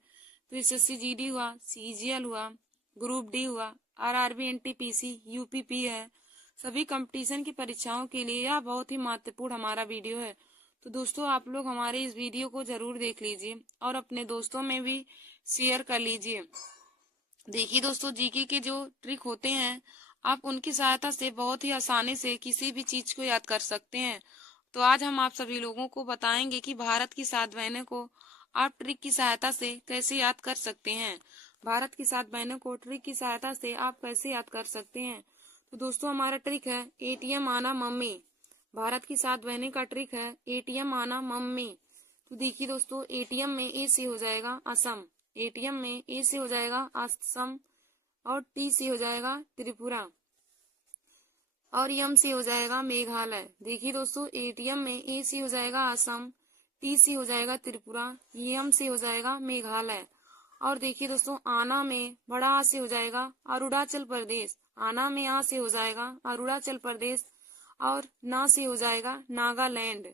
तो एसएससी जीडी हुआ, सीजीएल हुआ, ग्रुप डी हुआ, आरआरबी, एनटीपीसी, यूपीपी है, सभी कंपटीशन की परीक्षाओं के लिए यह बहुत ही महत्वपूर्ण हमारा वीडियो है। तो दोस्तों, आप लोग हमारे इस वीडियो को जरूर देख लीजिए और अपने दोस्तों में भी शेयर कर लीजिए। देखिए दोस्तों, जीके के जो ट्रिक होते हैं आप उनकी सहायता से बहुत ही आसानी से किसी भी चीज को याद कर सकते हैं। तो आज हम आप सभी लोगों को बताएंगे कि भारत की 7 बहनों को आप ट्रिक की सहायता से कैसे याद कर सकते हैं। भारत की 7 बहनों को ट्रिक की सहायता से आप कैसे याद कर सकते हैं। तो दोस्तों हमारा ट्रिक है एटीएम आना मम्मी। भारत की 7 बहनें का ट्रिक है एटीएम आना मम्मी। तो देखिए दोस्तों, एटीएम में ए से हो जाएगा असम, एटीएम में ए से हो जाएगा असम, और टी से हो जाएगा त्रिपुरा, और यम से हो जाएगा मेघालय। देखिए दोस्तों, एटीएम में ए से हो जाएगा असम, टी से हो जाएगा त्रिपुरा, यम से हो जाएगा मेघालय। और देखिए दोस्तों, आना में बड़ा आ से हो जाएगा अरुणाचल प्रदेश, आना में आ से हो जाएगा अरुणाचल प्रदेश, और ना से हो जाएगा नागालैंड।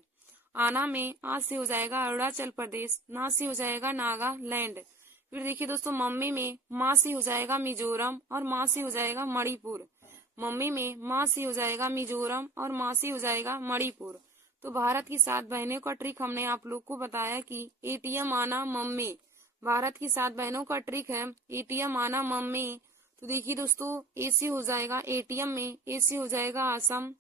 आना में आ से हो जाएगा अरुणाचल प्रदेश, ना से हो जाएगा नागालैंड। फिर देखिए दोस्तों, मम्मी में माँ से हो जाएगा मिजोरम, और माँ से हो जाएगा मणिपुर। मम्मी में माँ से हो जाएगा मिजोरम, और माँ से हो जाएगा मणिपुर। तो भारत की 7 बहनों का ट्रिक हमने आप लोग को बताया कि एटीएम आना मम्मी। भारत की 7 बहनों का ट्रिक है एटीएम आना मम्मी। तो देखिए दोस्तों, ए से हो जाएगा एटीएम में ए से हो जाएगा असम,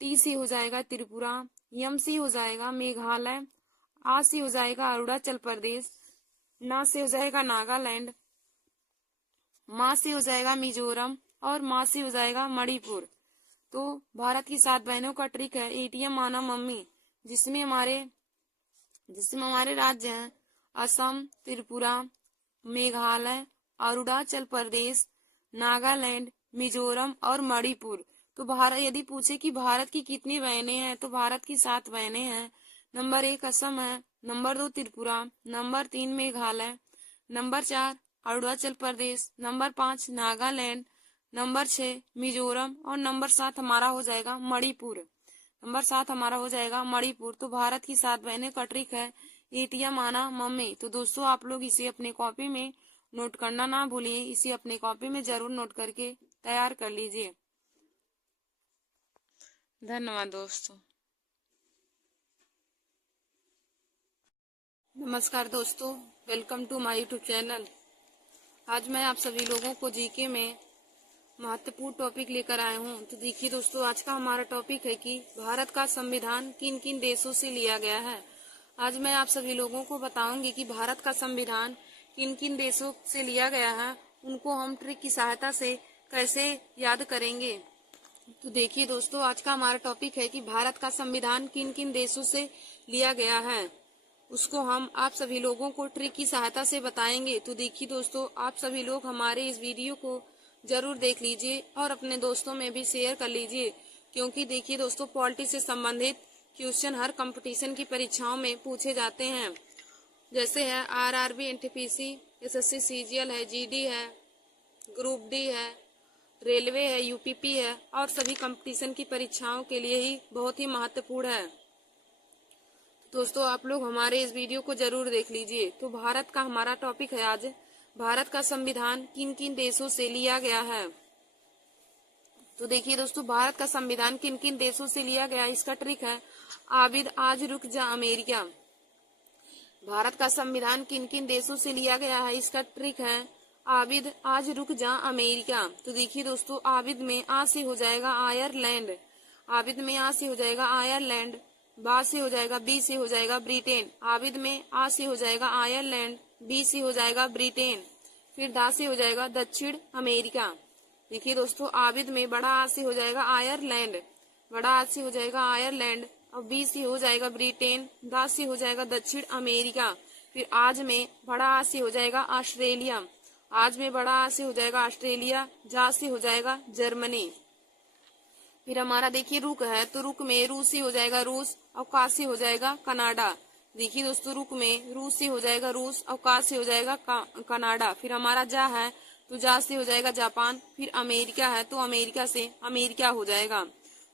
टी से हो जाएगा त्रिपुरा, यम से हो जाएगा मेघालय, आ से हो जाएगा अरुणाचल प्रदेश, ना से हो जाएगा नागालैंड, माँ से हो जाएगा मिजोरम, और माँ से हो जाएगा मणिपुर। तो भारत की 7 बहनों का ट्रिक है एटीएम आना मम्मी, जिसमें हमारे राज्य हैं असम, त्रिपुरा, मेघालय, अरुणाचल प्रदेश, नागालैंड, मिजोरम और मणिपुर। तो भारत यदि पूछे कि भारत की कितनी बहनें हैं, तो भारत की 7 बहनें हैं। नंबर 1 असम है, number 2 Tripura, number 3 Meghalaya, number 4 Arunachal Pradesh, number 5 Nagaland, number 6 Mizoram, और नंबर 7 हमारा हो जाएगा मणिपुर। नंबर 7 हमारा हो जाएगा मणिपुर। तो भारत की 7 बहनें का ट्रिक है एटीएम आना मम्मी। तो दोस्तों आप लोग इसे अपने कॉपी में नोट करना ना भूलिए, इसे अपने कॉपी में जरूर नोट करके तैयार कर लीजिए। धन्यवाद दोस्तों। नमस्कार दोस्तों, welcome to my YouTube channel. आज मैं आप सभी लोगों को जीके में महत्वपूर्ण टॉपिक लेकर आए हूँ। तो देखिए दोस्तों, आज का हमारा टॉपिक है कि भारत का संविधान किन किन देशों से लिया गया है। आज मैं आप सभी लोगों को बताऊंगी कि भारत का संविधान किन किन देशों से लिया गया है, उनको हम ट्रिक की सहायता से कैसे याद करेंगे। तो देखिए दोस्तों, आज का हमारा टॉपिक है कि भारत का संविधान किन किन देशों से लिया गया है, उसको हम आप सभी लोगों को ट्रिक की सहायता से बताएंगे। तो देखिए दोस्तों, आप सभी लोग हमारे इस वीडियो को जरूर देख लीजिए और अपने दोस्तों में भी शेयर कर लीजिए, क्योंकि देखिए दोस्तों, पॉलिटी से संबंधित क्वेश्चन हर कंपटीशन की परीक्षाओं में पूछे जाते हैं। जैसे है आरआरबी, एनटीपीसी, एसएससी, सीजीएल है, जीडी है, ग्रुप डी है, रेलवे है, यूपीपी है, और सभी कंपटीशन की परीक्षाओं के लिए ही बहुत ही महत्वपूर्ण है। दोस्तों आप लोग हमारे इस वीडियो को जरूर देख लीजिए। तो भारत का हमारा टॉपिक है आज, भारत का संविधान किन किन देशों से लिया गया है। तो देखिए दोस्तों, भारत का संविधान किन किन देशों से लिया गया, इसका ट्रिक है आबिद आज रुक जा अमेरिका। भारत का संविधान किन किन देशों से लिया गया है, इसका ट्रिक है आबिद आज रुक जा अमेरिका। तो देखिए दोस्तों, आबिद में आ से हो जाएगा आयरलैंड, आबिद में आ से हो जाएगा आयरलैंड, बा से हो जाएगा, बी से हो जाएगा ब्रिटेन। आबिद में आ से हो जाएगा आयरलैंड, बी से हो जाएगा ब्रिटेन, फिर दा से हो जाएगा दक्षिण अमेरिका। देखिए दोस्तों, आबिद में बड़ा आ से हो जाएगा आयरलैंड, बड़ा आ से हो जाएगा आयरलैंड, और बी से हो जाएगा ब्रिटेन, दा से हो जाएगा दक्षिण अमेरिका। फिर आज में बड़ा आ से हो जाएगा ऑस्ट्रेलिया, आज में बड़ा आ से हो जाएगा ऑस्ट्रेलिया, जा से हो जाएगा जर्मनी। फिर हमारा देखिए रुक है, तो रुक में रूस से हो जाएगा रूस, और का से हो जाएगा कनाडा। देखिए दोस्तों, रुक में रूस से हो जाएगा रूस, और का से हो जाएगा कनाडा। फिर हमारा जा है, तो जा से हो जाएगा जापान। फिर अमेरिका है, तो अमेरिका से अमेरिका हो जाएगा।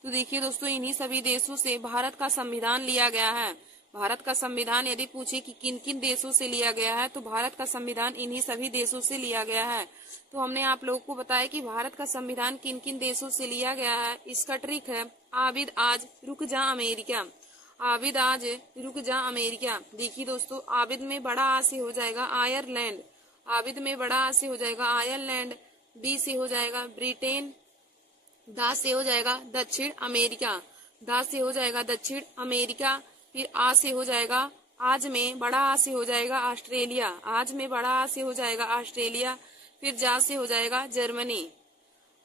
तो देखिए दोस्तों, इन्हीं सभी देशों से भारत का संविधान लिया गया है। भारत का संविधान यदि पूछे कि किन किन देशों से लिया गया है, तो भारत का संविधान इन्हीं सभी देशों से लिया गया है। तो हमने आप लोगों को बताया कि भारत का संविधान किन किन देशों से लिया गया है। इसका ट्रिक है आबिद आज रुक जा अमेरिका, आबिद आज रुक जा अमेरिका। देखिए दोस्तों, आबिद में बड़ा आ से हो जाएगा आयरलैंड, आबिद में बड़ा आ से हो जाएगा आयरलैंड, बी से हो जाएगा ब्रिटेन, दा से हो जाएगा दक्षिण अमेरिका। दा से हो जाएगा दक्षिण अमेरिका। फिर आ से हो जाएगा आज में, बड़ा आ से हो जाएगा ऑस्ट्रेलिया। आज में बड़ा आ से हो जाएगा ऑस्ट्रेलिया। फिर जा से हो जाएगा जर्मनी।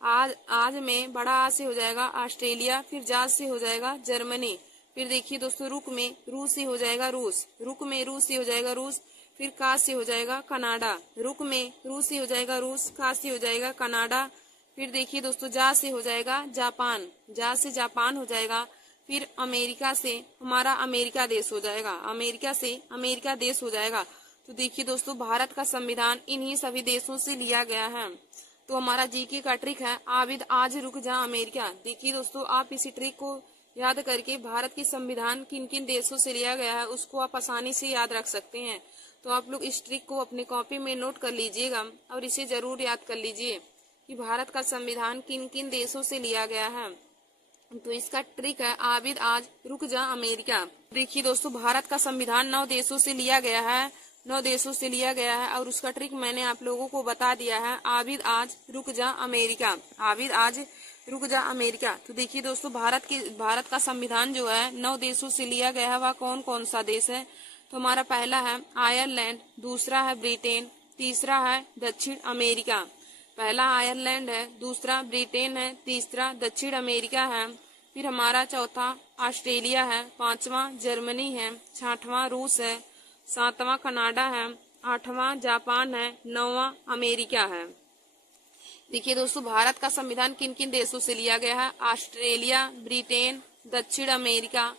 आज में बड़ा आ से हो जाएगा ऑस्ट्रेलिया। फिर जा से हो जाएगा जर्मनी। फिर देखिए दोस्तों रुक में रू से हो जाएगा रूस। रुक में रू से हो जाएगा रूस। फिर का से हो जाएगा कनाडा। रुक में रू से हो जाएगा रूस, का से हो जाएगा कनाडा। फिर देखिए दोस्तों जा से हो जाएगा जापान। जा से जापान हो जाएगा। फिर अमेरिका से हमारा अमेरिका देश हो जाएगा। अमेरिका से अमेरिका देश हो जाएगा। तो देखिए दोस्तों भारत का संविधान इन्हीं सभी देशों से लिया गया है। तो हमारा जीके का ट्रिक है आबिद आज रुक जा अमेरिका। देखिए दोस्तों आप इसी ट्रिक को याद करके भारत की संविधान किन किन देशों से लिया गया है उसको आप आसानी से याद रख सकते हैं। तो आप लोग इस ट्रिक को अपने कॉपी में नोट कर लीजिएगा और इसे जरूर याद कर लीजिए कि भारत का संविधान किन किन देशों से लिया गया है। तो इसका ट्रिक है आबिद आज रुक जा अमेरिका। देखिए दोस्तों भारत का संविधान 9 देशों से लिया गया है। 9 देशों से लिया गया है और उसका ट्रिक मैंने आप लोगों को बता दिया है आबिद आज रुक जा अमेरिका। आबिद आज रुक जा अमेरिका। तो देखिए दोस्तों भारत का संविधान जो है 9 देशों से लिया गया है। वह कौन कौन सा देश है? तो हमारा पहला है आयरलैंड, दूसरा है ब्रिटेन, तीसरा है दक्षिण अमेरिका। पहला आयरलैंड है, दूसरा ब्रिटेन है, तीसरा दक्षिण अमेरिका है। फिर हमारा चौथा ऑस्ट्रेलिया है, पांचवा जर्मनी है, छठवां रूस है, सातवां कनाडा है, आठवां जापान है, नौवां अमेरिका है। देखिए दोस्तों भारत का संविधान किन किन देशों से लिया गया है? ऑस्ट्रेलिया, ब्रिटेन, दक्षिण अमेरिका,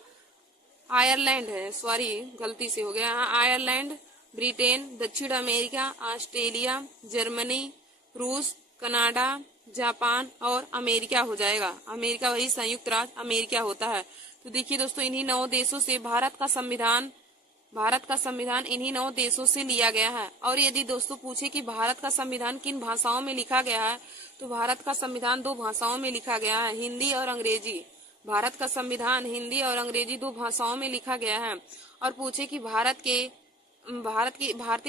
आयरलैंड है, सॉरी गलती से हो गया, आयरलैंड, ब्रिटेन, दक्षिण अमेरिका, ऑस्ट्रेलिया, जर्मनी, रूस, कनाडा, जापान और अमेरिका हो जाएगा। अमेरिका वही संयुक्त राज्य अमेरिका होता है। तो देखिए दोस्तों इन्हीं 9 देशों से भारत का संविधान इन्हीं 9 देशों से लिया गया है। और यदि दोस्तों पूछे कि भारत का संविधान किन भाषाओं में लिखा गया है, तो भारत का संविधान 2 भाषाओं में लिखा गया है, हिंदी और अंग्रेजी। भारत का संविधान हिंदी और अंग्रेजी 2 भाषाओं में लिखा गया है। और पूछे कि भारतीय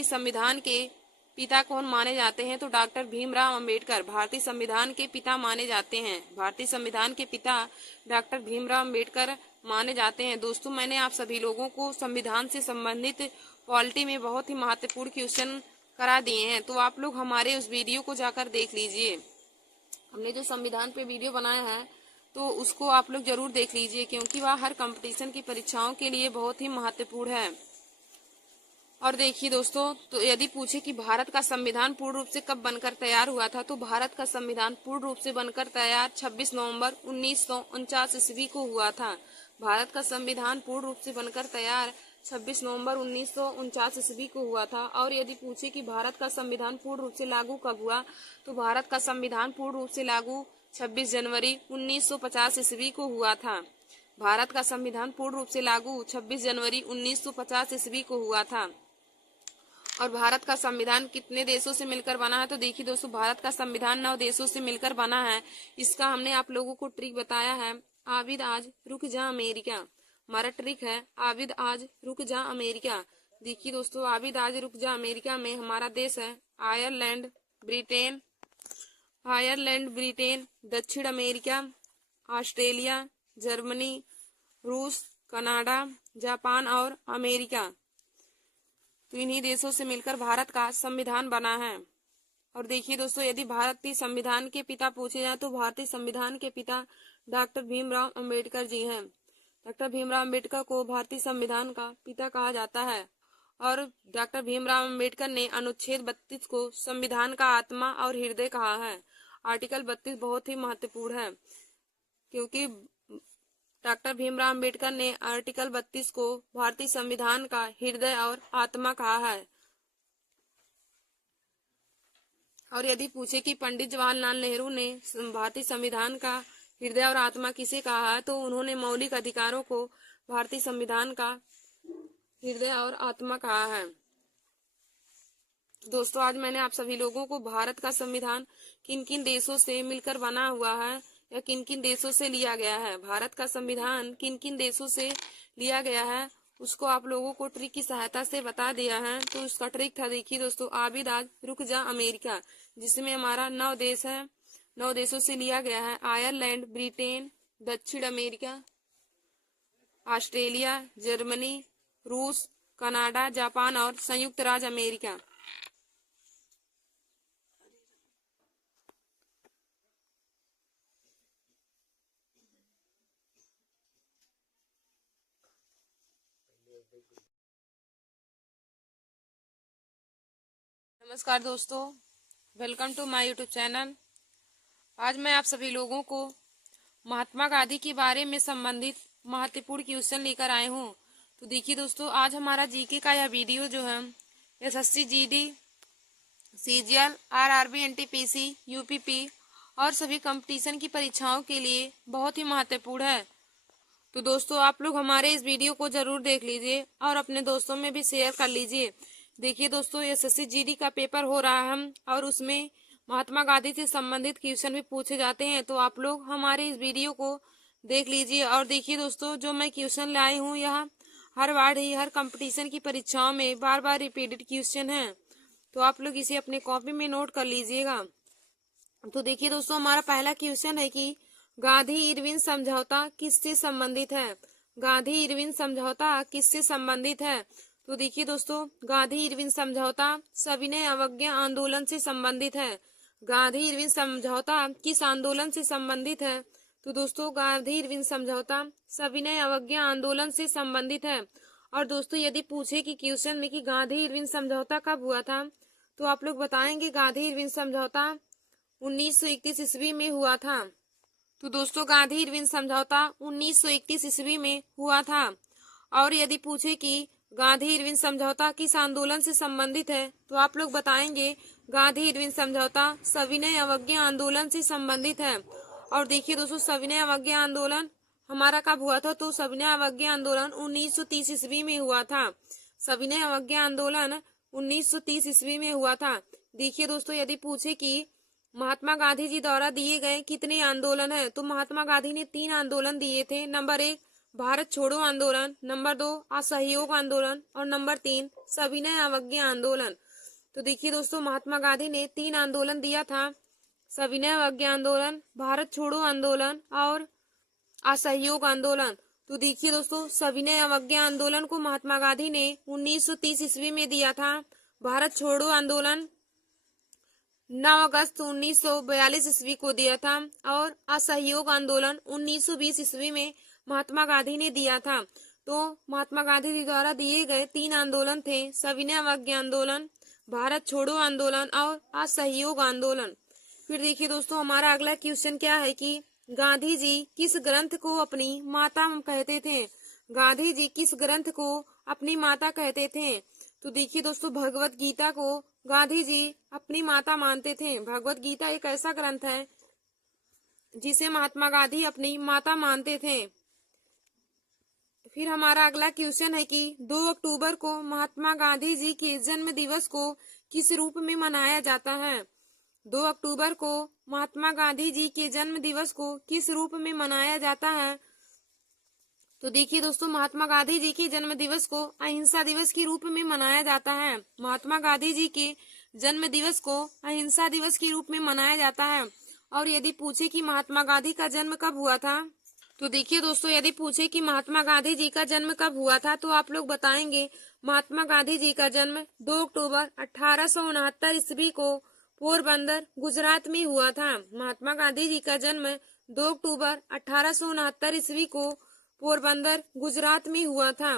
संविधान के पिता कौन माने जाते हैं, तो डॉक्टर भीमराव अंबेडकर भारतीय संविधान के पिता माने जाते हैं। भारतीय संविधान के पिता डॉक्टर भीमराव अंबेडकर माने जाते हैं। दोस्तों मैंने आप सभी लोगों को संविधान से संबंधित पॉलिटी में बहुत ही महत्वपूर्ण क्वेश्चन करा दिए हैं। तो आप लोग हमारे उस वीडियो को जाकर देख लीजिए। हमने जो संविधान पे वीडियो बनाया है तो उसको आप लोग जरूर देख लीजिए, क्योंकि वह हर कंपटीशन की परीक्षाओं के लिए बहुत ही महत्वपूर्ण है। और देखिए दोस्तों तो यदि पूछे कि भारत का संविधान पूर्ण रूप से कब बनकर तैयार हुआ था, तो भारत का संविधान पूर्ण रूप से बनकर तैयार 26 नवंबर 1949 ईस्वी को हुआ था। भारत का संविधान पूर्ण रूप से बनकर तैयार 26 नवंबर 1949 ईस्वी को हुआ था। और यदि पूछे कि भारत का संविधान पूर्ण रूप से लागू कब हुआ, तो भारत का संविधान पूर्ण रूप से लागू 26 जनवरी 1950 ईस्वी को हुआ था। भारत का संविधान पूर्ण रूप से लागू 26 जनवरी 1950 ईस्वी को हुआ था। और भारत का संविधान कितने देशों से मिलकर बना है, तो देखिए दोस्तों भारत का संविधान 9 देशों से मिलकर बना है। इसका हमने आप लोगों को ट्रिक बताया है आबिद आज रुक जा अमेरिका। हमारा ट्रिक है आबिद आज रुक जा अमेरिका। देखिए दोस्तों आबिद आज रुक जा अमेरिका में हमारा देश है आयरलैंड, ब्रिटेन, दक्षिण अमेरिका, ऑस्ट्रेलिया, जर्मनी, रूस, कनाडा, जापान और अमेरिका। तो इन्हीं देशों से मिलकर भारत का संविधान बना है। और देखिए दोस्तों यदि भारतीय संविधान के पिता पूछे जाए, तो भारतीय संविधान के पिता डॉक्टर भीमराव अंबेडकर जी हैं। डॉक्टर भीमराव अंबेडकर को भारतीय संविधान का पिता कहा जाता है। और डॉक्टर भीमराव अंबेडकर ने अनुच्छेद 32 को संविधान का आत्मा और हृदय कहा है। आर्टिकल 32 बहुत ही महत्वपूर्ण है, क्योंकि डॉक्टर भीमराव अंबेडकर ने आर्टिकल 32 को भारतीय संविधान का हृदय और आत्मा कहा है। और यदि पूछे कि पंडित जवाहरलाल नेहरू ने भारतीय संविधान का हृदय और आत्मा किसे कहा है, तो उन्होंने मौलिक अधिकारों को भारतीय संविधान का हृदय और आत्मा कहा है। दोस्तों आज मैंने आप सभी लोगों को भारत का संविधान किन किन देशों से मिलकर बना हुआ है या किन किन देशों से लिया गया है, भारत का संविधान किन किन देशों से लिया गया है, उसको आप लोगों को ट्रिक की सहायता से बता दिया है। तो उसका ट्रिक था देखिए दोस्तों आबिद आज रुक जा अमेरिका, जिसमें हमारा 9 देश है, 9 देशों से लिया गया है आयरलैंड, ब्रिटेन, दक्षिण अमेरिका, ऑस्ट्रेलिया, जर्मनी, रूस, कनाडा, जापान और संयुक्त राज्य अमेरिका। नमस्कार दोस्तों, welcome to my YouTube channel. आज मैं आप सभी लोगों को महात्मा गांधी के बारे में संबंधित महत्वपूर्ण क्वेश्चन लेकर आए हूँ। तो देखिए दोस्तों, आज हमारा जीके का यह वीडियो जो है SSC GD, CGL, RRB, NTPC, UPP और सभी कंपटीशन की परीक्षाओं के लिए बहुत ही महत्वपूर्ण है। तो दोस्तों, आप लोग हमारे इस वीडियो को जरूर देख लीजिए और अपने दोस्तों में भी शेयर कर लीजिए। देखिए दोस्तों, एसएससी जीडी का पेपर हो रहा है और उसमें महात्मा गांधी से संबंधित क्वेश्चन भी पूछे जाते हैं। तो आप लोग हमारे इस वीडियो को देख लीजिए। और देखिए दोस्तों, जो मैं क्वेश्चन लाई हूँ यह हर बार ही हर कंपटीशन की परीक्षाओं में बार बार रिपीटेड क्वेश्चन है। तो आप लोग इसे अपने कॉपी में नोट कर लीजिएगा। तो देखिए दोस्तों, हमारा पहला क्वेश्चन है कि गांधी इरविन समझौता किससे संबंधित है। गांधी इरविन समझौता किससे संबंधित है। तो देखिए दोस्तों, गांधी इरविन समझौता सविनय अवज्ञा आंदोलन से संबंधित है। गांधी इरविन समझौता किस आंदोलन से संबंधित है। तो दोस्तों, गांधी इरविन समझौता सविनय अवज्ञा आंदोलन से संबंधित है। और दोस्तों, यदि पूछे कि क्वेश्चन में कि गांधी इरविन समझौता कब हुआ था, तो आप लोग बताएंगे गांधी इरविन समझौता 1931 ईस्वी में हुआ था। तो दोस्तों, गांधी इरविन समझौता 1931 ईस्वी में हुआ था। और यदि पूछे कि गांधी इरविन समझौता किस आंदोलन से संबंधित है, तो आप लोग बताएंगे गांधी इरविन समझौता सविनय अवज्ञा आंदोलन से संबंधित है। और देखिए दोस्तों, सविनय अवज्ञा आंदोलन हमारा कब हुआ था। तो सविनय अवज्ञा आंदोलन 1930 ईस्वी में हुआ था। सविनय अवज्ञा आंदोलन 1930 ईस्वी में हुआ था। देखिए दोस्तों, यदि पूछे कि महात्मा गांधी जी द्वारा दिए गए कितने आंदोलन है, तो महात्मा गांधी ने 3 आंदोलन दिए थे। नंबर 1 भारत छोड़ो आंदोलन, नंबर 2 असहयोग आंदोलन और नंबर 3 सविनय अवज्ञा आंदोलन। तो देखिए दोस्तों, महात्मा गांधी ने 3 आंदोलन दिया था, सविनय अवज्ञा आंदोलन, भारत छोड़ो आंदोलन और असहयोग आंदोलन। तो देखिए दोस्तों, सविनय अवज्ञा आंदोलन को महात्मा गांधी ने 1930 ईस्वी में दिया था। भारत छोड़ो आंदोलन 9 अगस्त 1942 ईस्वी को दिया था और असहयोग आंदोलन 1920 ईस्वी में महात्मा गांधी ने दिया था। तो महात्मा गांधी जी द्वारा दिए गए 3 आंदोलन थे, सविनय अवज्ञा आंदोलन, भारत छोड़ो आंदोलन और असहयोग आंदोलन। फिर देखिए दोस्तों, हमारा अगला क्वेश्चन क्या है कि गांधी जी किस ग्रंथ को अपनी माता कहते थे। गांधी जी किस ग्रंथ को अपनी माता कहते थे। तो देखिए दोस्तों, भगवत गीता को गांधी जी अपनी माता मानते थे। भगवत गीता एक ऐसा ग्रंथ है जिसे महात्मा गांधी अपनी माता मानते थे। फिर हमारा अगला क्वेश्चन है कि 2 अक्टूबर को महात्मा गांधी जी के जन्म दिवस को किस रूप में मनाया जाता है। 2 अक्टूबर को महात्मा गांधी जी के जन्म दिवस को किस रूप में मनाया जाता है। तो देखिए दोस्तों, महात्मा गांधी जी के जन्म दिवस को अहिंसा दिवस के रूप में मनाया जाता है। महात्मा गांधी जी के जन्म दिवस को अहिंसा दिवस के रूप में मनाया जाता है। और यदि पूछे कि महात्मा गांधी का जन्म कब हुआ था, तो देखिए दोस्तों, यदि पूछे कि महात्मा गांधी जी का जन्म कब हुआ था, तो आप लोग बताएंगे महात्मा गांधी जी का जन्म 2 अक्टूबर 1869 ईस्वी को पोरबंदर गुजरात में हुआ था। महात्मा गांधी जी का जन्म 2 अक्टूबर 1869 ईस्वी को पोरबंदर गुजरात में हुआ था।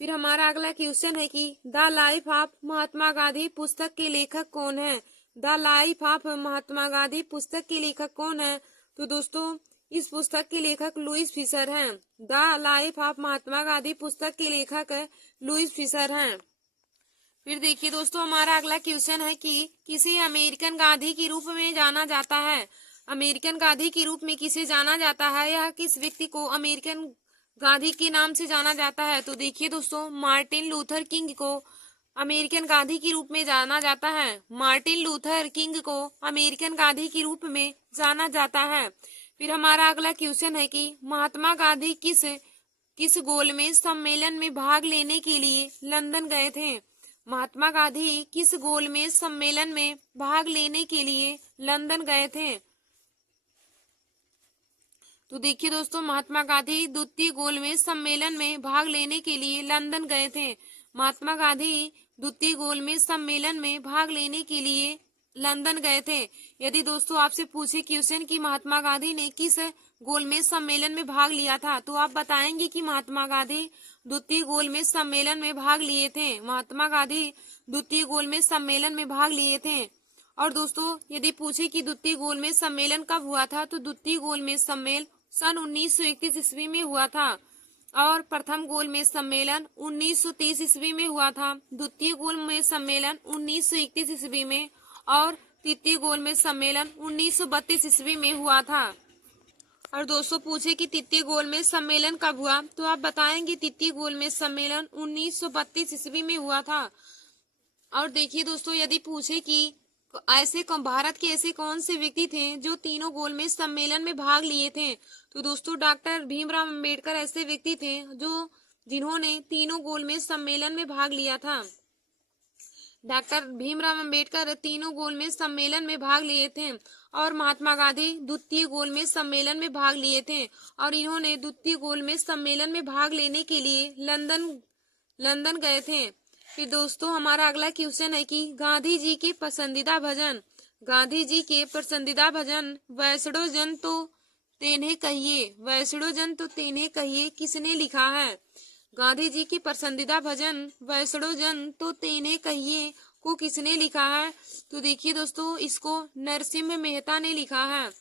फिर हमारा अगला क्वेश्चन है कि the life of Mahatma Gandhi पुस्तक के लेखक कौन है। The life of Mahatma Gandhi पुस्तक के लेखक कौन है। तो दोस्तों, इस पुस्तक के लेखक लुईस फिशर हैं। The life of Mahatma Gandhi पुस्तक के लेखक लुईस फिशर हैं। फिर देखिए दोस्तों, हमारा अगला क्वेश्चन है कि किसे अमेरिकन गांधी के रूप में जाना जाता है। अमेरिकन गांधी के रूप में किसे जाना जाता है, यह किस व्यक्ति को अमेरिकन गांधी के नाम से जाना जाता है। तो देखिए दोस्तों, मार्टिन लूथर किंग को अमेरिकन गांधी के रूप में जाना जाता है। मार्टिन लूथर किंग को अमेरिकन गांधी के रूप में जाना जाता है। फिर हमारा अगला क्वेश्चन है कि महात्मा गांधी किस गोलमेज सम्मेलन में भाग लेने के लिए लंदन गए थे। महात्मा गांधी किस गोलमेज सम्मेलन में भाग लेने के लिए लंदन गए थे। तो देखिए दोस्तों, महात्मा गांधी द्वितीय गोलमेज सम्मेलन में भाग लेने के लिए लंदन गए थे। महात्मा गांधी द्वितीय गोलमेज सम्मेलन में भाग लेने के लिए लंदन गए थे। यदि दोस्तों आपसे पूछे क्वेश्चन कि महात्मा गांधी ने किस गोलमेज सम्मेलन में भाग लिया था, तो आप बताएंगे कि महात्मा गांधी द्वितीय गोलमेज सम्मेलन में भाग लिए थे। महात्मा गांधी द्वितीय गोलमेज सम्मेलन में भाग लिए थे। और दोस्तों यदि पूछे कि द्वितीय गोलमेज सम्मेलन कब हुआ था, तो द्वितीय गोलमेज सम्मेलन सन 1931 ईस्वी में हुआ था और प्रथम गोलमेज सम्मेलन 1930 ईस्वी में हुआ था। द्वितीय गोलमेज सम्मेलन 1931 ईस्वी में और तृतीय गोलमेज सम्मेलन 1932 ईस्वी में हुआ था। और दोस्तों पूछे कि तृतीय गोलमेज सम्मेलन कब हुआ, तो आप बताएंगे तृतीय गोलमेज सम्मेलन 1932 ईस्वी में हुआ था। और देखिए दोस्तों, यदि पूछे कि भारत के ऐसे कौन से व्यक्ति थे जो तीनों गोलमेज सम्मेलन में भाग लिए थे, तो दोस्तों डॉक्टर भीमराव अंबेडकर ऐसे व्यक्ति थे जिन्होंने तीनों गोलमेज सम्मेलन में भाग लिया था। डॉक्टर भीमराव अंबेडकर तीनों गोलमेज सम्मेलन में भाग लिए थे और महात्मा गांधी द्वितीय गोलमेज सम्मेलन में भाग लिए थे और इन्होंने द्वितीय गोलमेज सम्मेलन में भाग लेने के लिए लंदन गए थे। फिर दोस्तों हमारा अगला क्वेश्चन है कि गांधी जी के पसंदीदा भजन वैष्णो जन तो तेन्हे कहिए किसने लिखा है। गांधी जी की पसंदीदा भजन वैष्णो जन तो तेन्हे कहिए को किसने लिखा है, तो देखिए दोस्तों इसको नरसिंह मेहता ने लिखा है।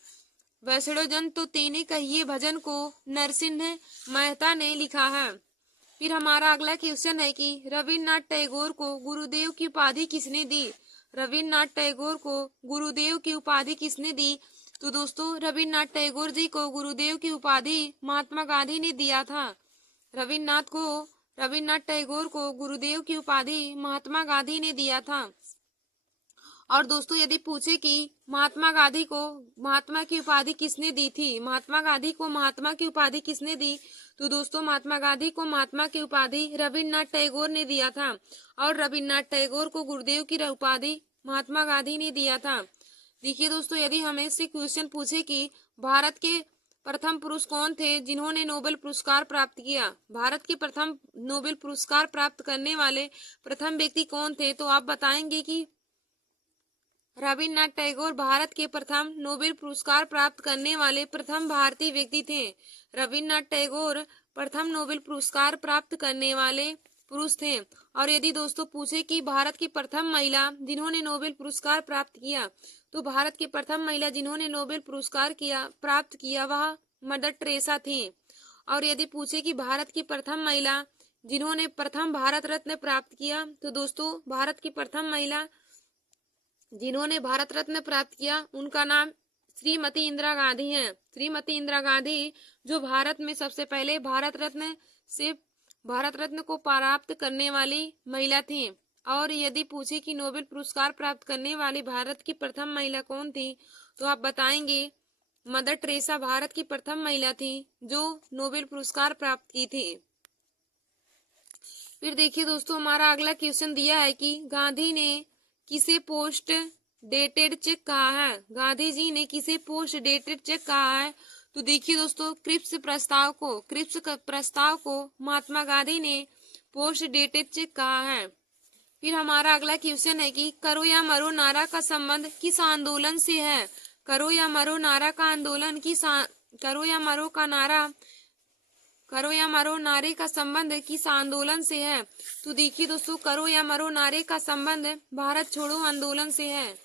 वैष्णो जन तो तेन्हे कहिए भजन को नरसिंह मेहता ने लिखा है। फिर हमारा अगला क्वेश्चन है कि रविन्द्रनाथ टैगोर को गुरुदेव की उपाधि किसने दी। रविन्द्रनाथ टैगोर को गुरुदेव की उपाधि किसने दी, तो दोस्तों रविन्द्रनाथ टैगोर जी को गुरुदेव की उपाधि महात्मा गांधी ने दिया था। रविन्द्रनाथ टैगोर को गुरुदेव की उपाधि महात्मा गांधी ने दिया था। और दोस्तों यदि पूछे कि महात्मा गांधी को महात्मा की उपाधि किसने दी थी, महात्मा गांधी को महात्मा की उपाधि किसने दी, तो दोस्तों महात्मा गांधी को महात्मा की उपाधि रविन्द्रनाथ टैगोर ने दिया था और रविन्द्रनाथ टैगोर को गुरुदेव की उपाधि महात्मा गांधी ने दिया था। देखिए दोस्तों, यदि हमें से क्वेश्चन पूछे कि भारत के प्रथम पुरुष कौन थे जिन्होंने नोबेल पुरस्कार प्राप्त किया, भारत के प्रथम नोबेल पुरस्कार प्राप्त करने वाले प्रथम व्यक्ति कौन थे, तो आप बताएंगे कि रविन्द्रनाथ टैगोर भारत के प्रथम नोबेल पुरस्कार प्राप्त करने वाले प्रथम भारतीय व्यक्ति थे। रविन्द्रनाथ टैगोर प्रथम नोबेल पुरस्कार प्राप्त करने वाले पुरुष थे। और यदि दोस्तों पूछे कि भारत की प्रथम महिला जिन्होंने नोबेल पुरस्कार प्राप्त किया, तो भारत की प्रथम महिला जिन्होंने नोबेल पुरस्कार प्राप्त किया वह मदर टेरेसा थी। और यदि पूछे कि भारत की प्रथम महिला जिन्होंने प्रथम भारत रत्न प्राप्त किया, तो दोस्तों भारत की प्रथम महिला जिन्होंने भारत रत्न प्राप्त किया उनका नाम श्रीमती इंदिरा गांधी है। श्रीमती इंदिरा गांधी जो भारत में सबसे पहले भारत रत्न को प्राप्त करने वाली महिला थी। और यदि पूछे कि नोबेल पुरस्कार प्राप्त करने वाली भारत की प्रथम महिला कौन थी, तो आप बताएंगे मदर टेरेसा भारत की प्रथम महिला थी जो नोबेल पुरस्कार प्राप्त की थी। फिर देखिए दोस्तों हमारा अगला क्वेश्चन दिया है कि गांधी ने किसे पोस्ट डेटेड चेक कहा है। गांधी जी ने किसे पोस्ट डेटेड चेक कहा है, तो देखिए दोस्तों क्रिप्स प्रस्ताव को महात्मा गांधी ने पोस्ट डेटेड चेक कहा है। फिर हमारा अगला क्वेश्चन है कि करो या मरो नारा का संबंध किस आंदोलन से है। करो या मरो नारे का संबंध किस आंदोलन से है, तो देखिए दोस्तों करो या मरो नारे का संबंध भारत छोड़ो आंदोलन से है।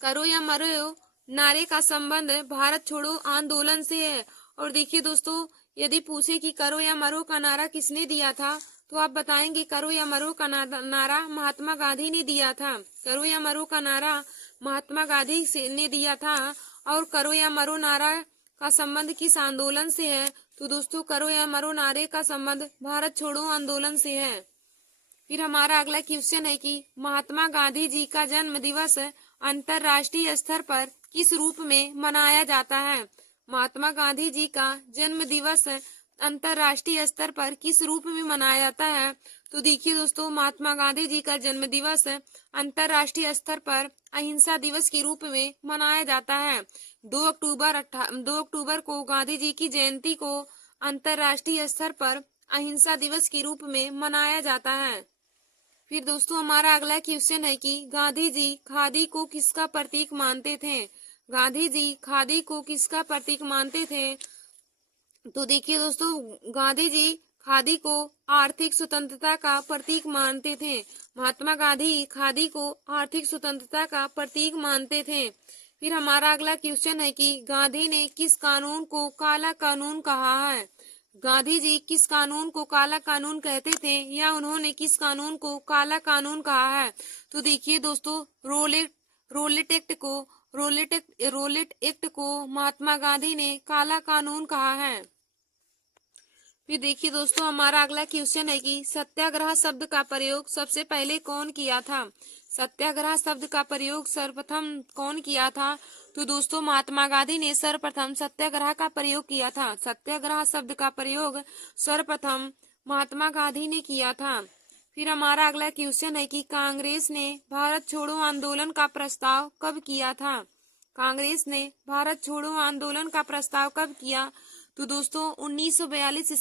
करो या मरो नारे का संबंध भारत छोड़ो आंदोलन से है। और देखिए दोस्तों यदि पूछे कि करो या मरो का नारा किसने दिया था, तो आप बताएंगे करो या मरो का नारा महात्मा गांधी ने दिया था। करो या मरो का नारा महात्मा गांधी ने दिया था। और करो या मरो नारा का संबंध किस आंदोलन से है, तो दोस्तों करो या मरो नारे का संबंध भारत छोड़ो आंदोलन से है। फिर हमारा अगला क्वेश्चन है कि महात्मा गांधी जी का जन्म दिवस अंतर्राष्ट्रीय स्तर पर किस रूप में मनाया जाता है। महात्मा गांधी जी का जन्म दिवस अंतर्राष्ट्रीय स्तर पर किस रूप में मनाया जाता है, तो देखिए दोस्तों, महात्मा गांधी जी का जन्म दिवस अंतरराष्ट्रीय स्तर पर अहिंसा दिवस के रूप में मनाया जाता है। 2 अक्टूबर को गांधी जी की जयंती को अंतरराष्ट्रीय स्तर पर अहिंसा दिवस के रूप में मनाया जाता है। फिर दोस्तों, हमारा अगला क्वेश्चन है कि गांधी जी खादी को किसका प्रतीक मानते थे। गांधी जी खादी को किसका प्रतीक मानते थे। तो देखिए दोस्तों, गांधी जी खादी को आर्थिक स्वतंत्रता का प्रतीक मानते थे। महात्मा गांधी खादी को आर्थिक स्वतंत्रता का प्रतीक मानते थे। फिर हमारा अगला क्वेश्चन है कि गांधी ने किस कानून को काला कानून कहा है। गांधी जी किस कानून को काला कानून कहते थे, या उन्होंने किस कानून को काला कानून कहा है। तो देखिए दोस्तों, रोलेट एक्ट को महात्मा गांधी ने काला कानून कहा है। फिर देखिए दोस्तों, हमारा अगला क्वेश्चन है कि सत्याग्रह शब्द का प्रयोग सबसे पहले कौन किया था। सत्याग्रह शब्द का प्रयोग सर्वप्रथम कौन किया था। तो दोस्तों, महात्मा गांधी ने सर्वप्रथम सत्याग्रह का प्रयोग किया था। सत्याग्रह शब्द का प्रयोग सर्वप्रथम महात्मा गांधी ने किया था। फिर हमारा अगला क्वेश्चन है कि कांग्रेस ने भारत छोड़ो आंदोलन का प्रस्ताव कब किया था। कांग्रेस ने भारत छोड़ो आंदोलन का प्रस्ताव कब किया। तो दोस्तों, 1942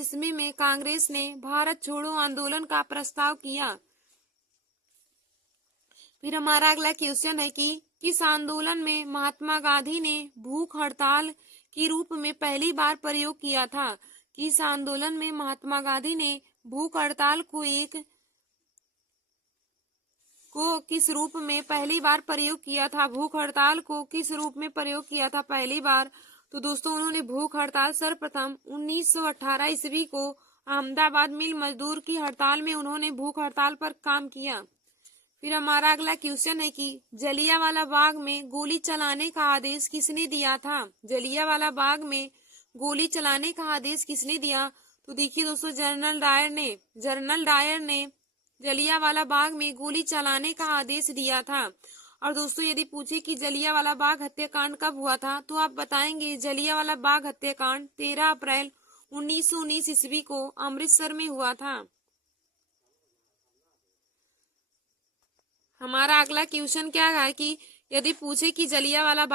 ईस्वी में कांग्रेस ने भारत छोड़ो आंदोलन का प्रस्ताव किया। फिर हमारा अगला क्वेश्चन है कि किस आंदोलन में महात्मा गांधी ने भूख हड़ताल के रूप में पहली बार प्रयोग किया था। किस आंदोलन में महात्मा गांधी ने भूख हड़ताल को किस रूप में पहली बार प्रयोग किया था। भूख हड़ताल को किस रूप में प्रयोग किया था पहली बार। तो दोस्तों, उन्होंने भूख हड़ताल सर्वप्रथम 1918 ईस्वी को अहमदाबाद मिल मजदूर की हड़ताल में उन्होंने भूख हड़ताल पर काम किया। फिर हमारा अगला क्वेश्चन है कि जलियांवाला बाग में गोली चलाने का आदेश किसने दिया था। जलियांवाला बाग में गोली चलाने का आदेश किसने दिया। तो देखिए दोस्तों, जनरल डायर ने जलियांवाला बाग में गोली चलाने का आदेश दिया था। और दोस्तों, यदि पूछे कि जलियांवाला बाग हत्याकांड कब हुआ था, तो आप बताएंगे जलियांवाला बाग हत्याकांड 13 अप्रैल 1919 ईस्वी को अमृतसर में हुआ था। हमारा अगला क्वेश्चन क्या है कि यदि पूछे कि जलियांवाला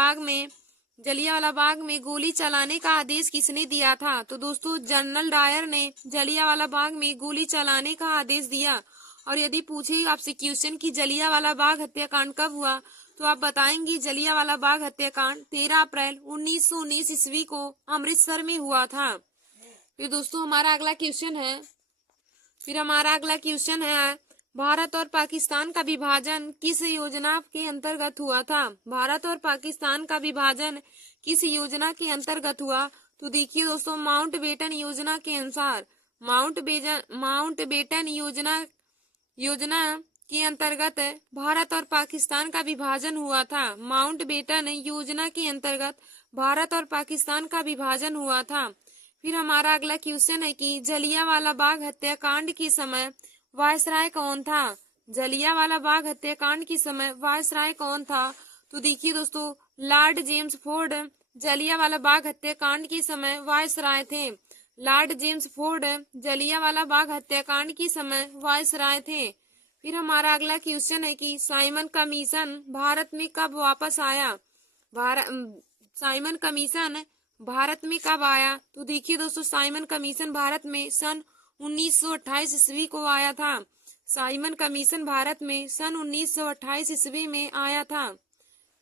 बाग में गोली चलाने का आदेश किसने दिया था। तो दोस्तों, जनरल डायर ने जलियांवाला बाग में गोली चलाने का आदेश दिया। और यदि पूछे आपसे क्वेश्चन कि जलियांवाला बाग हत्याकांड कब हुआ, तो आप बताएंगे जलियांवाला बाग हत्याकांड 13 अप्रैल 1919 ईस्वी को अमृतसर में हुआ था। फिर दोस्तों, हमारा अगला क्वेश्चन है भारत और पाकिस्तान का विभाजन किस योजना के अंतर्गत हुआ था। भारत और पाकिस्तान का विभाजन किस योजना के अंतर्गत हुआ। तो देखिए दोस्तों, माउंटबेटन योजना के अनुसार माउंटबेटन योजना के अंतर्गत भारत और पाकिस्तान का विभाजन हुआ था। माउंटबेटन योजना के अंतर्गत भारत और पाकिस्तान का विभाजन हुआ था। फिर हमारा अगला क्वेश्चन है कि जलियांवाला बाग हत्याकांड के समय वायसराय कौन था। जलियांवाला बाग हत्याकांड के समय वायसराय कौन था। तो देखिए दोस्तों, Lord James Ford Jallianwala Bagh हत्याकांड के समय वायसराय थे। Lord James Ford Jallianwala Bagh हत्याकांड के समय वायसराय थे। फिर हमारा अगला क्वेश्चन है कि साइमन कमीशन भारत में कब वापस आया। साइमन कमीशन भारत में कब आया। तो देखिए दोस्तों, साइमन कमीशन भारत में सन 1928 ईस्वी को आया था। साइमन कमीशन भारत में सन 1928 ईस्वी में आया था।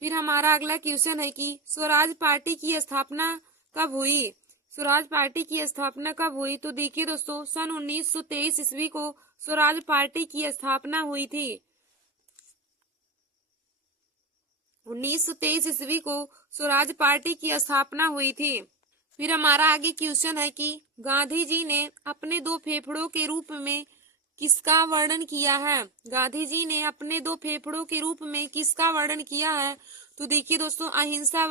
फिर हमारा अगला क्वेश्चन है कि स्वराज पार्टी की स्थापना कब हुई। स्वराज पार्टी की स्थापना कब हुई। तो देखिए दोस्तों, सन 1923 ईस्वी को स्वराज पार्टी की स्थापना हुई थी। 1923 ईस्वी को स्वराज पार्टी की स्थापना हुई थी। फिर हमारा आगे क्वेश्चन है कि गांधी जी ने अपने 2 फेफड़ों के रूप में किसका वर्णन किया है। गांधी जी ने अपने 2 फेफड़ों के रूप में किसका वर्णन किया है। तो देखिए दोस्तों, अहिंसा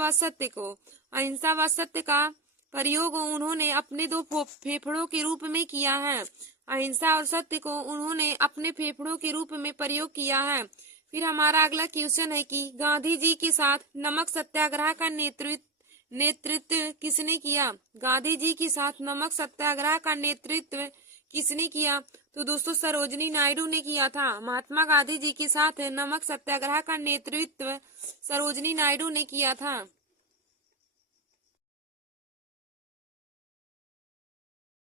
व सत्य का प्रयोग उन्होंने अपने 2 फेफड़ों के रूप में किया है। अहिंसा और सत्य को उन्होंने अपने फेफड़ों के रूप में प्रयोग किया है। फिर हमारा अगला क्वेश्चन है कि गांधी जी के साथ नमक सत्याग्रह का नेतृत्व किसने किया? गांधी जी के साथ नमक सत्याग्रह का नेतृत्व किसने किया? तो दोस्तों सरोजिनी नायडू ने किया था। महात्मा गांधी जी के साथ नमक सत्याग्रह का नेतृत्व सरोजिनी नायडू ने किया था।